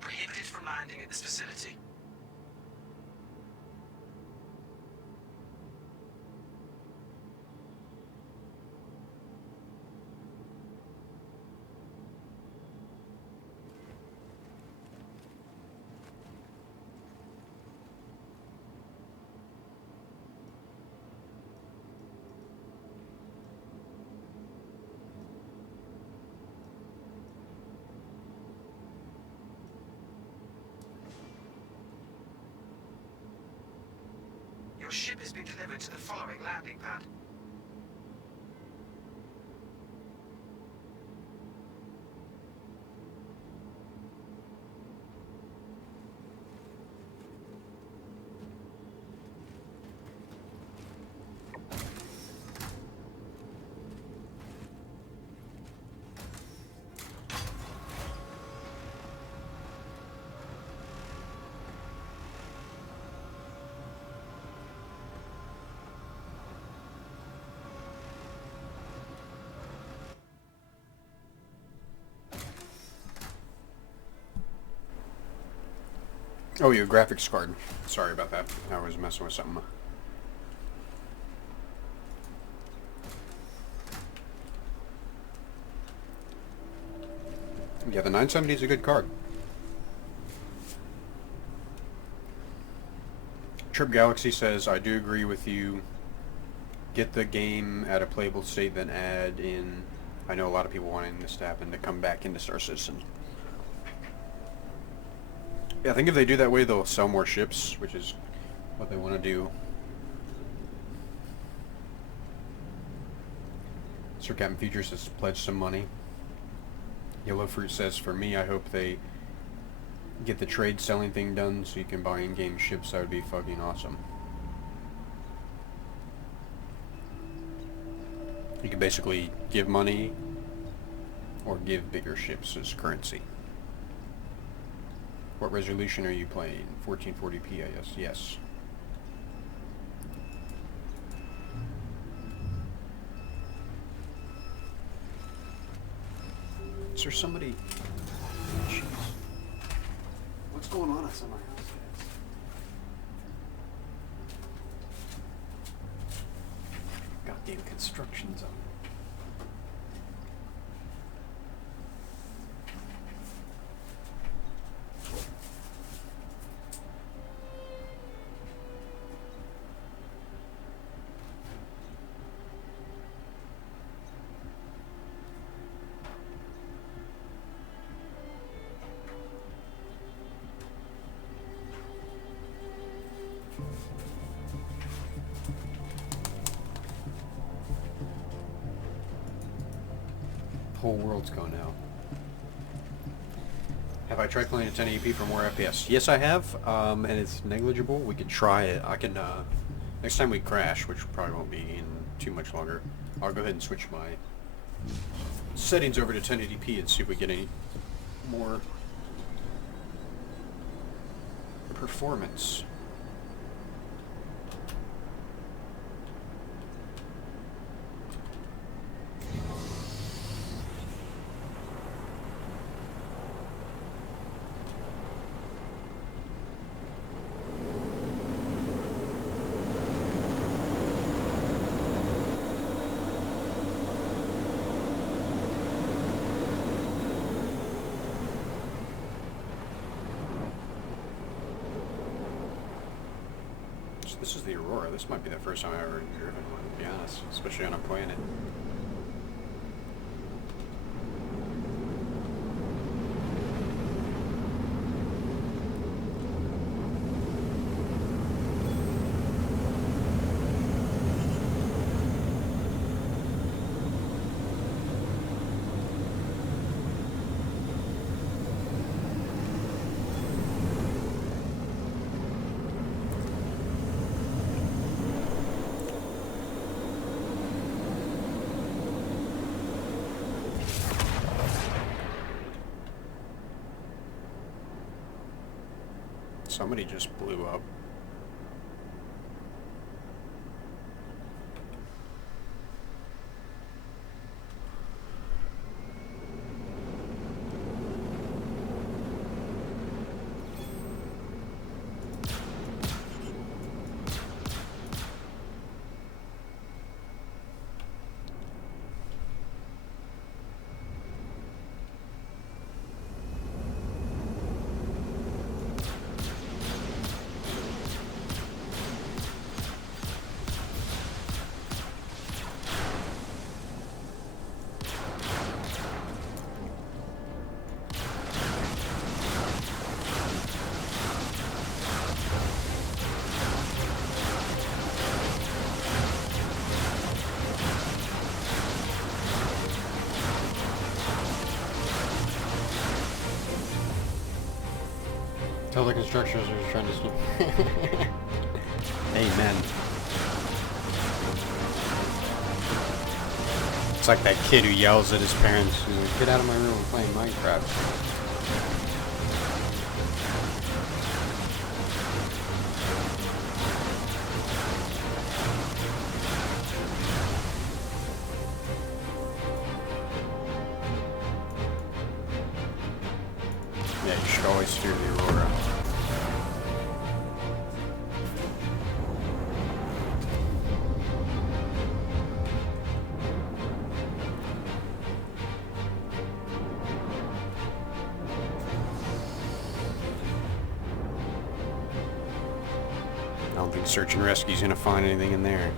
prohibited from landing at this facility. Your ship has been delivered to the following landing pad. Oh, your graphics card. Sorry about that. I was messing with something. Yeah, the 970 is a good card. Trip Galaxy says, I do agree with you. Get the game at a playable state, then add in. I know a lot of people wanting this to happen to come back into Star Citizen. Yeah, I think if they do that way, they'll sell more ships, which is what they want to do. Sir Captain Futures has pledged some money. Yellow Fruit says, for me, I hope they get the trade selling thing done so you can buy in-game ships. That would be fucking awesome. You can basically give money or give bigger ships as currency. What resolution are you playing? 1440p, I guess. Yes. Is there somebody... Jeez. What's going on outside my house, guys? Goddamn construction zone. Whole world's gone now. Have I tried playing at 1080p for more FPS? Yes, I have, and it's negligible. We could try it. I can, next time we crash, which probably won't be in too much longer, I'll go ahead and switch my settings over to 1080p and see if we get any more performance. This is the Aurora. This might be the first time I've ever driven one, to be honest, especially when I'm playing it. Somebody just blew up. Tell the constructors are trying to slow. Amen. It's like that kid who yells at his parents, he's like, get out of my room, I'm playing Minecraft. Yeah, you should always fear the Aurora. I don't think search and rescue's gonna find anything in there.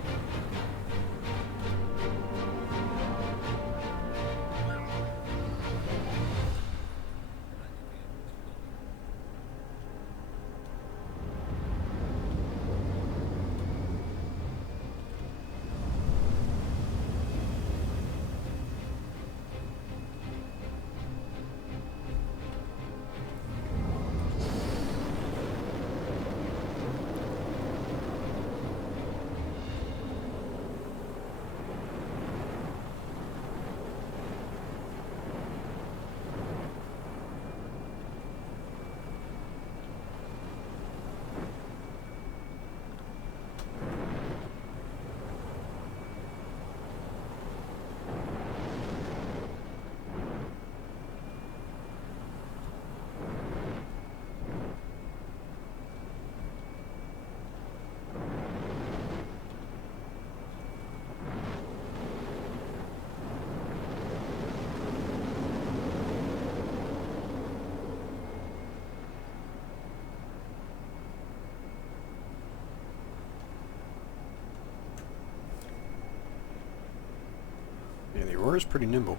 Yeah, the Aurora's pretty nimble.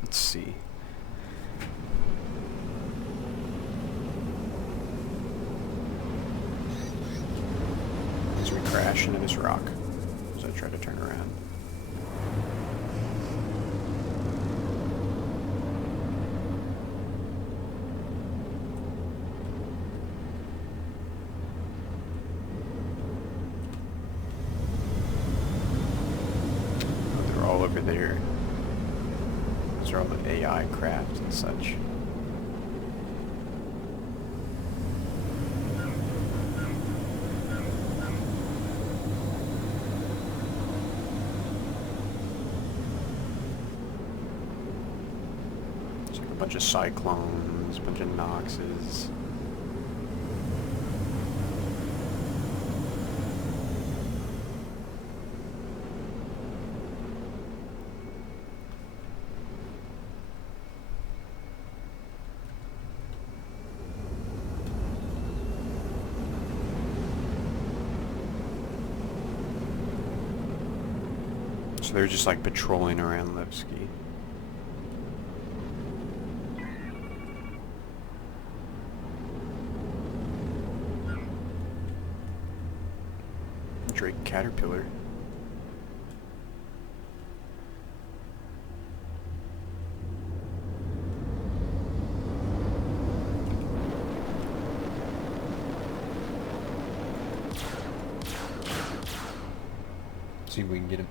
Let's see. As we crash into this rock, as I try to turn around. Over there. Those are all the AI craft and such. It's like a bunch of cyclones, a bunch of Noxes. So they're just like patrolling around Levski. Drake Caterpillar. See if we can get him.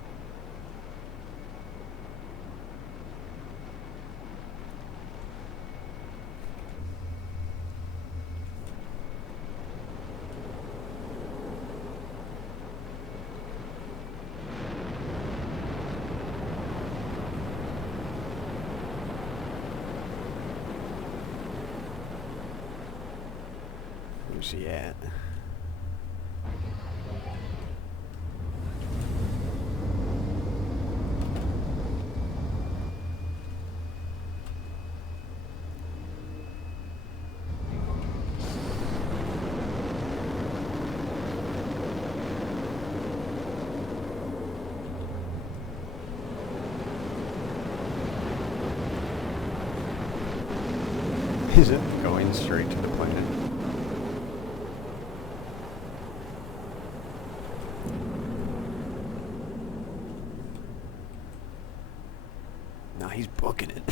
Where's he at? Is it going straight to the planet? No, he's booking it.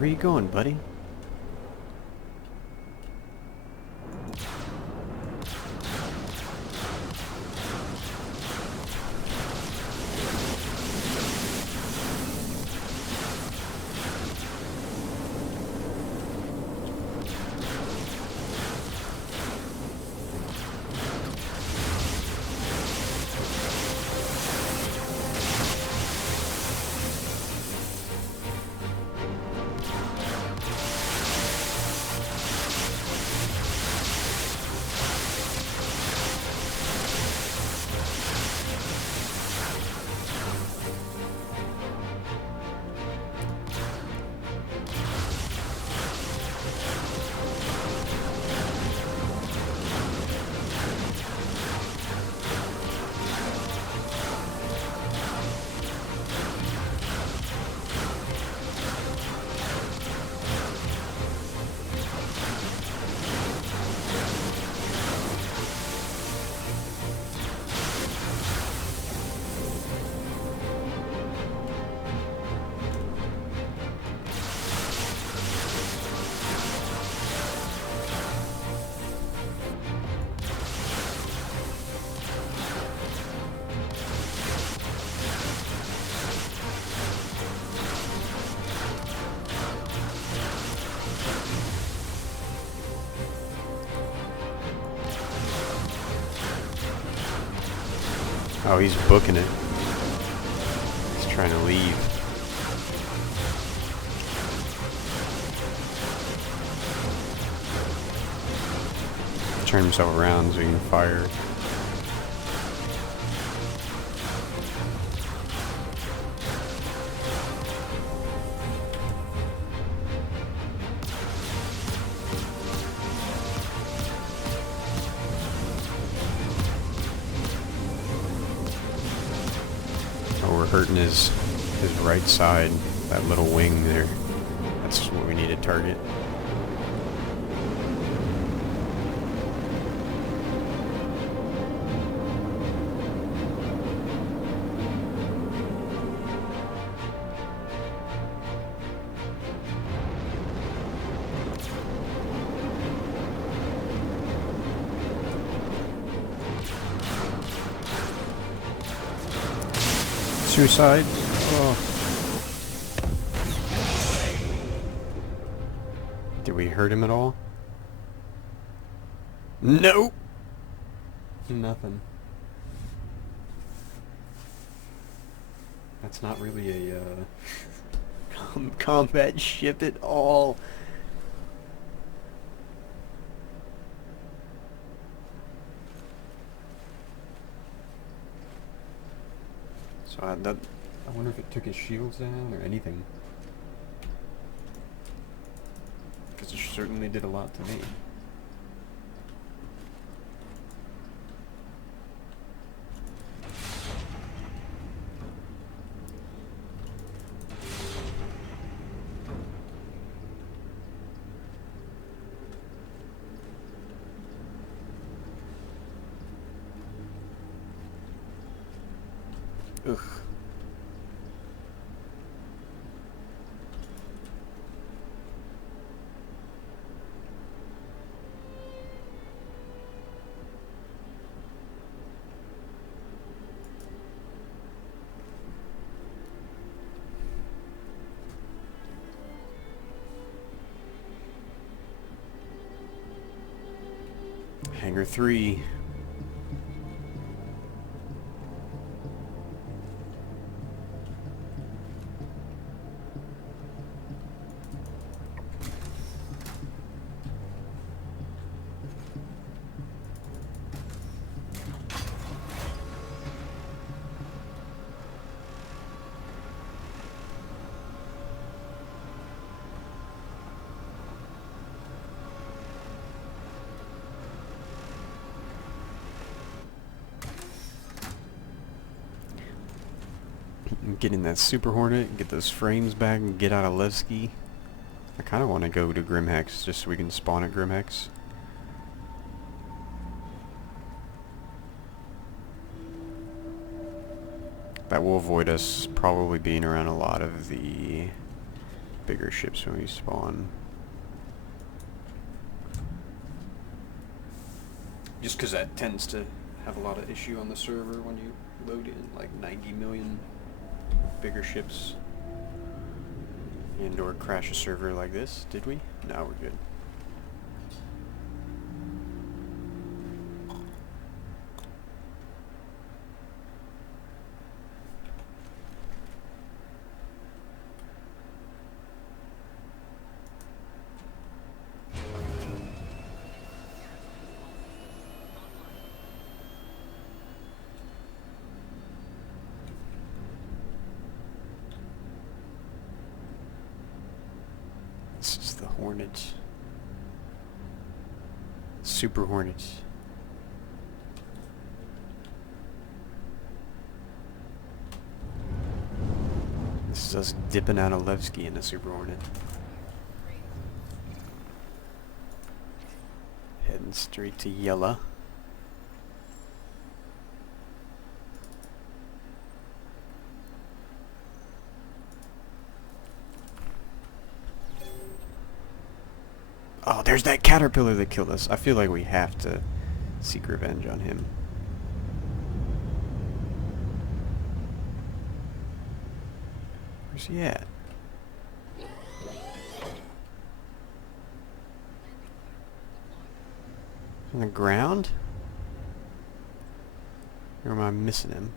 Where you going, buddy? Oh, he's booking it. He's trying to leave. Turn himself around so he can fire. Oh, we're hurting his right side, that little wing there. That's what we need to target. Suicide. Oh. Did we hurt him at all? Nope. Nothing. That's not really a combat ship at all. So I wonder if it took his shields down or anything. Because it certainly did a lot to me. Ugh. Hangar 3. Get in that Super Hornet, get those frames back, and get out of Levski. I kind of want to go to Grimhex just so we can spawn at Grimhex. That will avoid us probably being around a lot of the bigger ships when we spawn. Just because that tends to have a lot of issue on the server when you load in like 90 million bigger ships. And or crash a server like this. Did we? No, we're good. This is the Hornets. Super Hornets. This is us dipping out of Levski in the Super Hornet. Heading straight to Yella. Oh, there's that caterpillar that killed us. I feel like we have to seek revenge on him. Where's he at? On the ground? Or am I missing him?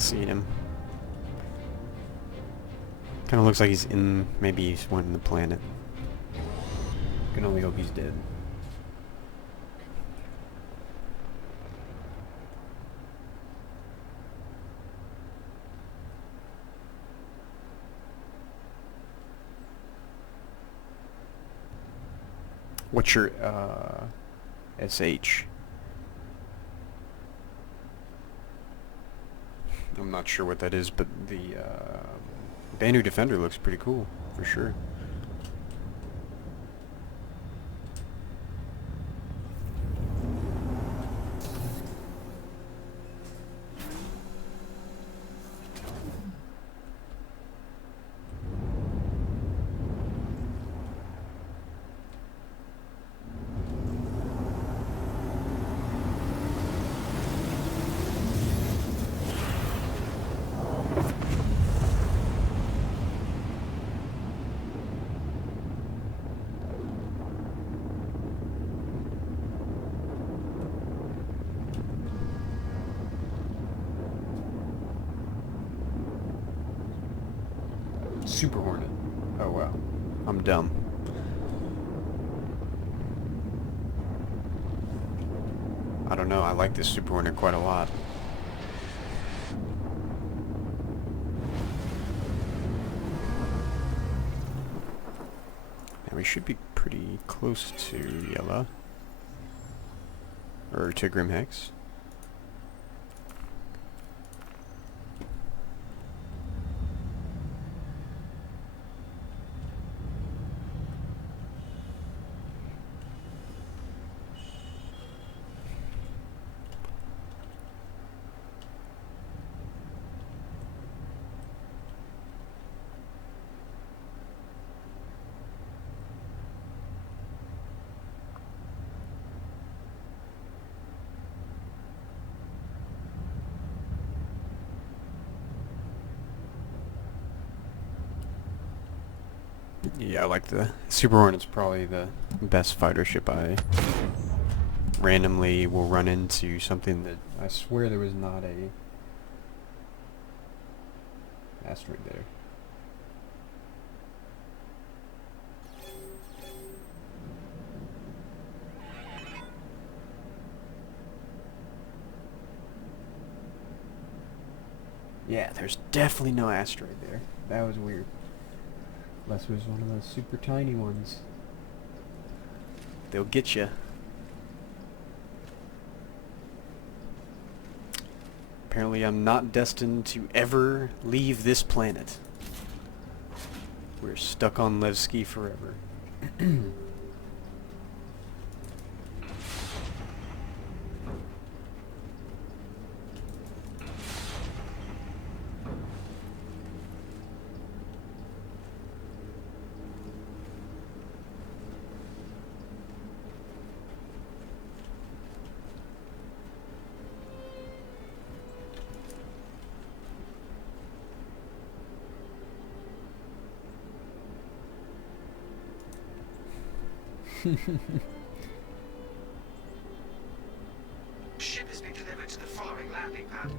Seeing him. Kind of looks like he's in, maybe he's one in the planet. Can only hope he's dead. What's your, SH? I'm not sure what that is, but the Banu Defender looks pretty cool, for sure. Super Hornet. Oh wow. I'm dumb. I don't know, I like this Super Hornet quite a lot. And we should be pretty close to Yella. Or to Grimhex. Yeah, I like the Super Hornet's probably the best fighter ship. I randomly will run into something that I swear there was not a asteroid there. Yeah, there's definitely no asteroid there. That was weird. Unless it was one of those super tiny ones. They'll get you. Apparently I'm not destined to ever leave this planet. We're stuck on Levski forever. Ship has been delivered to the following landing pad.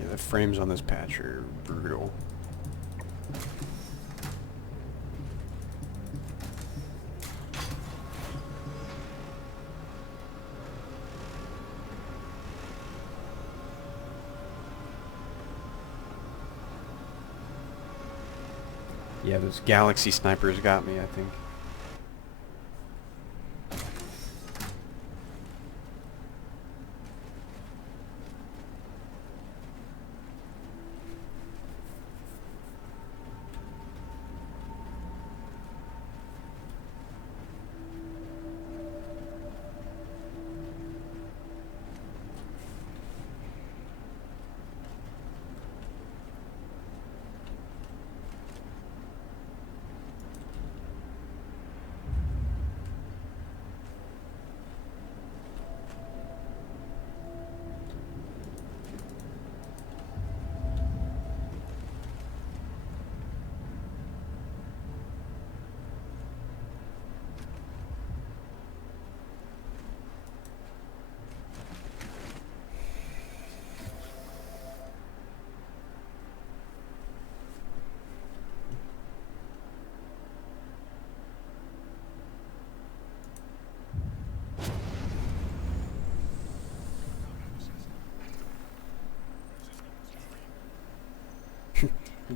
Yeah, the frames on this patch are brutal. Yeah, those Galaxy snipers got me, I think.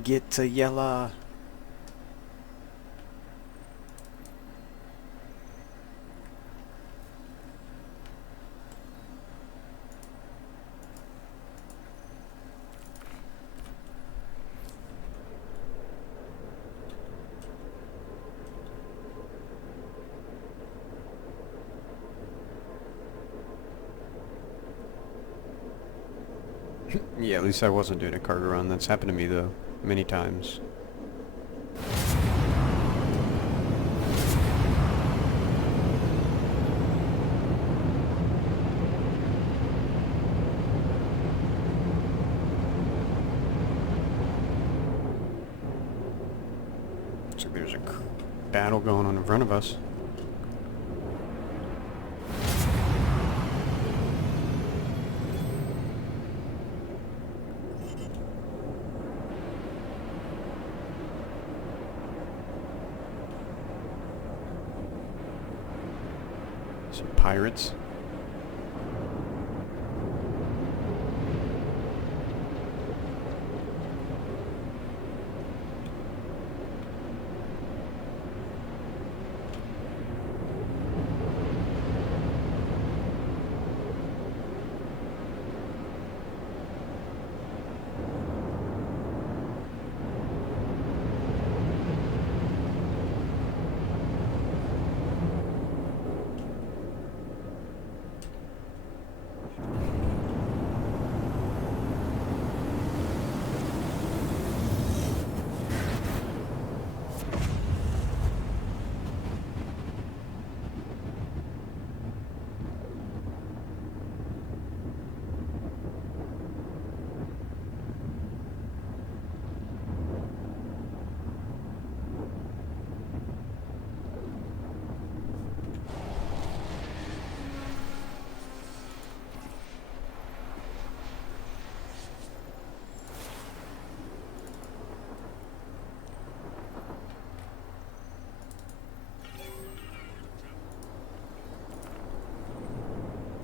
Get to Yella. Yeah, at least I wasn't doing a cargo run. That's happened to me, though, many times. Looks like there's a battle going on in front of us. Some pirates.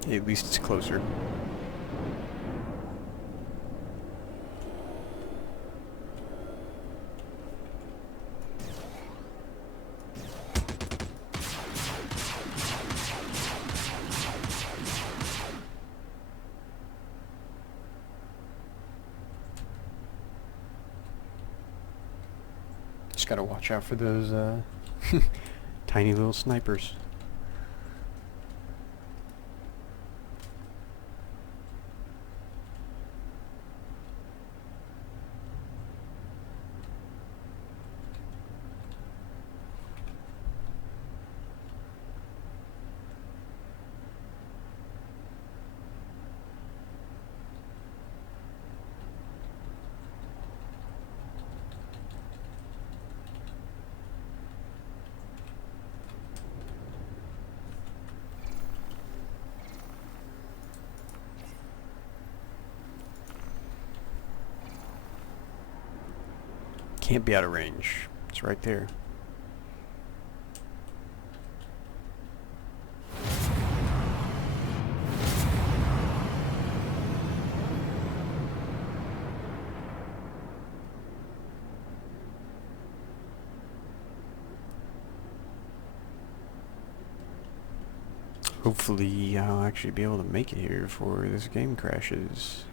At least it's closer. Just gotta watch out for those tiny little snipers. Can't be out of range. It's right there. Hopefully I'll actually be able to make it here before this game crashes.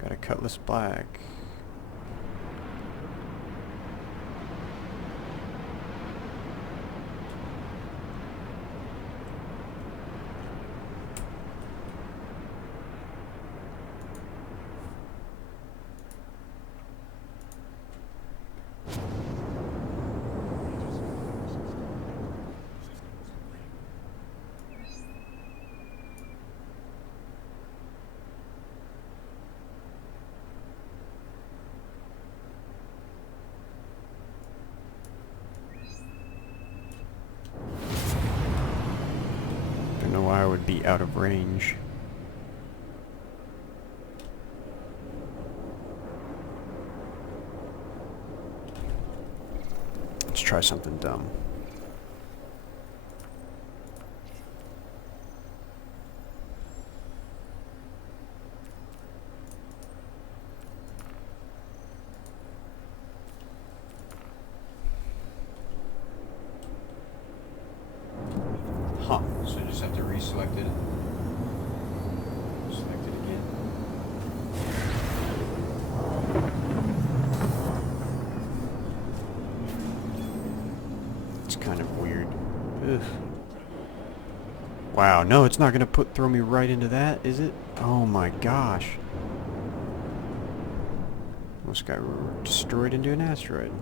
Got a Cutlass Black. Don't know why I would be out of range. Let's try something dumb. Huh. So you just have to reselect it. Select it again. It's kind of weird. Ugh. Wow, no, it's not gonna throw me right into that, is it? Oh my gosh. Almost got destroyed into an asteroid.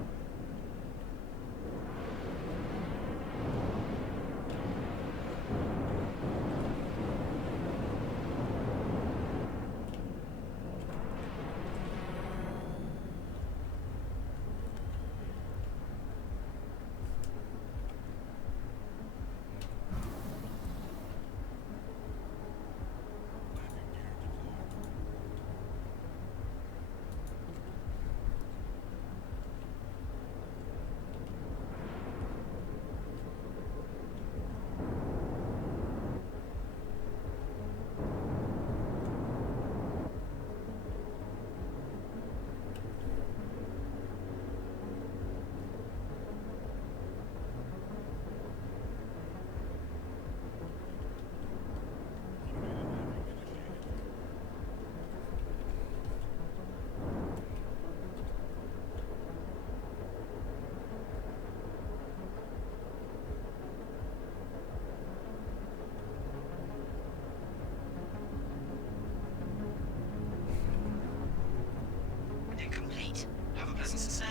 Incomplete. Have a pleasant stay.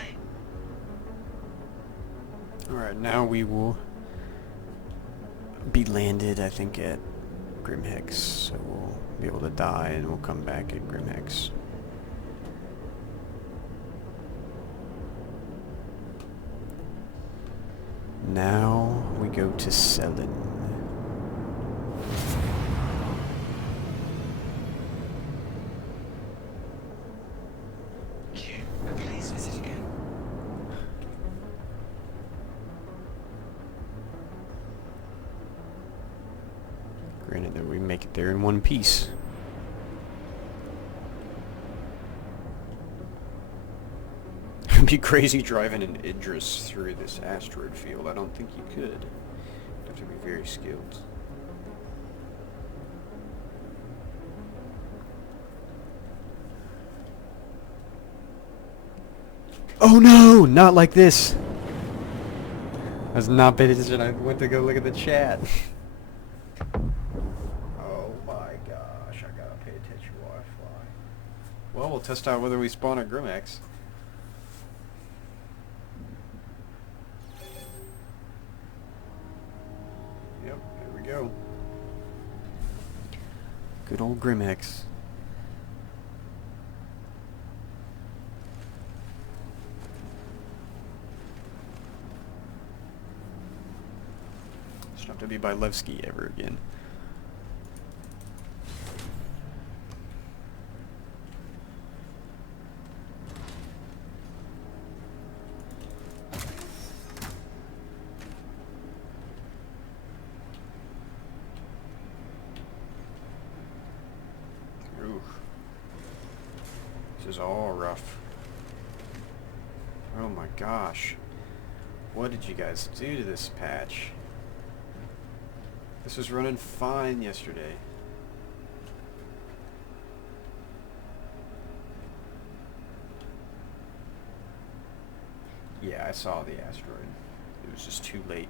Alright, now we will be landed, I think, at Grimhex. So we'll be able to die and we'll come back at Grimhex. Now we go to Selin. Q, please visit again. Granted that we make it there in one piece. It'd be crazy driving an Idris through this asteroid field. I don't think you could. You'd have to be very skilled. Oh no! Not like this! I was not paying attention. I went to go look at the chat. Oh my gosh, I gotta pay attention while I fly. Well, we'll test out whether we spawn at Grimax. Yep, there we go. Good old Grimax. Should have to be by Levski ever again. Ooh. This is all rough. Oh my gosh. What did you guys do to this patch? This was running fine yesterday. Yeah, I saw the asteroid. It was just too late.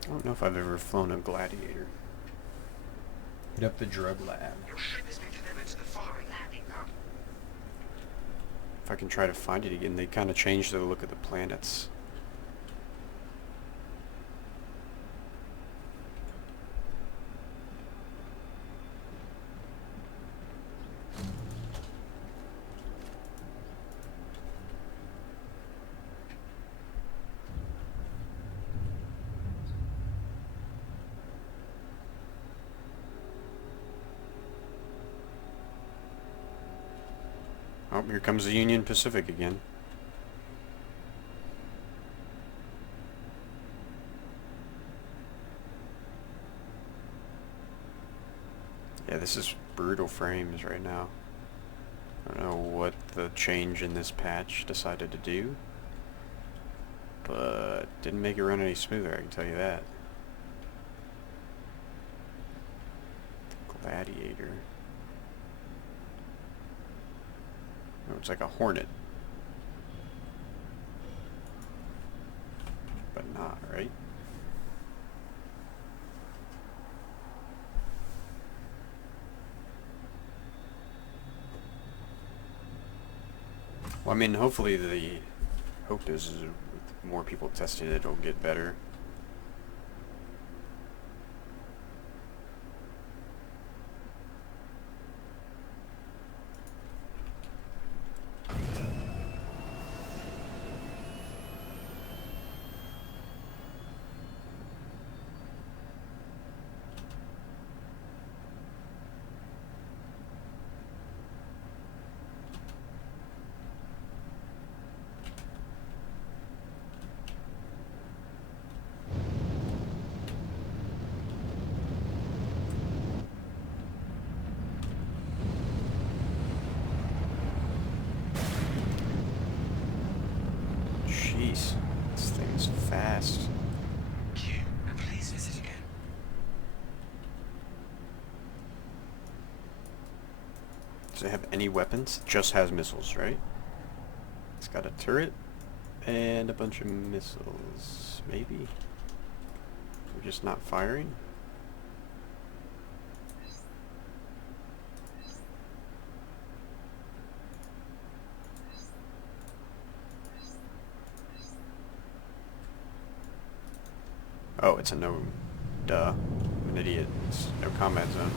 I don't know if I've ever flown a Gladiator. Hit up the drug lab. Your ship has been delivered to the following landing pad. If I can try to find it again, they kind of changed the look of the planets. Oh, here comes the Union Pacific again. Yeah, this is brutal frames right now. I don't know what the change in this patch decided to do, but didn't make it run any smoother, I can tell you that. Gladiator. Oh, it's like a Hornet. But not, right? Well, I mean, hopefully the hope is with more people testing it, it'll get better. Jeez, this thing is fast. Q, and please visit again. Does it have any weapons? It just has missiles, right? It's got a turret and a bunch of missiles, maybe? They're just not firing. Oh, it's a no. Duh. I'm an idiot. It's no combat zone.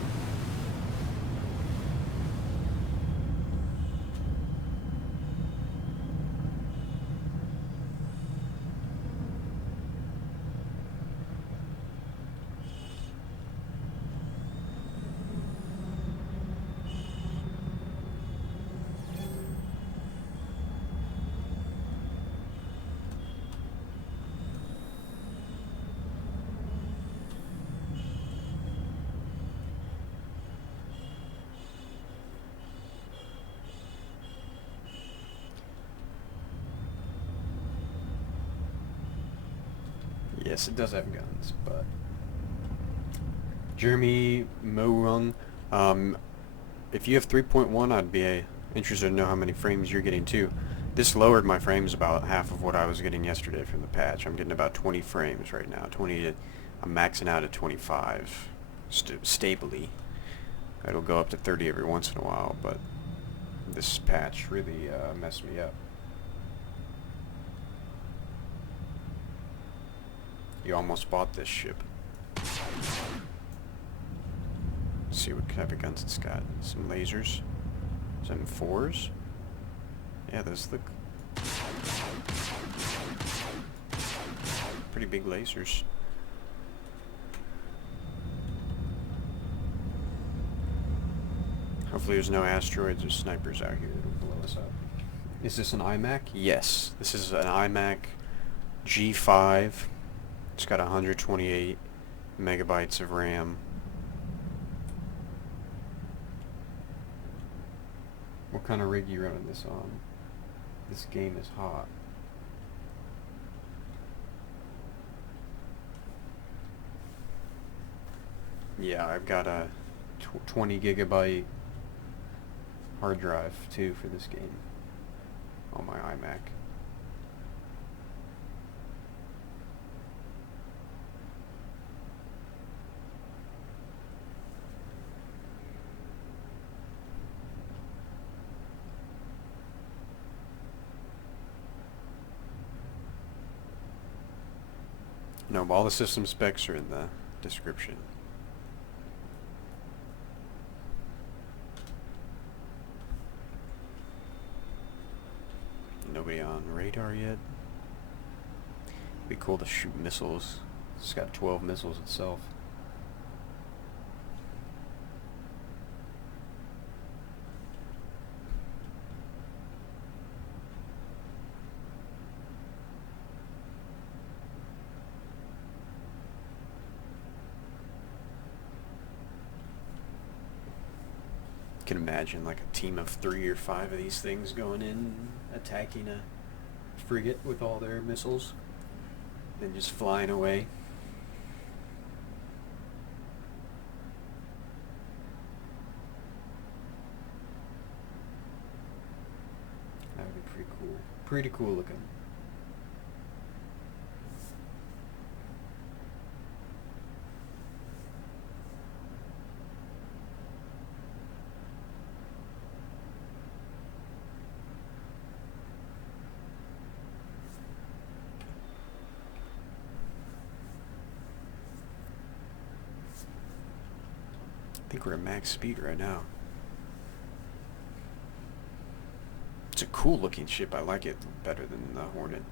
Yes, it does have guns, but Jeremy Morung, if you have 3.1, I'd be interested to know how many frames you're getting too. This lowered my frames about half of what I was getting yesterday from the patch. I'm getting about 20 frames right now. I'm maxing out at 25 stably. It'll go up to 30 every once in a while, but this patch really messed me up. You almost bought this ship. See what type of guns it's got. Some lasers. Some M4s. Yeah, those look pretty big lasers. Hopefully there's no asteroids or snipers out here that'll blow us up. Is this an iMac? Yes. This is an iMac G5. It's got 128 megabytes of RAM. What kind of rig are you running this on? This game is hot. Yeah, I've got a 20 gigabyte hard drive too for this game on my iMac. No, all the system specs are in the description. Nobody on radar yet. Be cool to shoot missiles. It's got 12 missiles itself. Can imagine like a team of 3 or 5 of these things going in, attacking a frigate with all their missiles, then just flying away. That would be pretty cool. Pretty cool looking. I think we're at max speed right now. It's a cool looking ship. I like it better than the Hornet.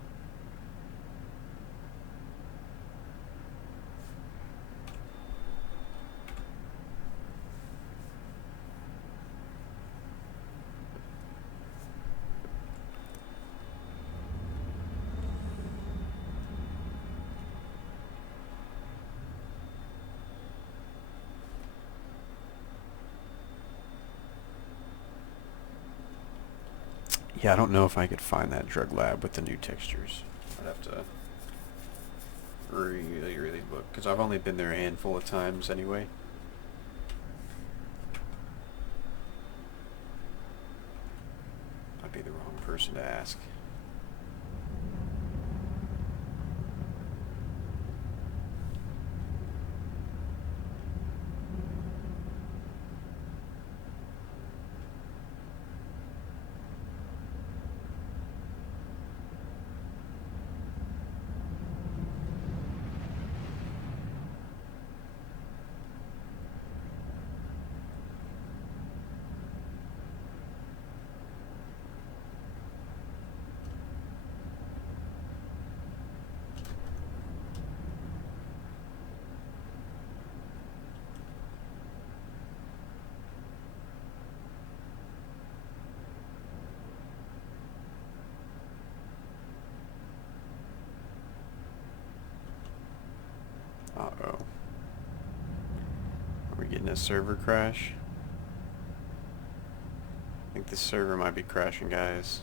Yeah, I don't know if I could find that drug lab with the new textures. I'd have to really look, because I've only been there a handful of times anyway. I'd be the wrong person to ask. getting a server crash. I think the server might be crashing, guys.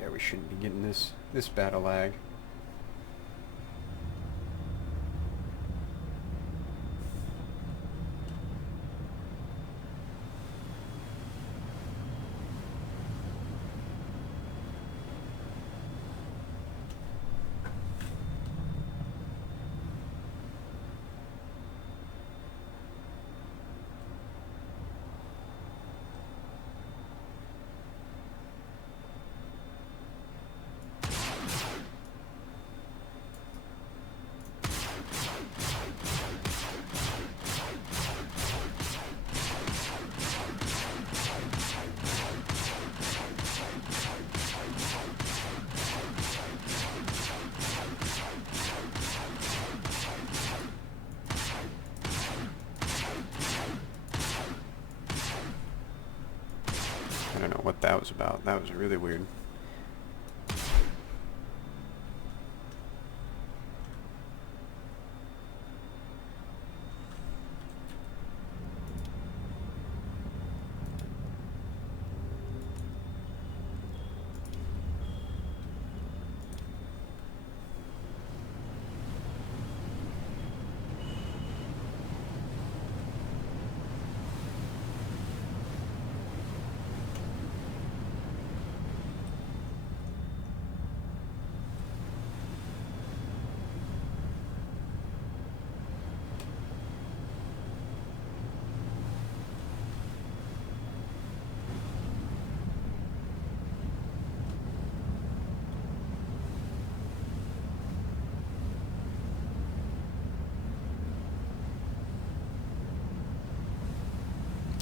Yeah, we shouldn't be getting this battle lag. I don't know what that was about. That was really weird.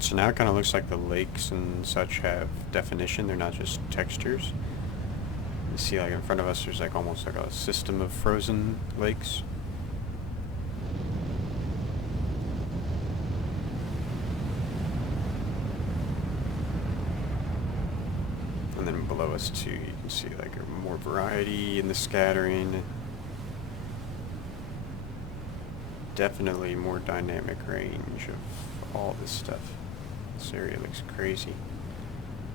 So now it kind of looks like the lakes and such have definition. They're not just textures. You see, like in front of us, there's like almost like a system of frozen lakes. And then below us too, you can see like more variety in the scattering. Definitely more dynamic range of all this stuff. This area looks crazy.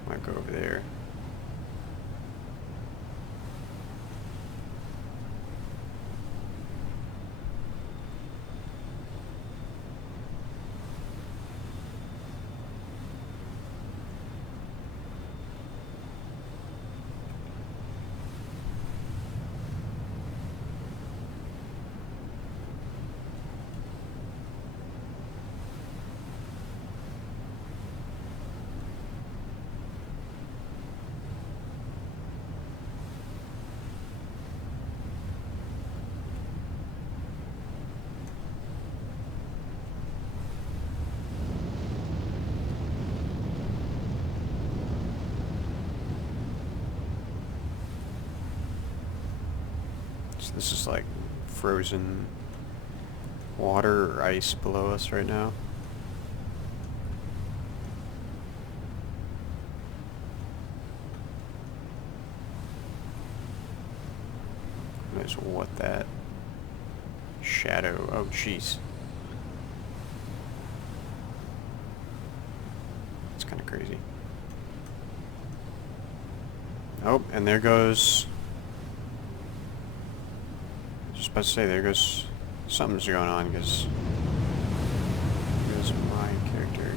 Might go over there. So this is like frozen water or ice below us right now. Knows what that shadow, oh jeez. It's kind of crazy. Oh, and there goes, just about to say, there goes, something's going on, because there's my character.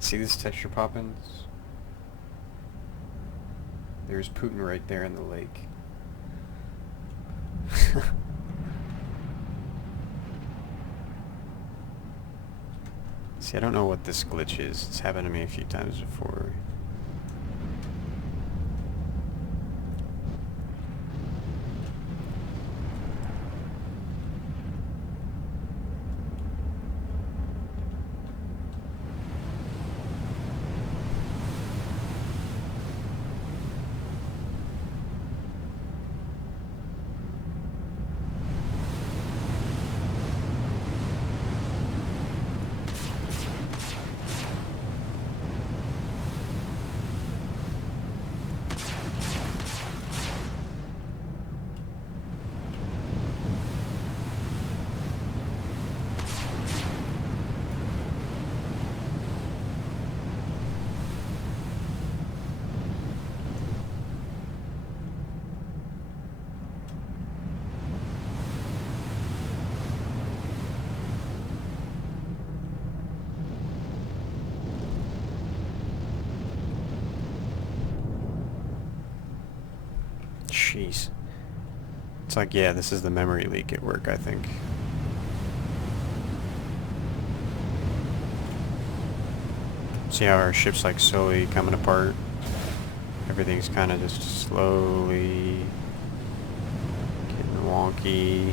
See this texture pop-ins? There's Putin right there in the lake. See, I don't know what this glitch is. It's happened to me a few times before. Jeez. It's like, yeah, this is the memory leak at work, I think. See how our ship's like slowly coming apart? Everything's kind of just slowly getting wonky.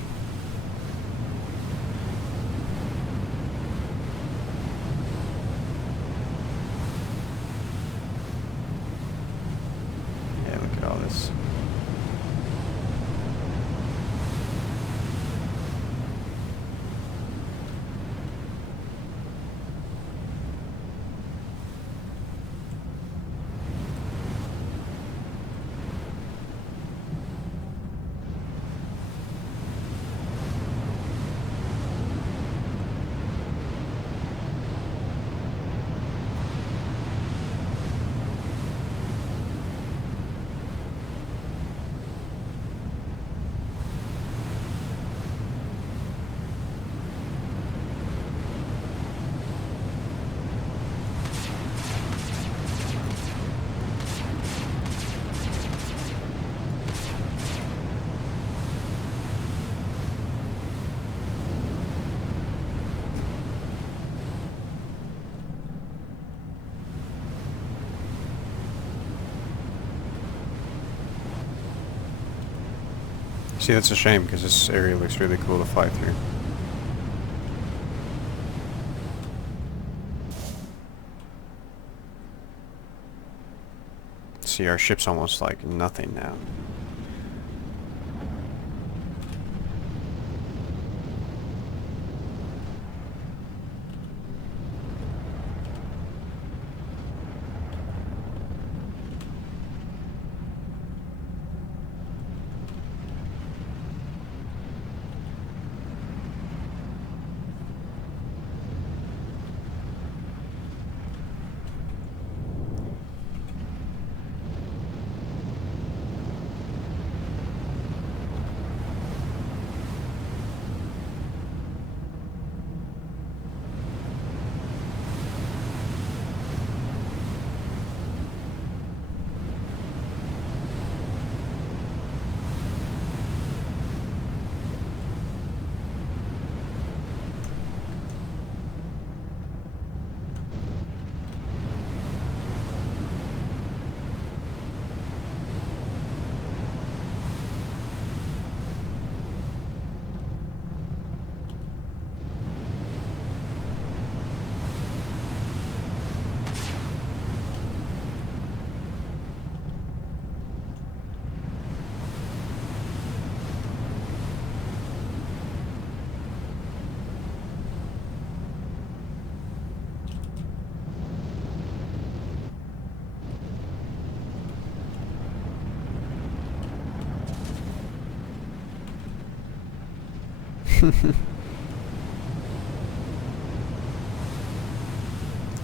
Yeah, look at all this. See, that's a shame, because this area looks really cool to fly through. See, our ship's almost like nothing now.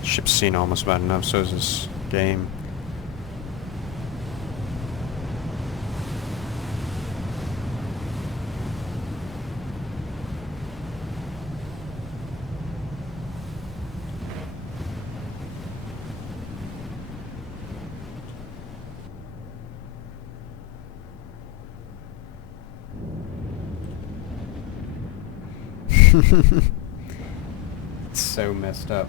Ship's seen almost about enough, so is this game. It's so messed up.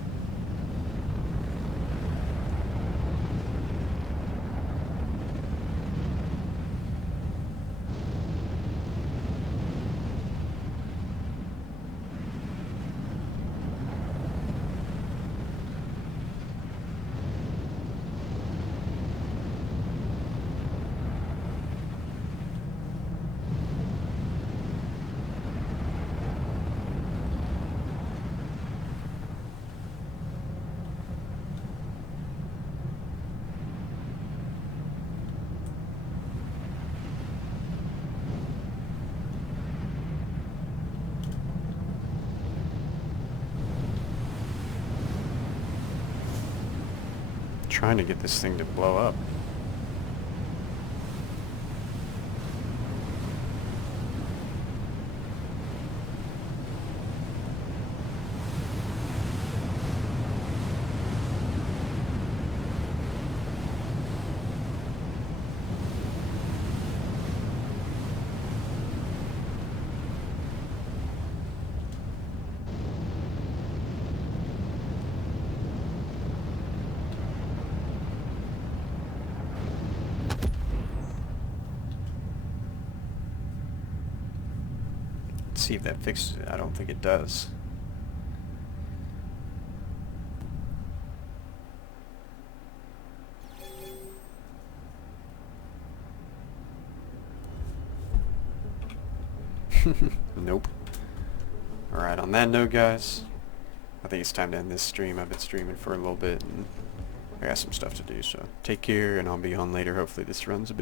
Trying to get this thing to blow up. See if that fixes it. I don't think it does. Nope. Alright, on that note, guys, I think it's time to end this stream. I've been streaming for a little bit, and I got some stuff to do, so take care, and I'll be on later. Hopefully this runs a bit